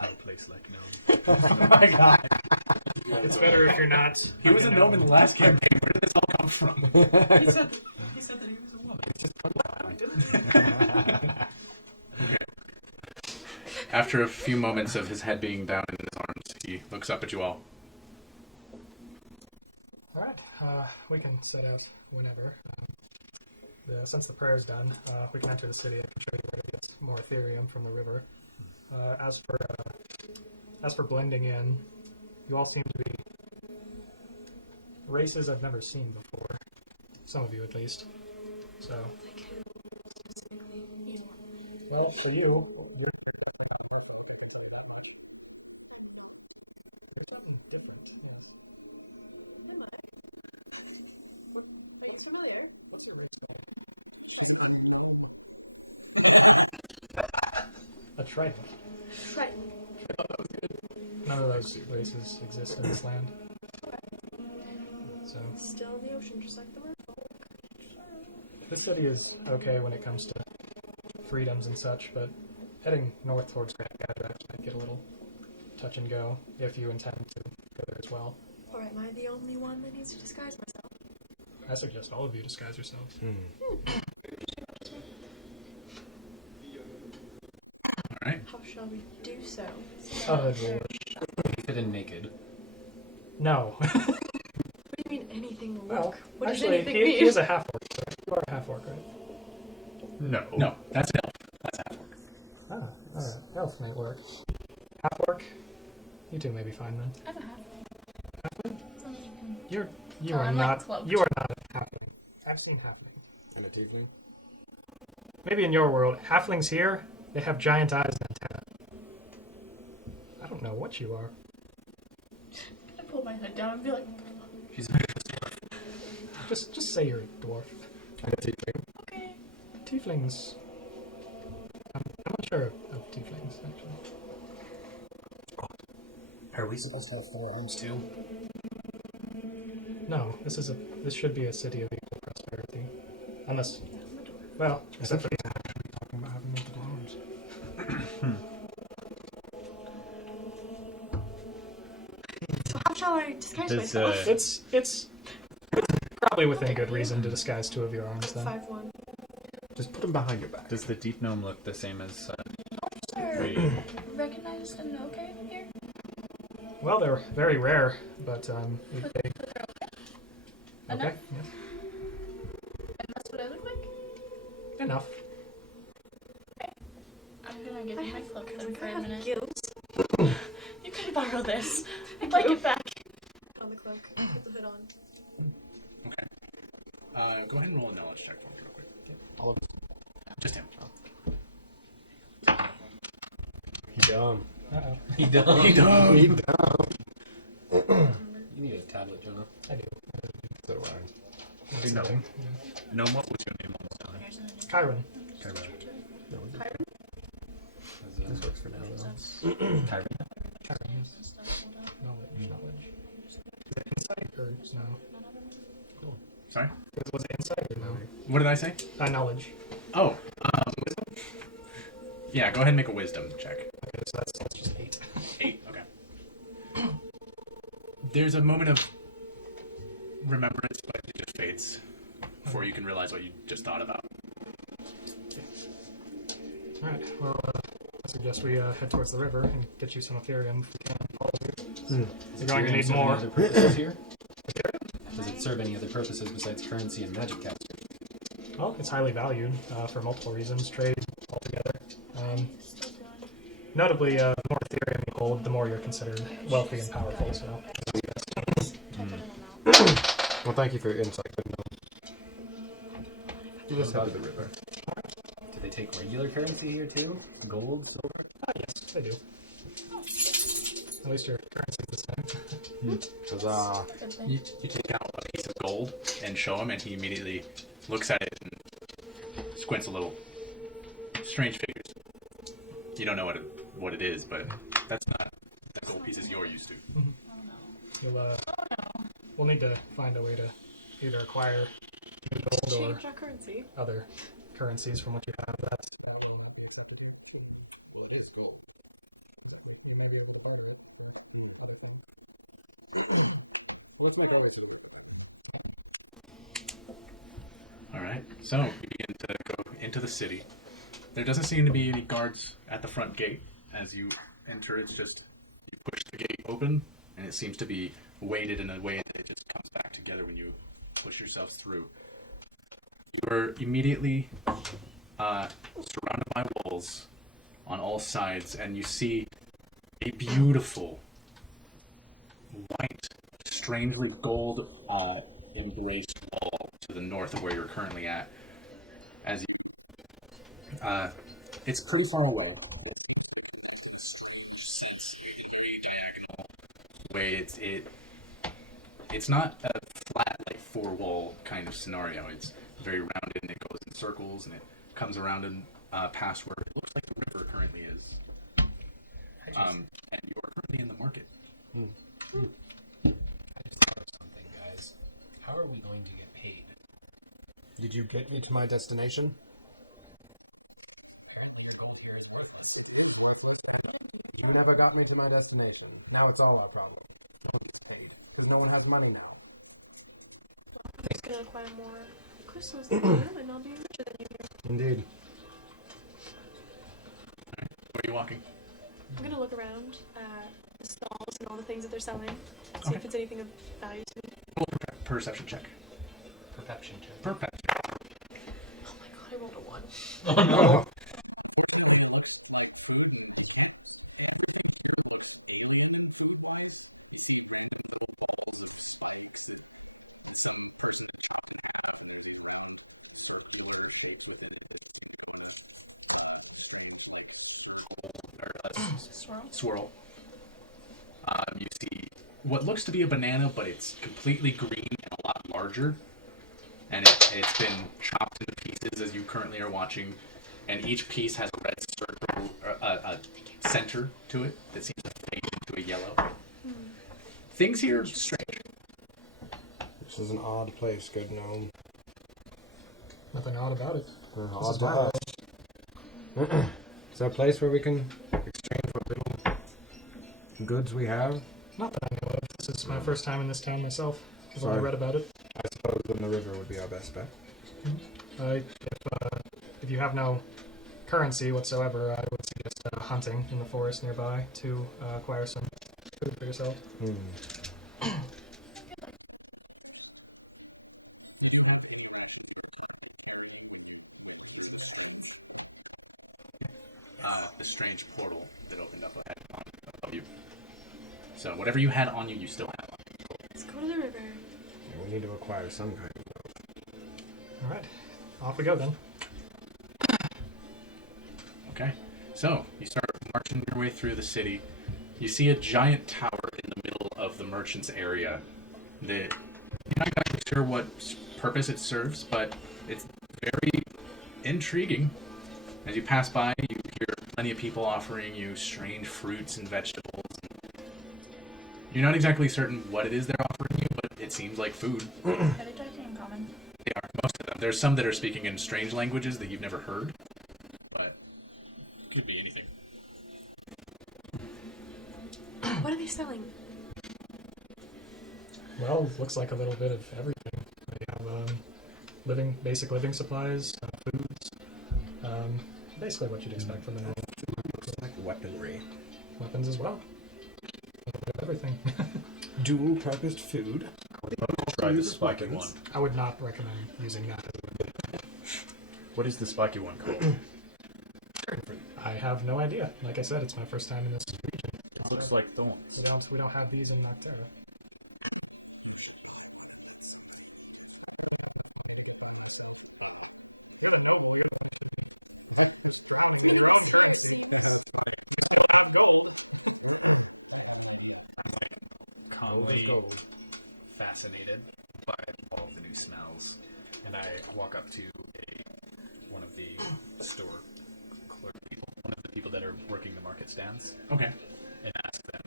No place like gnome. Oh my god. It's better if you're not. He was a gnome in the last campaign. Where did this all come from? He said that he was a woman. It's just After a few moments of his head being down in his arms, he looks up at you all. Alright, we can set out whenever. Since the prayer's done, we can enter the city. I can show you where to get more Ethereum from the river. As for blending in, you all seem to be races I've never seen before. Some of you, at least. So, Like who? Specifically, you. well, for you, you're definitely not Buffalo. You're something different. Yeah. Thanks for my there. What's your race called? A trident. Triton. None of those races exist in this land. So, Still in the ocean, just like the merfolk. this city is okay when it comes to freedoms and such, but heading north towards Grand Cataracts might get a little touch and go if you intend to go there as well. Or am I the only one that needs to disguise myself? I suggest all of you disguise yourselves. Alright. How shall we do so? Lord. fit in naked. No. What do you mean anything will Well, work? What does actually, anything he mean? is a half-orc. So you are a half-orc, right? No, that's an elf. That's half orc. Ah, alright. Elf might work. Half-orc? You two may be fine then. I'm a half. Halfling? So you can- You Oh, are I'm, like, not. cloaked. You are not a halfling. I've seen halfling. And a tiefling? Maybe in your world, halflings here, they have giant eyes and antennae. I don't know what you are. I pull my hood down and be like, She's Just say you're a dwarf. And a tiefling? okay. Tieflings. I'm not sure of tieflings actually. Are we supposed to have 4 arms too? No, this should be a city of equal prosperity, unless, well, except for Talking about having multiple arms. So how shall I disguise Does, myself? it's probably within good reason to disguise 2 of your arms then. 5'1". Just put them behind your back. Does the deep gnome look the same as Sir, the recognize and okay here? Well, they're very rare, but they But they're okay. okay. Enough? Yes. And that's what I look like? Enough. I'm gonna to give I you my have, cloak guys, then like, for I a have minute. gills You can borrow this. I'd like it back. on the cloak. Put the hood on. Okay. Go ahead and roll a knowledge check for me real quick. All of Just him. He dumb. Uh-oh. He He dumb. You need a tablet, Jonah. I do. So do I. It's nothing. No, what was your name on this time? Kyron. This works for now, though. Kyron. Knowledge. Is it insight or no? Sorry? Was it insight or no? What did I say? Knowledge. Oh, yeah, go ahead and make a wisdom check. Okay, so that's just 8. 8, okay. There's a moment of remembrance, but it just fades before you can realize what you just thought about. Alright, well, I suggest we head towards the river and get you some Ethereum if we can. All of you. You're going to need more. Other purposes here? Does it serve any other purposes besides currency and magic caster? Well, it's highly valued for multiple reasons. Trade altogether. Notably, the more Ethereum you hold, the more you're considered wealthy and powerful. So, Well, thank you for your insight. Good know. You just head to the river. Do they take regular currency here too? Gold, silver? yes, they do. At least your currency is the same. Huzzah. Good thing. You take out a piece of gold and show him, and he immediately looks at it and squints a little. Strange figures. You don't know what it is, but that's not the gold pieces you're used to. You'll, we'll need to find a way to either acquire new gold or Change our currency. other currencies from what you have. That will not be accepted. You may be able to borrow it. Alright, so you begin to go into the city. There doesn't seem to be any guards at the front gate. As you enter, it's just you push the gate open, and it seems to be weighted in a way that it just comes back together when you push yourselves through. You are immediately surrounded by walls on all sides, and you see a beautiful white, strangely gold embraced wall to the north of where you're currently at. As you, it's pretty far away. Way it's not a flat like four wall kind of scenario. It's very rounded and it goes in circles and it comes around and past where it looks like the river currently is. And you are currently in the market. I just thought of something, guys. How are we going to get paid? Did you get me to my destination? You never got me to my destination. Now it's all our problem. No one gets paid. Because no one has money now. I'm just gonna acquire more crystals than you, and I'll be richer than you here. Indeed. Where are you walking? I'm gonna look around at the stalls and all the things that they're selling. See if it's anything of value to me. Roll a perception check. Perception check. Perception. Oh my god, I rolled a 1. Oh no! Swirl. You see what looks to be a banana, but it's completely green and a lot larger. And it's been chopped into pieces as you currently are watching. And each piece has a red circle, a center to it that seems to fade into a yellow. Things here are strange. This is an odd place, good gnome. Nothing odd about it. Odd is to marvelous. us. Is there a place where we can exchange what little goods we have? Not that I know of. This is my first time in this town myself. I've only Sorry. read about it. I suppose then the river would be our best bet. If you have no currency whatsoever, I would suggest hunting in the forest nearby to acquire some food for yourself. the strange portal that opened up ahead above you. So whatever you had on you, you still have on you. Let's go to the river. We need to acquire some kind of wealth. All right, off we go then. Okay, so you start marching your way through the city. You see a giant tower in the middle of the merchant's area. You're not exactly sure what purpose it serves, but it's very intriguing. As you pass by, you hear plenty of people offering you strange fruits and vegetables. You're not exactly certain what it is they're offering you, but it seems like food. Are they talking in common? They are, most of them. There's some that are speaking in strange languages that you've never heard, but could be anything. What are they selling? Well, looks like a little bit of everything. They have basic living supplies, foods, basically what you'd expect from an Looks like weaponry. weapons as well. A little bit of everything. Dual-purposed food. Try the spiky one. I would not recommend using that. What is the spiky one called? I have no idea. Like I said, it's my first time in this region. It looks like thorns. We don't have these in Noctera. Calmly fascinated by all of the new smells, and I walk up to one of the store clerk people, one of the people that are working the market stands, Okay. and ask them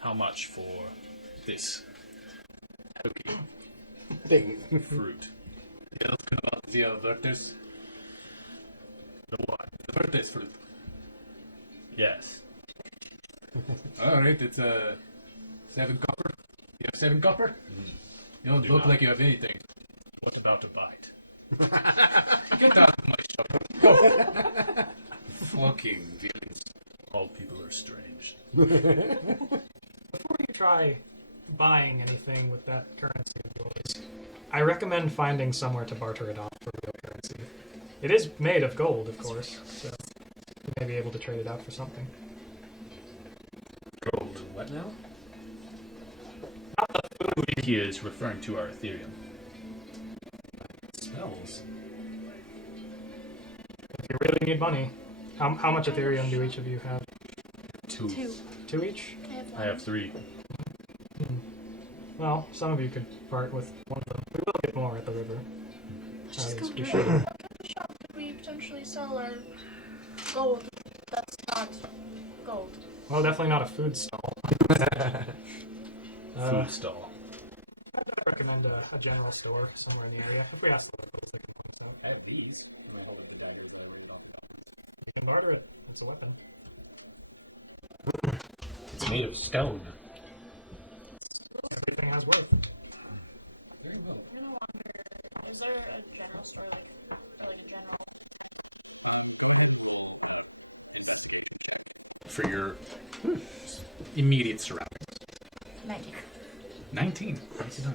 how much for this hokey Thing. fruit. Yeah, let's talk about the vertes. The what? The vertes fruit. Yes. Alright, it's 7 copper. You have 7 copper? You don't Do look not. like you have anything. What about a bite? Get out of my shop. Fucking villains. All people are strange. Before you try buying anything with that currency of yours, I recommend finding somewhere to barter it off for real currency. It is made of gold, of course, so you may be able to trade it out for something. Gold. What now? Food he is referring to our Ethereum. It smells. If you really need money, how much Ethereum do each of you have? 2. 2. 2 each? I have 3. Well, some of you could part with one of them. We will get more at the river. Let's just go Be do it. sure. What kind of shop could we potentially sell our gold that's not gold? Well, definitely not a food stall. Food stall. I'd recommend a general store somewhere in the area. If we ask the locals, they can point us out. At least. You can barter it. It's a weapon. It's made of stone. Everything has worth. We're no longer. Is there a general store or like a general? For your immediate surroundings. 19. 19. Nicely done.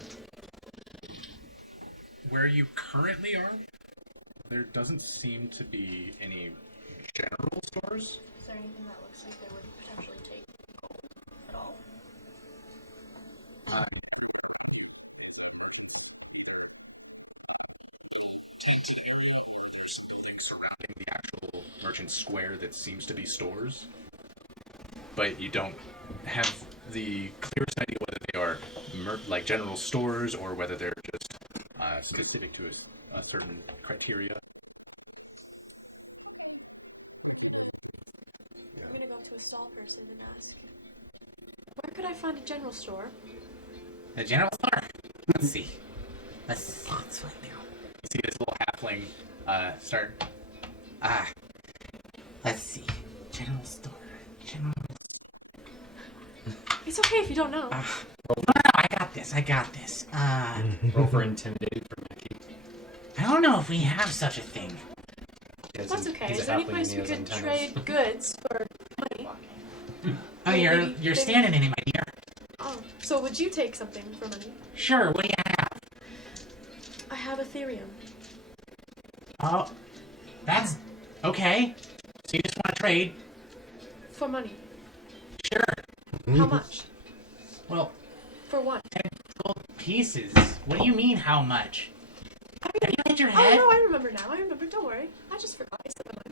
Where you currently are, there doesn't seem to be any general stores. Is there anything that looks like they would potentially take gold at all? Surrounding the actual merchant square that seems to be stores, but you don't have the clearest idea whether they are like general stores or whether they're just specific to a certain criteria. I'm gonna go to a stall person and ask, where could I find a general store? A general store? Let's see. Let's find out. You see this little halfling start. Let's see. General store. General. It's okay if you don't know. No, I got this. Roll for intimidated for Mickey. I don't know if we have such a thing. That's okay. He's Is a there any halfling place and he we has could antennas. trade goods for money? Oh, Maybe- you're maybe- standing in it, my dear. Oh, so would you take something for money? Sure. What do you have? I have Ethereum. Oh, that's okay. So you just want to trade? For money. Sure. How much? Well, For what? 10 gold pieces. What do you mean, how much? Have you hit your Oh head? no, I remember now. I remember. Don't worry. I just forgot. I said the money.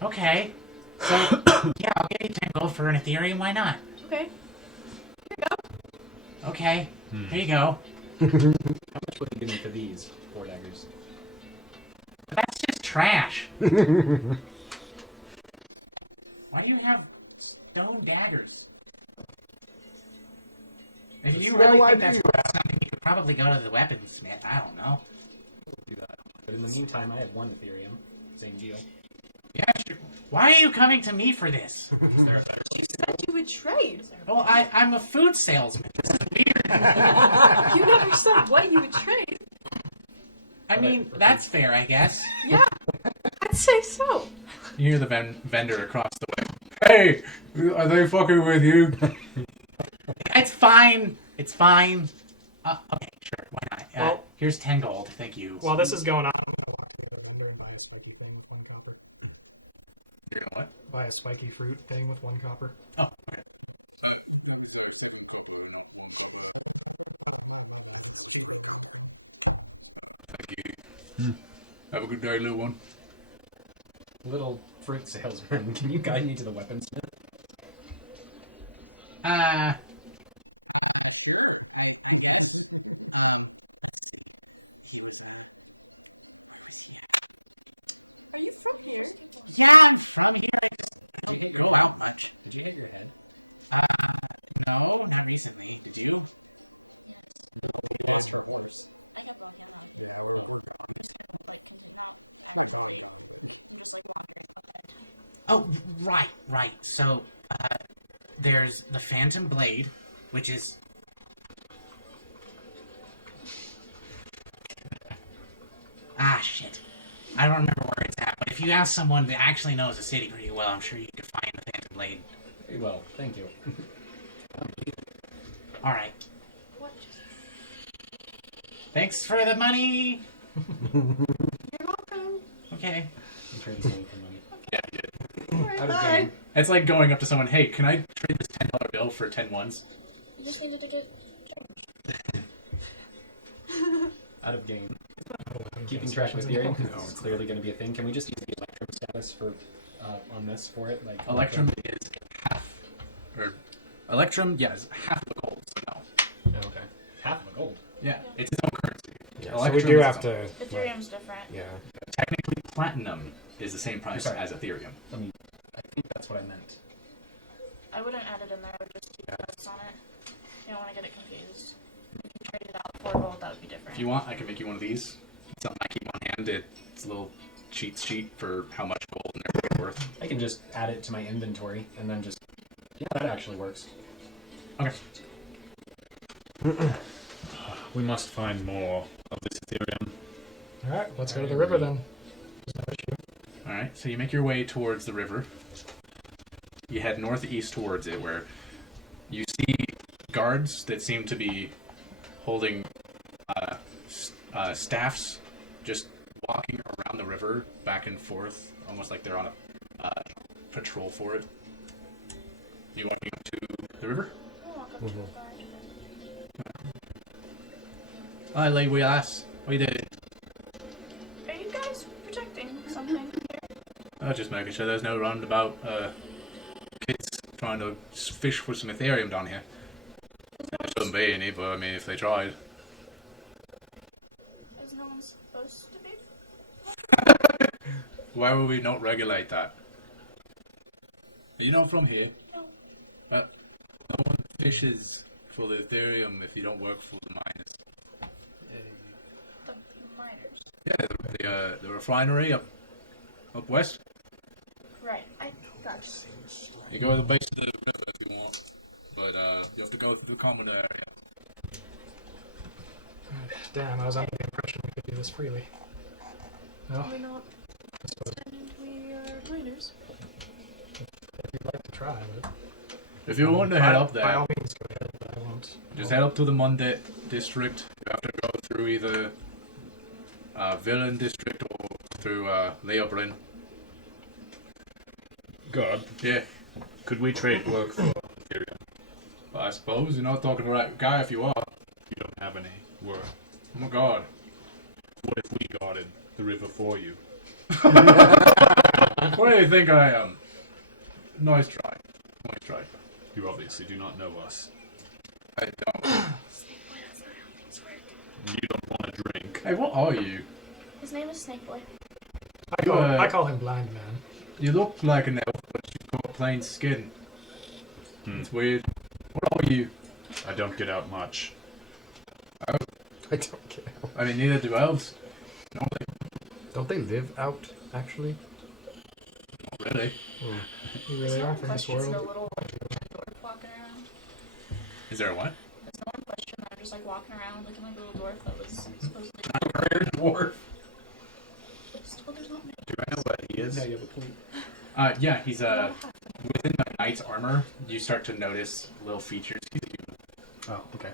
Okay. So, yeah, I'll give you 10 gold for an Ethereum. Why not? Okay. Here you go. Okay. Here you go. How much would you give me for these 4 daggers? That's just trash. Why do you have stone daggers? If you really think that's worth something, you could probably go to the weaponsmith. I don't know. Do that. But in the meantime, I have 1 Ethereum. Same deal. Yeah, sure. Why are you coming to me for this? You said you would trade. Well, I'm a food salesman. This is weird. You never said what you would trade. I mean, that's fair, I guess. Yeah, I'd say so. You hear the vendor across the way. Hey, are they fucking with you? It's fine. It's fine. Okay, sure. Why not? Well- Here's 10 gold. Thank you. While this is going on, You're gonna what? buy a spiky fruit thing with 1 copper. Oh, okay. Thank you. Have a good day, little one. Little fruit salesman, can you guide me to the weaponsmith? Oh, right. So, there's the Phantom Blade, which is... shit. I don't remember where it's at, but if you ask someone that actually knows the city pretty well, I'm sure you could find the Phantom Blade. Very well, thank you. Alright. What? Thanks for the money! You're welcome. Okay. I'm trading something for money. Yeah, you did. Alright, Out of bye. game. It's like going up to someone, hey, can I trade this $10 bill for 10 ones? You just needed to get. Out of game. Keeping track of Ethereum, because it's clearly going to be a thing. Can we just use the Electrum status for on this for it? Like Electrum is half, or Electrum, yeah, is half the gold. So no. Oh, okay. Half of a gold. Yeah, it's its own currency. Yeah, so we Electrum do is have its own. to. Ethereum's different. Yeah. Technically, platinum is the same price Sorry. as Ethereum. I think that's what I meant. I wouldn't add it in there. I would just keep the notes on it. You don't want to get it confused. If you trade it out for gold, that would be different. If you want, I can make you one of these. It's something I keep on hand. It's a little cheat sheet for how much gold and everything's worth. I can just add it to my inventory and then just. Yeah, that actually works. Okay. We must find more of this Ethereum. Alright, let's go to the river then. There's no issue. Alright, so you make your way towards the river. You head northeast towards it, where you see guards that seem to be holding staffs, just walking around the river back and forth, almost like they're on a patrol for it. You want to go to the river? I'll walk up to the guard. Hi, lady with us. What are you doing? Are you guys protecting something here? I was just making sure there's no roundabout kids trying to fish for some Ethereum down here. There shouldn't be any, but I mean, if they tried. Is no one supposed to be? Why would we not regulate that? Are you not from here? No. No one fishes for the Ethereum if you don't work for the miners. The miners. Yeah, the refinery up west. Right. I got You go to the base of the river if you want, but you have to go through the common area. Damn, I was under the impression we could do this freely. No? We're not. And we are minors. If you'd like to try, but... If you want to head up By there, all means, go ahead, but I won't. just head up to the Monday district. You have to go through either Villain district or through Leobryn. God. Yeah. Could we trade work for Ethereum? I suppose you're not talking to the right guy if you are. You don't have any work. Oh my god. What if we guarded the river for you? What do you think I am? Nice try. Nice try. You obviously do not know us. I don't. You don't want to drink. Hey, what are you? His name is Snake Boy. I call him Blind Man. You look like an elf, but you've got plain skin. It's weird. What are you? I don't get out much. Oh. I don't care. I mean, neither do elves. Don't they? Don't they live out, actually? Not really. You really are from this Questions world. no little dwarf walking around. Is there a what? There's no one question that I'm just like walking around looking like a little dwarf that was supposedly. Rare dwarf. Still, there's not many. Do I know what he is? Yeah, you have a point. Yeah, he's within the knight's armor. You start to notice little features. He's a human. Oh, okay.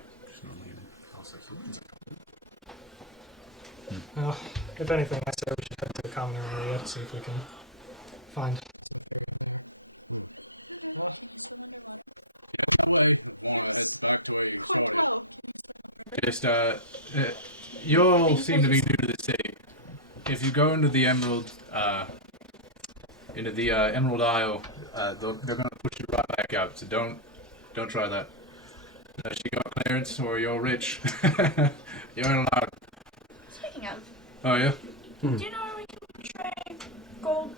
Well, if anything, I say we should head to the common area to see if we can find. Just you all seem to be new to the city. If you go into the Emerald Isle, they're gonna push you right back out. So don't try that. Unless you got clearance or you're rich, you ain't allowed. Speaking of, Oh yeah. do you know where we can trade gold?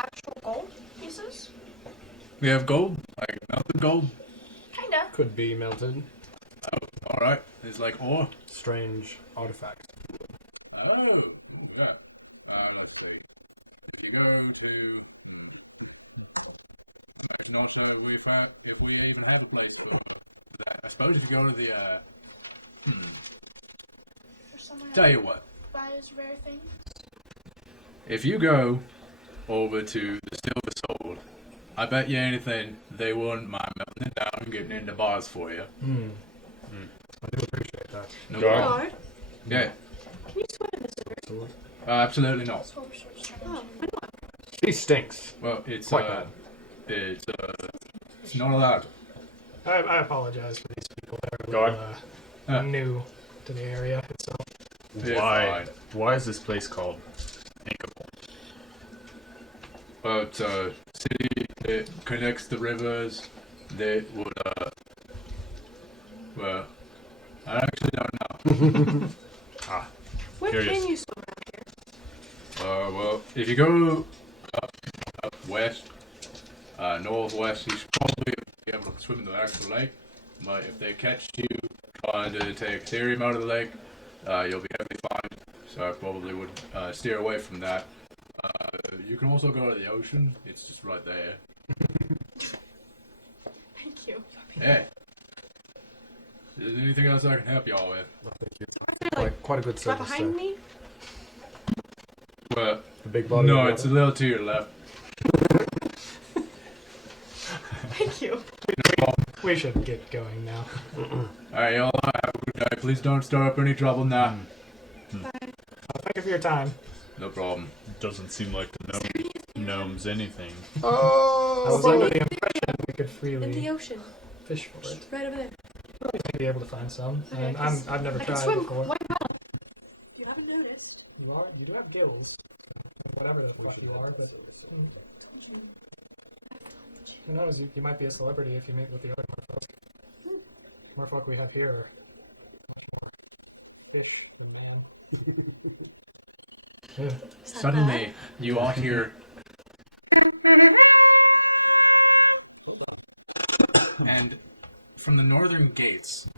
Actual gold pieces? We have gold, like melted gold. Kinda. Could be melted. Oh, all right. It's like ore. Strange artifact. Oh, yeah. Let's see. If you go to, I'm not sure if we even have a place for that. I suppose if you go to the, Or somewhere tell you what. buys rare things. If you go over to the Silver Soul, I bet you anything they wouldn't mind melting it down and getting into bars for you. I do appreciate that. No Guard. problem. Guard, Yeah. can you swim in this river? Absolutely not. That's what we're sort of trying Oh, to why not? She stinks. Well, it's Quite bad. it's not allowed. I apologize for these people that are a Guard. little, new to the area itself. It's Why? fine. Why is this place called Anchor Point? Well, it's a city that connects the rivers that would, well, I actually don't know. Where Curious. can you swim around here? Well, if you go up west, northwest, you should probably be able to swim in the actual lake. But if they catch you trying to take Ethereum out of the lake, you'll be heavily fined. So I probably would steer away from that. You can also go to the ocean. It's just right there. Thank you. Hey. Is there anything else I can help y'all with? Quite a good Right service behind there. me? Well, The big body no, of it's a water. little to your left. Thank you. We should get going now. Alright, y'all have a good day. Please don't stir up any trouble now. Thank you for your time. No problem. Doesn't seem like the gnome's anything. I was under the impression we could In the freely ocean. fish for it. Right over there. We may be able to find some. Okay, And 'cause I've never I can tried swim before. quite well. You haven't noticed. You do have gills. Whatever the fuck you are, but who knows, you might be a celebrity if you meet with the other Merfolk. Merfolk we have here are much more fish than man. Yeah. Is that Suddenly, you all hear. And from the northern gates.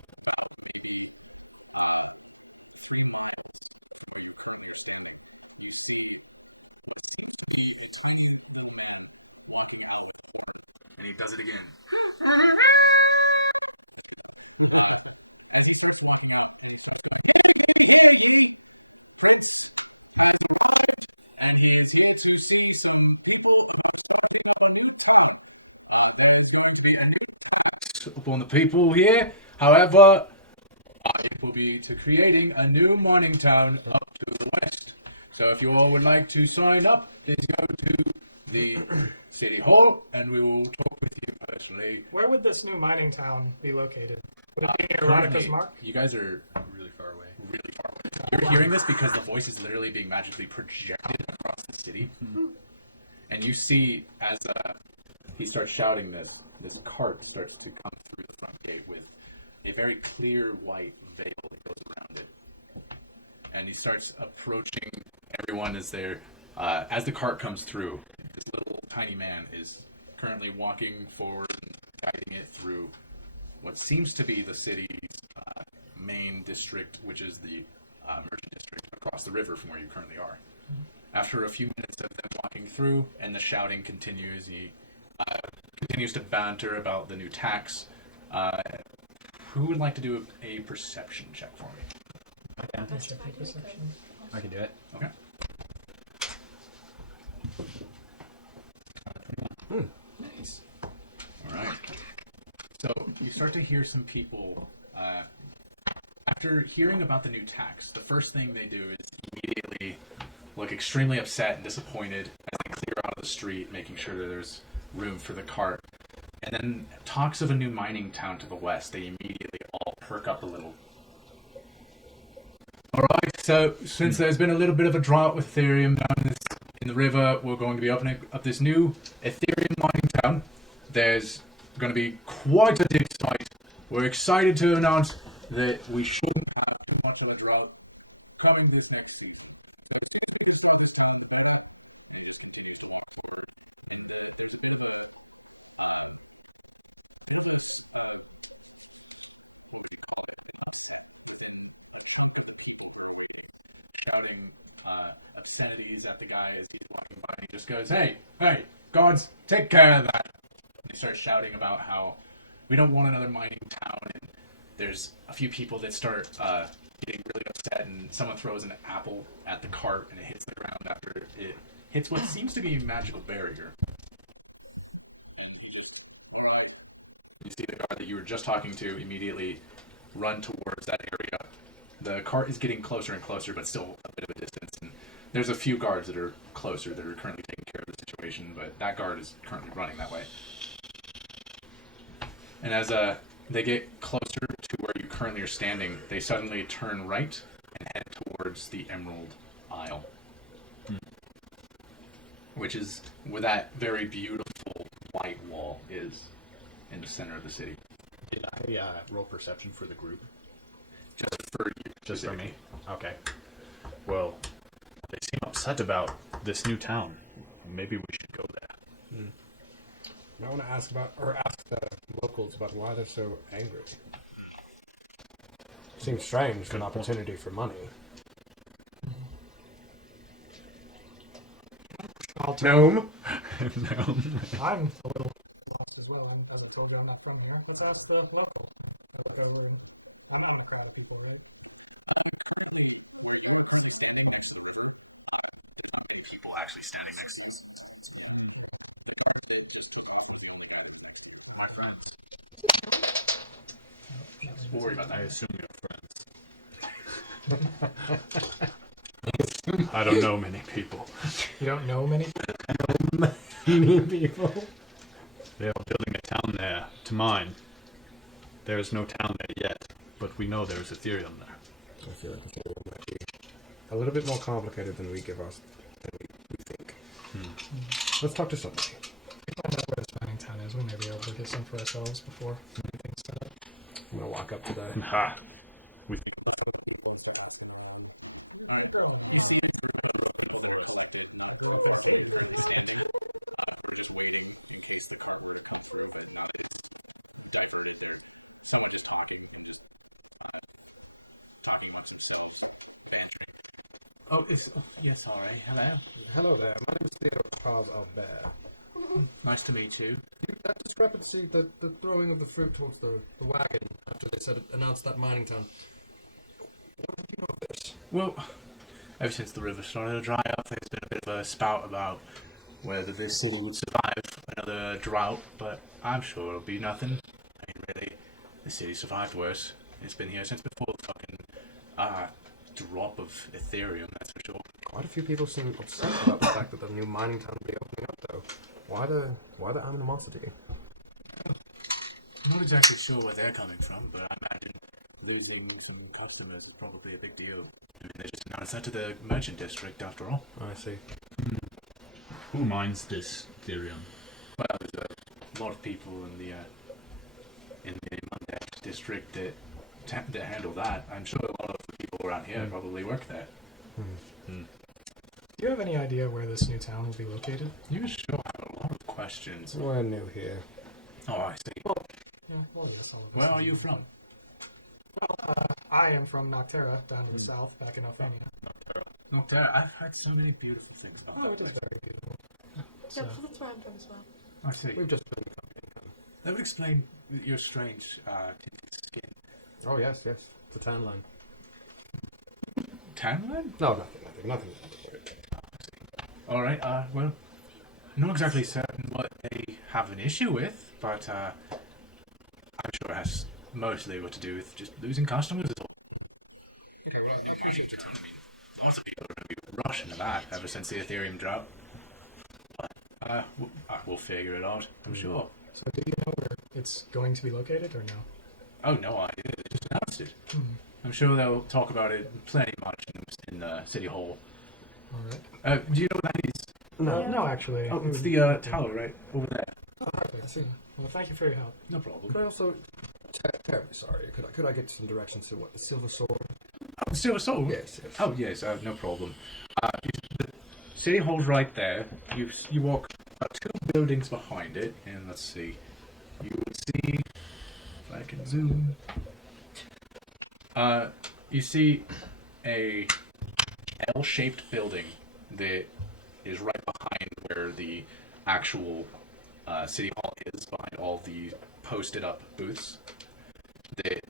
And he does it again. Upon the people here, however, it will be to creating a new mining town up to the west. So if you all would like to sign up, please go to the city hall, and we will talk with you personally. Where would this new mining town be located? Would it be near Ronica's Mark? You guys are Really far away. really far away. You're hearing this because the voice is literally being magically projected across the city. And you see, as he starts shouting, that this cart starts to come through the front gate with a very clear white veil that goes around it. And he starts approaching everyone as they're, as the cart comes through. This little tiny man is currently walking forward and guiding it through what seems to be the city's main district, which is the merchant district across the river from where you currently are. After a few minutes of them walking through and the shouting continues, he continues to banter about the new tax. Who would like to do a perception check for me? I can do it. Okay. Nice. All right. So you start to hear some people, after hearing about the new tax, the first thing they do is immediately look extremely upset and disappointed as they clear out of the street, making sure that there's room for the cart. And then talks of a new mining town to the west. They immediately all perk up a little. All right, so since there's been a little bit of a drought with Ethereum down in the river, we're going to be opening up this new Ethereum mining town. There's going to be quite a dig site. We're excited to announce that we shouldn't have too much of a drought coming this next season. Shouting obscenities at the guy as he's walking by, and he just goes, "Hey, gods, take care of that." And he starts shouting about how we don't want another mining town, and there's a few people that start getting really upset, and someone throws an apple at the cart, and it hits the ground after it hits what seems to be a magical barrier. You see the guard that you were just talking to immediately run towards that area. The cart is getting closer and closer, but still a bit of a distance. And there's a few guards that are closer that are currently taking care of the situation, but that guard is currently running that way. And as they get closer to where you currently are standing, they suddenly turn right and head towards the Emerald Isle, which is where that very beautiful white wall is in the center of the city. Did I roll perception for the group? Just for you. Just for me? Okay. Well, they seem upset about this new town. Maybe we should go there. I want to ask the locals about why they're so angry. Seems strange for an opportunity for money. Gnome? Gnome. I'm a little lost as well. As I told you, I'm not from here. Let's ask the local. I'm not a crowd of people here. People actually standing next to us. The guard just took off We'll worry about that. I assume you're friends. I don't know many people. You don't know many? Many people. They are building a town there to mine. There is no town there yet, but we know there is Ethereum there. I feel like Ethereum might be a little bit more complicated than we think. Let's talk to somebody. If we find out where this mining town is, we may be able to get some for ourselves before anything's set up. I'm gonna walk up to that. Ha! We Oh, yes, all right. Hello. Hello there. My name is Theodore Charles Albert. Nice to meet you. That discrepancy, the throwing of the fruit towards the wagon after they announced that mining town. What did you know of this? Well, ever since the river started to dry up, there's been a bit of a spout about whether this city would survive another drought, but I'm sure it'll be nothing. I mean, really, the city survived worse. It's been here since before the fucking drop of Ethereum, that's for sure. Quite a few people seem upset about the fact that the new mining town will be opening up, though. though. Why the animosity? I'm not exactly sure where they're coming from, but I imagine losing some customers is probably a big deal. I mean, they just announced that to the merchant district, after all. I see. Who mines this Ethereum? Well, there's a lot of people in the Mundet district that handle that. I'm sure a lot of the people around here probably work there. Do you have any idea where this new town will be located? You sure have a lot of questions. We're new here. Oh, I see. Yeah, well, yes, all of us. Where are you from? Well, I am from Noctera, down in the south, back in Althania. Noctera. I've heard so many beautiful things about Oh, that it is place. very beautiful. Yeah, that's where I'm from as well. I see. We've just been coming. That would explain your strange tinted skin. Oh yes, yes. It's a tan line. Tanland? No, nothing. All right. Well, not exactly certain what they have an issue with, but I'm sure it has mostly what to do with just losing customers. Lots of people are going to be rushing to that ever since the Ethereum dropped. But we'll figure it out, I'm sure. So do you know where it's going to be located, or no? Oh, no idea. They just announced it. I'm sure they'll talk about it plenty much in City Hall. All right. Do you know what that is? No, actually. Oh, it's the tower right over there. Oh, perfect. I see. Well, thank you for your help. No problem. Could I also, terribly sorry, could I get some directions to what the Silver Sword? Oh, Silver Soul? Yes. Oh, yes, no problem. The City Hall's right there. You walk about 2 buildings behind it, and let's see. You would see, if I can zoom. You see a L-shaped building that is right behind where the actual City Hall is, behind all the posted up booths. That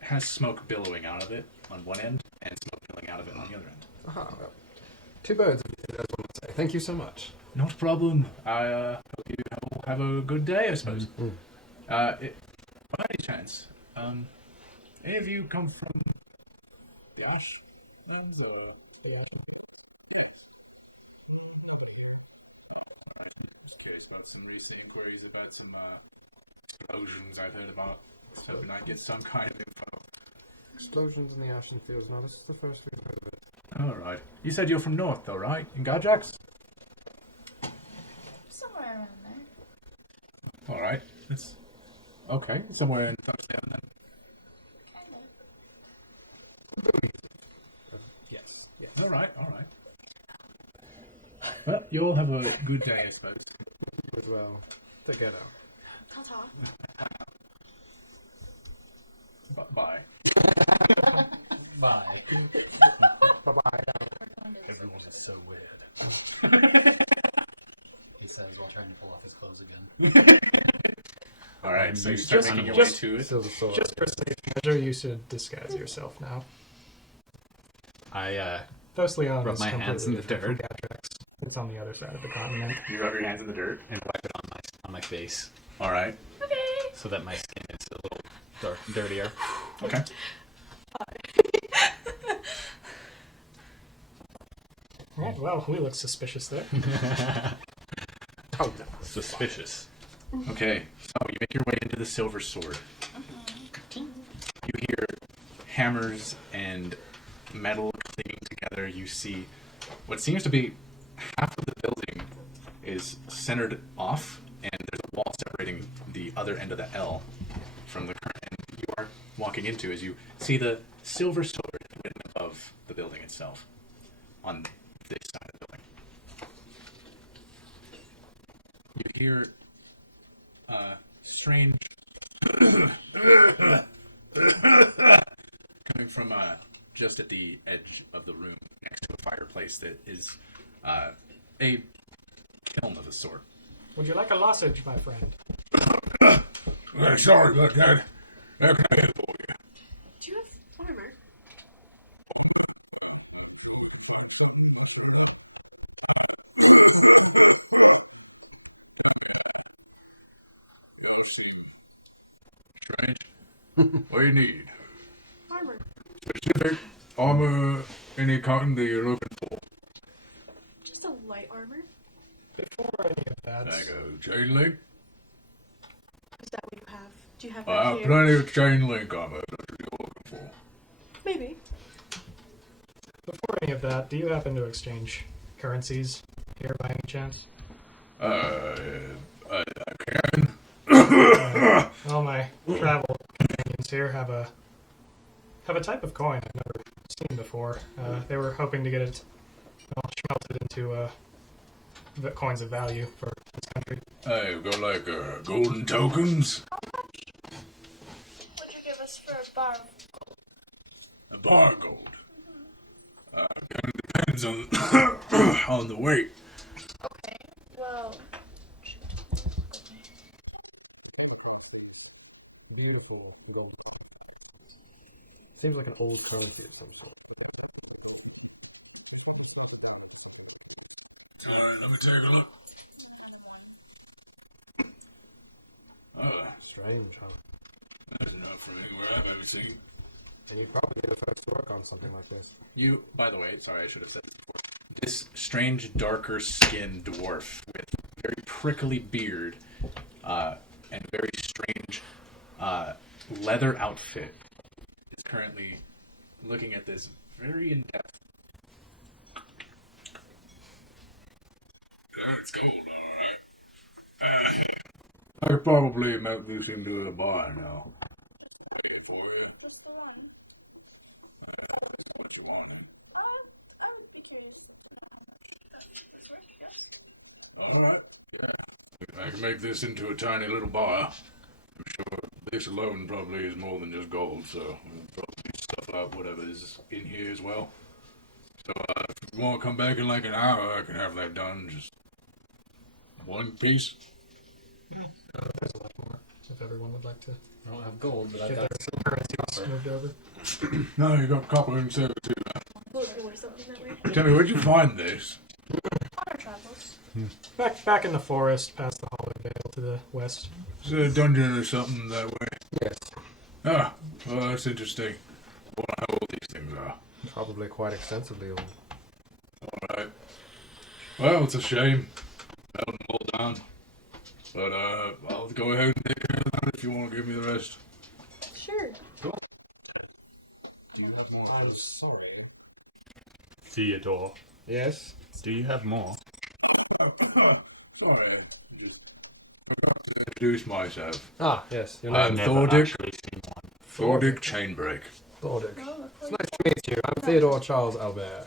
has smoke billowing out of it on one end and smoke billowing out of it on the other end. Aha, well, 2 birds, that's what I say. Thank you so much. Not a problem. I hope you have a good day, I suppose. By any chance, any of you come from the Ash Ends or the Ash? Just curious about some recent inquiries about some explosions I've heard about. Just hoping I'd get some kind of info. Explosions in the Ashen Fields. No, this is the first we've heard of it. Alright. You said you're from North, though, right? In Garjax? Somewhere around there. Alright. It's okay. Somewhere in Thursday then. Yes. Alright. Well, you all have a good day, I suppose. You as well. Take care now. Ta-ta. Bye. Bye. Bye-bye. Everyone is so weird. He says while trying to pull off his clothes again. Alright, so you start making your way to it. Silver Sword. Just for safe measure, you should disguise yourself now. I Though Leon Rub is my hands in the completely different dirt. from Gadrex. It's on the other side of the continent. You rub your hands in the dirt. and wipe it on my face Alright. Okay. so that my skin is a little dirtier. Okay. Right, well, we look suspicious there. Oh, no. Suspicious. Okay, so you make your way into the Silver Sword. You hear hammers and metal clinging together. You see what seems to be half of the building is centered off, and there's a wall separating the other end of the L from the current end you are walking into as you see the Silver Sword written above the building itself on this side of the building. You hear strange coming from just at the edge of the room next to a fireplace that is a kiln of a sort. Would you like a lozenge, my friend? Sorry about that. How can I help you? Do you have armor? Strange. What do you need? Armor. Specific armor, any kind that you're looking for. Just a light armor. Before any of that, Like a chain link? Is that what you have? Do you have I that have here? plenty of chain link armor. That's what you're looking for. Maybe. before any of that, do you happen to exchange currencies here by any chance? I can. All my travel companions here have a type of coin I've never seen before. They were hoping to get it smelted into the coins of value for this country. I've got like golden tokens. What'd you give us for a bar? A bar of gold. Kind of depends on on the weight. Okay, well, Beautiful. Seems like an old currency of some sort. Let me take a look. Strange, huh? That's enough from anywhere I've ever seen. And you'd probably be the first to work on something like this. You, by the way, sorry, I should have said this before. This strange, darker skinned dwarf with very prickly beard and very strange leather outfit is currently looking at this very in depth. It's cold, alright. I could probably make this into a bar now. For you. just the one. What you want? Alright. Yeah. I can make this into a tiny little bar. I'm sure this alone probably is more than just gold, so we'll probably stuff out whatever is in here as well. So if you want to come back in like an hour, I can have that done. Just one piece. There's a lot more, if everyone would like to I don't have gold, but I've get got their currencies moved over. No, you got copper and silver too. Look, or something that way. Tell me, where'd you find this? On our travels. Back in the forest, past the Hollow Vale to the west. Is there a dungeon or something that way? Yes. Ah, well, that's interesting. I wonder how old these things are. Probably quite extensively old. Alright. Well, it's a shame. Held them all down. But, I'll go ahead and take care of that if you want to give me the rest. Sure. I'm sorry. Theodore, Yes? do you have more? Sorry. To introduce myself. Ah, yes. Your I'm name Never Thordick. actually seen one. Thordick Chainbreak. Thordick. Oh, It's nice to meet you. I'm Theodore Charles Albert.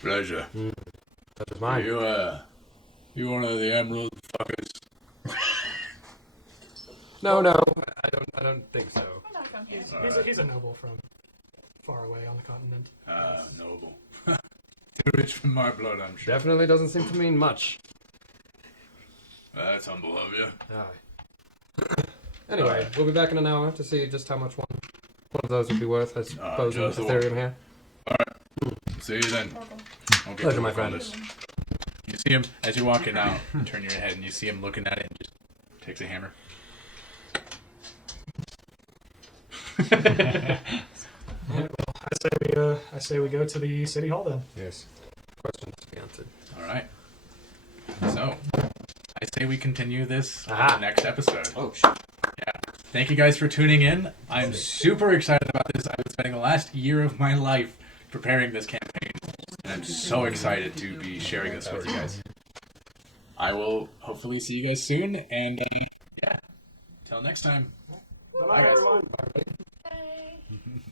Pleasure. That is mine. You one of the emerald fuckers? No, I don't think so. He's a noble from far away on the continent. Noble. Too rich for my blood, I'm sure. Definitely doesn't seem to mean much. That's humble of you. Aye. Anyway, we'll be back in an hour to see just how much one of those would be worth, I suppose, in just the Ethereum here. See you then. I'll get Pleasure, to my work on friend. this. You see him as you're walking out. You turn your head and you see him looking at it and just takes a hammer. I say we go to the city hall then. Yes. Questions to be answered. All right. So, I say we continue this on Aha. the next episode. Oh, shit. Yeah. Thank you guys for tuning in. I'm super excited about this. I've been spending the last year of my life preparing this campaign, and I'm so excited to be sharing this with you guys. I will hopefully see you guys soon, and yeah, till next time. Bye, everyone. Bye, everybody.